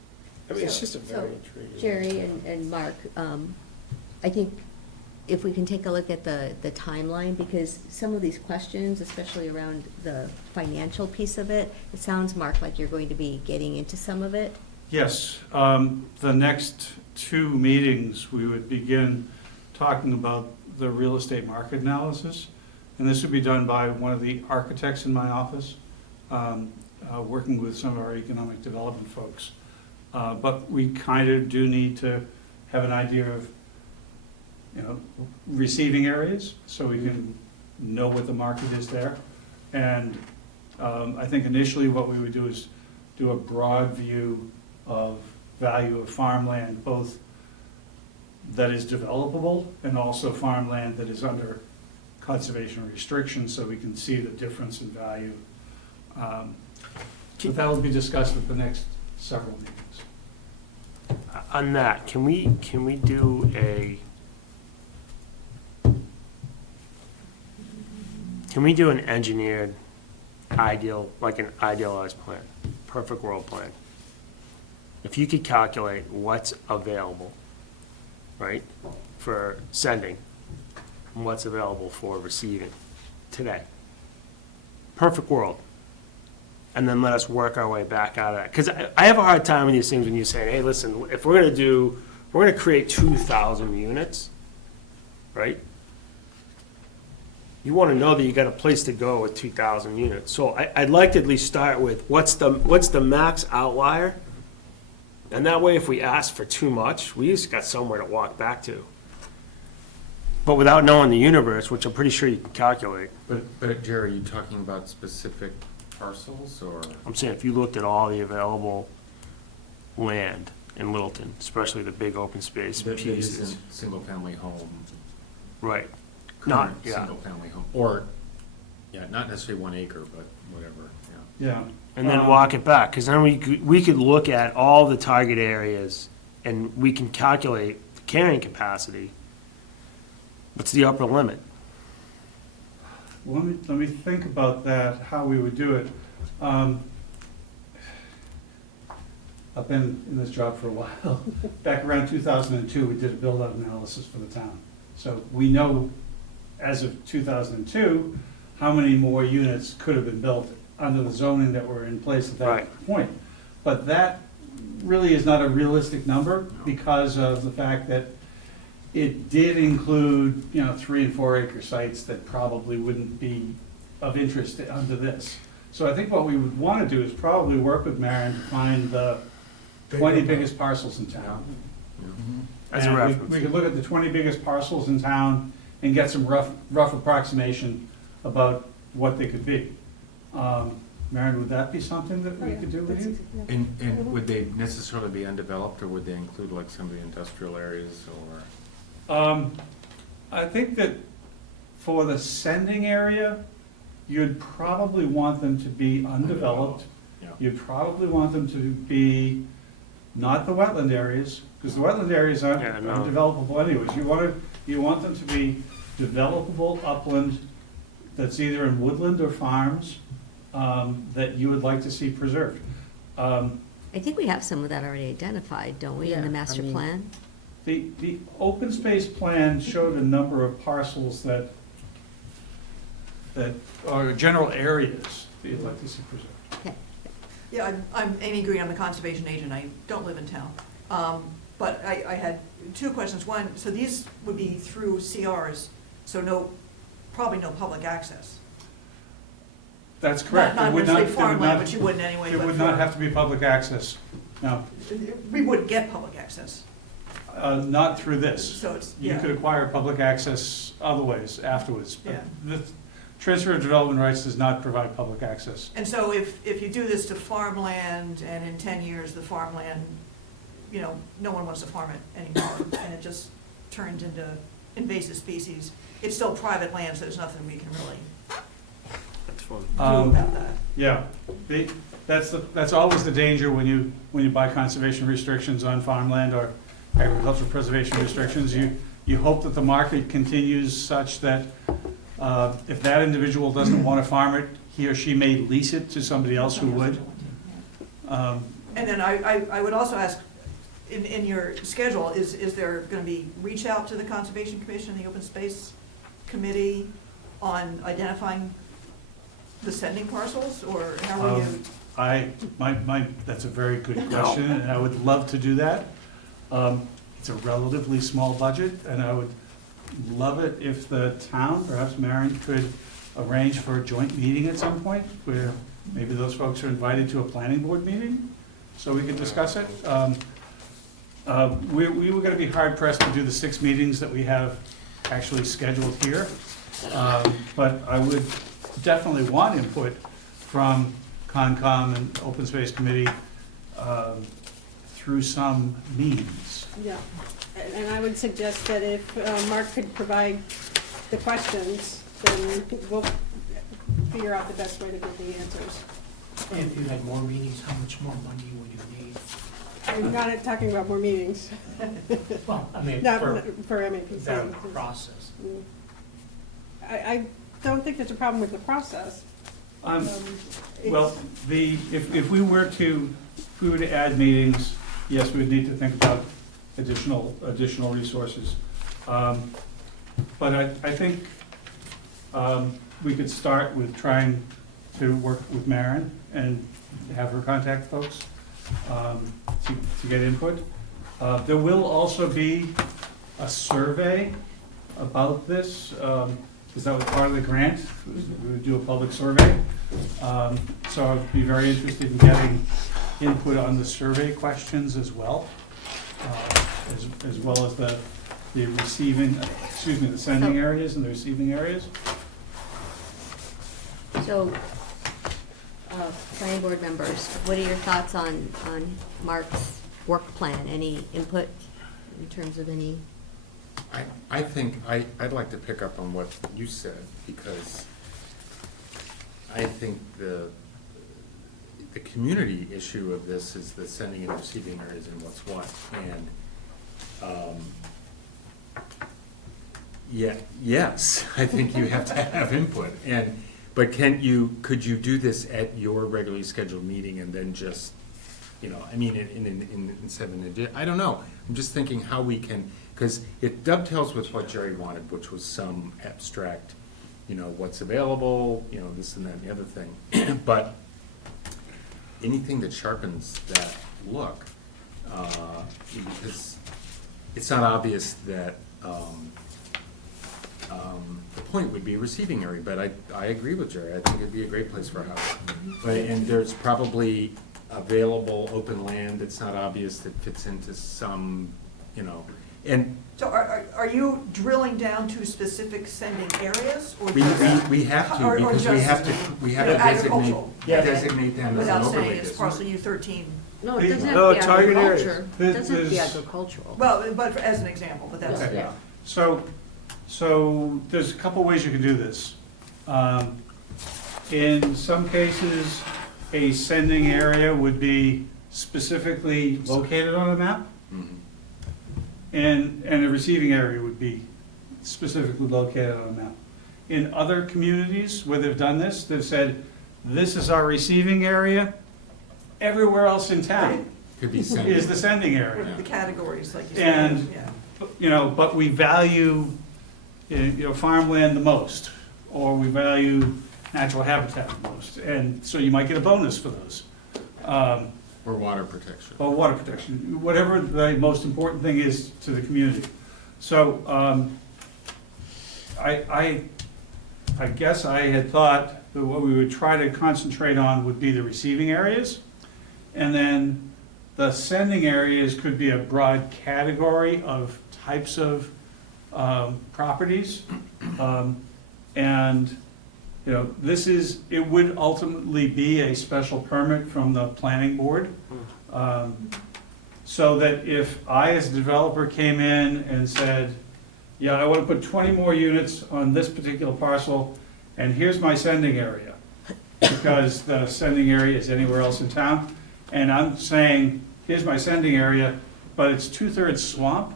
I mean, it's just a So, very intriguing. Jerry and Mark, I think if we can take a look at the timeline, because some of these questions, especially around the financial piece of it, it sounds, Mark, like you're going to be getting into some of it. Yes, the next 2 meetings, we would begin talking about the real estate market analysis. And this would be done by one of the architects in my office, working with some of our economic development folks. But we kind of do need to have an idea of, receiving areas, so we can know what the market is there. And I think initially what we would do is do a broad view of value of farmland, both that is developable and also farmland that is under conservation restrictions, so we can see the difference in value. But that will be discussed at the next several meetings. On that, can we do an engineered like an idealized plan, perfect world plan? If you could calculate what's available, right, for sending, and what's available for receiving today. Perfect world. And then let us work our way back out of that. Because I have a hard time with these things when you're saying, hey, listen, if we're gonna create 2,000 units, right? You wanna know that you got a place to go with 2,000 units. So I'd like to at least start with, what's the max outlier? And that way, if we ask for too much, we just got somewhere to walk back to. But without knowing the universe, which I'm pretty sure you can calculate. But Jerry, are you talking about specific parcels or? I'm saying if you looked at all the available land in Littleton, especially the big open space That pieces. isn't single-family home. Right. Not, Current yeah. single-family home, or, not necessarily 1 acre, but whatever, Yeah. And then walk it back, because then we could look at all the target areas, and we can calculate the carrying capacity. What's the upper limit? Let me think about that, how we would do it. I've been in this job for a while. Back around 2002, we did a build-out analysis for the town. So we know, as of 2002, how many more units could have been built under the zoning that were in place at that Right. point. But that really is not a realistic number because of the fact that it did include, 3 and 4 acre sites that probably wouldn't be of interest under this. So I think what we would want to do is probably work with Marion to find the 20 biggest parcels in town. As a And reference. we could look at the 20 biggest parcels in town and get some rough approximation about what they could be. Marion, would that be something that we could do with you? And would they necessarily be undeveloped, or would they include like some of the industrial areas, or? I think that for the sending area, you'd probably want them to be undeveloped. Yeah. You'd probably want them to be not the wetland areas, because the wetland areas aren't Yeah, no. undevelopable anyways. You want them to be developable upland that's either in woodland or farms, that you would like to see preserved. I think we have some of that already identified, don't we, in the Yeah, master I mean- plan? The open space plan showed a number of parcels that are general areas that you'd like to see preserved. Okay. Yeah, I'm Amy Green, I'm the conservation agent, I don't live in town. But I had two questions. One, so these would be through CRs, so probably no public access. That's correct. Not It would necessarily it would farmland, not- but you wouldn't anyway. It but would not for- have to be public access, no. We wouldn't get public access, Not through this. so it's, You yeah. could acquire public access other ways afterwards. But Yeah. the transfer of development rights does not provide public access. And so if you do this to farmland, and in 10 years, the farmland, no one wants to farm it anymore, and it just turns into invasive species, it's still private land, so there's nothing we can really That's fun. do about that. Yeah, that's always the danger when you buy conservation restrictions on farmland or agricultural preservation restrictions. You hope that the market continues such that if that individual doesn't want to farm it, he or she may lease it to somebody else who would. And then I would also ask, in your schedule, is there going to be reach out to the Conservation Commission, the Open Space Committee, on identifying the sending parcels, or how are you? That's a very good question, and I would love to do that. It's a relatively small budget, and I would love it if the town, perhaps Marion, could arrange for a joint meeting at some point, where maybe those folks are invited to a planning board meeting, so we could discuss it. We were gonna be hard pressed to do the 6 meetings that we have actually scheduled here. But I would definitely want input from Concom and Open Space Committee through some means. Yeah, and I would suggest that if Mark could provide the questions, then we'll figure out the best way to get the answers. If you had more meetings, how much more money would you need? I'm not talking about more meetings. Well, I mean, Not for for MAPC. that process. I don't think there's a problem with the process. Well, if we were to add meetings, yes, we'd need to think about additional resources. But I think we could start with trying to work with Maren and have her contact folks to get input. There will also be a survey about this, because that was part of the grant. We would do a public survey. So I'd be very interested in getting input on the survey questions as well, as well as the the sending areas and the receiving areas. So, planning board members, what are your thoughts on Mark's work plan? Any input in terms of any? I think, I'd like to pick up on what you said, because I think the community issue of this is the sending and receiving areas and what's what. And, yes, I think you have to have input. But could you do this at your regularly scheduled meeting and then just, I mean, instead of, I don't know. I'm just thinking how we can, because it dovetails with what Jerry wanted, which was some abstract, what's available, this and that and the other thing. But anything that sharpens that look, because it's not obvious that the point would be a receiving area, but I agree with Jerry. I think it'd be a great place for a house. And there's probably available open land that's not obvious that fits into some, And So are you drilling down to specific sending areas, or we have to, or because we just, have to you know, agricultural? designate them as an Without saying overlay it's district. parcel U13? No, it doesn't No, have to be target areas. agriculture. It doesn't have to be There's- agricultural. Well, but as an example, but that's, Yeah. So there's a couple ways you can do this. In some cases, a sending area would be specifically located on a map, Mhm. and a receiving area would be specifically located on a map. In other communities where they've done this, they've said, this is our receiving area, everywhere else in town Could be is sending. the sending area. the categories, like you And- said, yeah. You know, but we value, farmland the most, or we value natural habitat the most, and so you might get a bonus for those. Or water protection. Or water protection, whatever the most important thing is to the community. So, I guess I had thought that what we would try to concentrate on would be the receiving areas, and then the sending areas could be a broad category of types of properties. And, it would ultimately be a special permit from the planning board. So that if I, as a developer, came in and said, yeah, I want to put 20 more units on this particular parcel, and here's my sending area, because the sending area is anywhere else in town, and I'm saying, here's my sending area, but it's 2/3 swamp,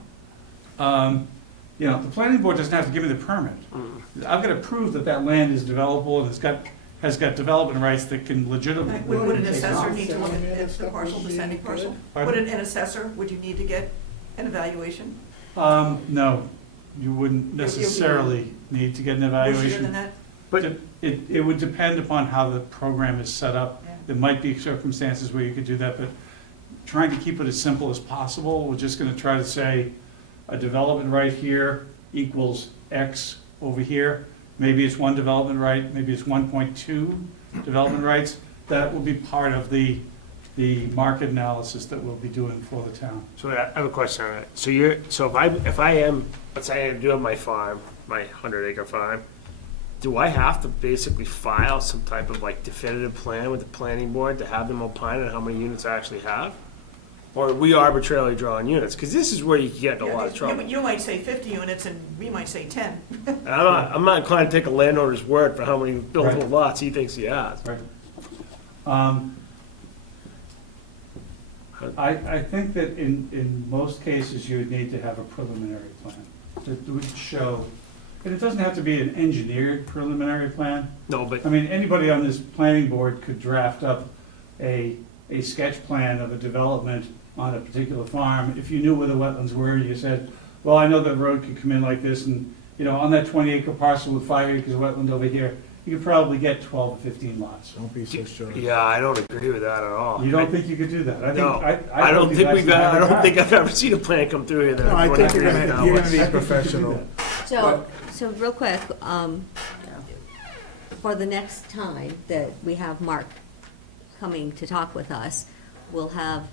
the planning board doesn't have to give me the permit. I've got to prove that that land is developable and has got development rights that can legitimately. Would an assessor need to look at the parcel, the sending parcel? Pardon? Would an assessor, would you need to get an evaluation? No, you wouldn't necessarily need to get an More evaluation. sheer than that? But it would depend upon how the program is set up. Yeah. There might be circumstances where you could do that, but trying to keep it as simple as possible, we're just gonna try to say, a development right here equals X over here. Maybe it's one development right, maybe it's 1.2 development rights. That will be part of the market analysis that we'll be doing for the town. So I have a question on that. So if I am, let's say I do have my farm, my 100-acre farm, do I have to basically file some type of like definitive plan with the planning board to have them opine on how many units I actually have? Or are we arbitrarily drawing units? Because this is where you can get in a lot of trouble. You might say 50 units and we might say 10. And I'm not inclined to take a landowner's word for how many buildable Right. lots he thinks he has. Right. I think that in most cases, you would need to have a preliminary plan that would show, and it doesn't have to be an engineered preliminary plan. No, but I mean, anybody on this planning board could draft up a sketch plan of a development on a particular farm. If you knew where the wetlands were, you said, well, I know the road could come in like this, and, on that 20-acre parcel with 5 acres of wetland over here, you could probably get 12 to 15 lots. Don't be so sure. yeah, I don't agree with that at all. You don't think you could do that? I think, No, I don't think that's I don't not think I've ever seen a plan come through here that. No, I think everyone agrees now you're with. gonna be professional. So real quick, for the next time that we have Mark coming to talk with us, we'll have,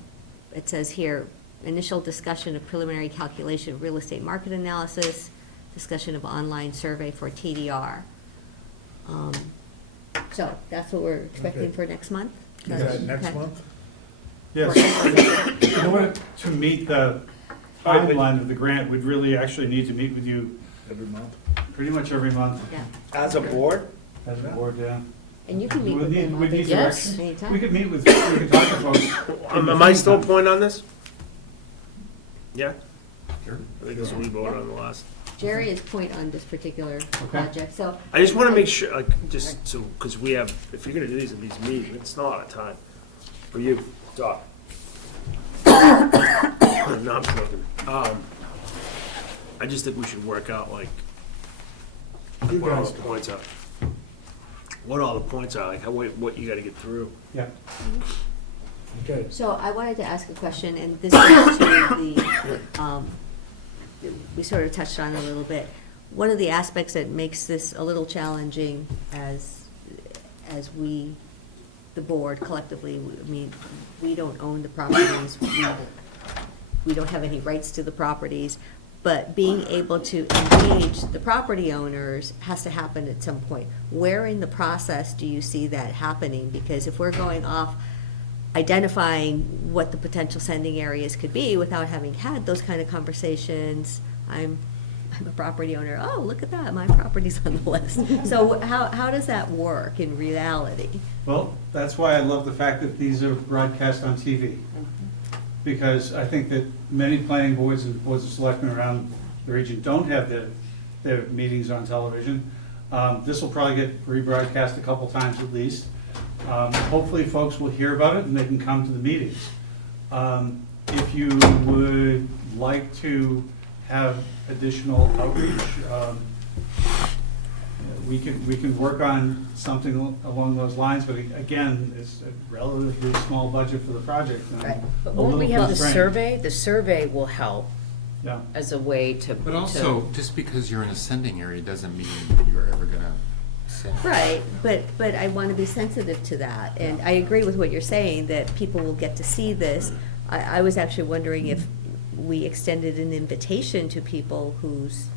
it says here, initial discussion of preliminary calculation of real estate market analysis, discussion of online survey for TDR. So that's what we're expecting Okay. for next month? Is that next Okay. month? Yes. In order to meet the timeline of the grant, we'd really actually need to meet with you Every month? pretty much every month Yeah, As a board? as a board, yeah. and you can meet We'd with need- them we'd need obviously direct- anytime. We could meet with, we could talk to folks. Am I still a point on this? Yeah? Sure. I think that's what we voted on the last. Jerry is point on this particular project, so. I just want to make sure, just so, because we have, if you're going to do these at these meetings, it's not a lot of time for you, Doc. No, I'm joking. I just think we should work out You what all guys the points are. What all the points are, what you got to get through. Yeah. Okay. So I wanted to ask a question, and this is to we sort of touched on it a little bit. One of the aspects that makes this a little challenging as we, the board collectively, I mean, we don't own the properties, we don't have any rights to the properties, but being able to engage the property owners has to happen at some point. Where in the process do you see that happening? Because if we're going off identifying what the potential sending areas could be without having had those kind of conversations, I'm a property owner, oh, look at that, my property's on the list. So how does that work in reality? Well, that's why I love the fact that these are broadcast on TV. Because I think that many planning boards and boards of selectmen around the region don't have their meetings on television. This will probably get rebroadcast a couple times at least. Hopefully folks will hear about it and they can come to the meetings. If you would like to have additional outreach, we can work on something along those lines, but again, it's a relatively small budget for the project. and Right, but a won't we little have the constrained. survey? The survey will help Yeah. as a way to. But to- also, just because you're in a sending area doesn't mean you're ever gonna send. Right, but I want to be sensitive to that, and I agree with what you're saying, that people will get to see this. I was actually wondering if we extended an invitation to people whose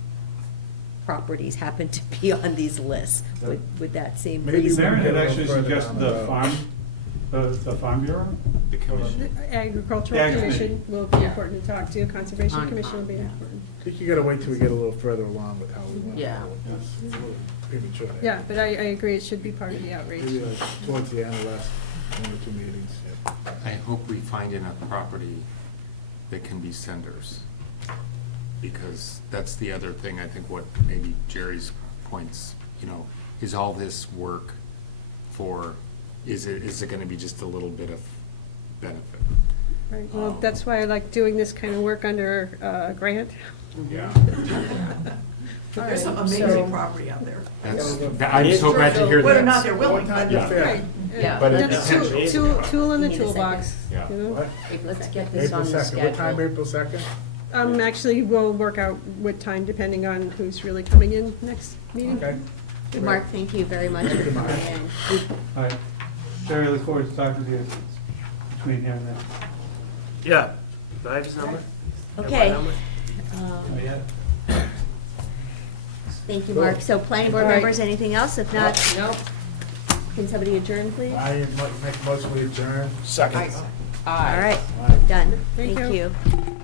properties happen to be on these lists. Would that seem Maybe reasonable? Mary had Maybe actually further suggested down the the road. farm bureau? The commission. Agricultural The Ag Commission will be Yeah. important to talk to, Conservation On Commission will be farm, yeah. important. I think you gotta wait till we get a little further along with how we want to Yeah. go. It's a little premature. there. Yeah, but I agree, it should be part of the outreach. Maybe towards the end of the last one or two meetings, yeah. I hope we find enough property that can be senders. Because that's the other thing, I think what maybe Jerry's points, is all this work for, is it gonna be just a little bit of benefit? Right, well, that's why I like doing this kind of work under a grant. Yeah. But there's some So- amazing property out there. I'm so glad to hear that. Whether or not they're willing, One time but. you're fair. Right. Yeah. But it- That's potentially- tool in the You need a second? toolbox, Yeah. you know? What? Let's get this April on the 2nd, what time, schedule. April 2nd? Actually, we'll work out what time depending on who's really coming in next meeting. Okay. Mark, thank you very much for Thank you, Mark. coming in. All right. Jerry, I look forward to talking to you between here and there. Yeah. Do I have his number? Okay. Have my number? Oh, yeah? Thank you, Mark. So planning board All right. members, anything else? If not, Nope. can somebody adjourn, please? I make a motion we adjourn. Second. All right, Aye. done. Thank Thank you. you.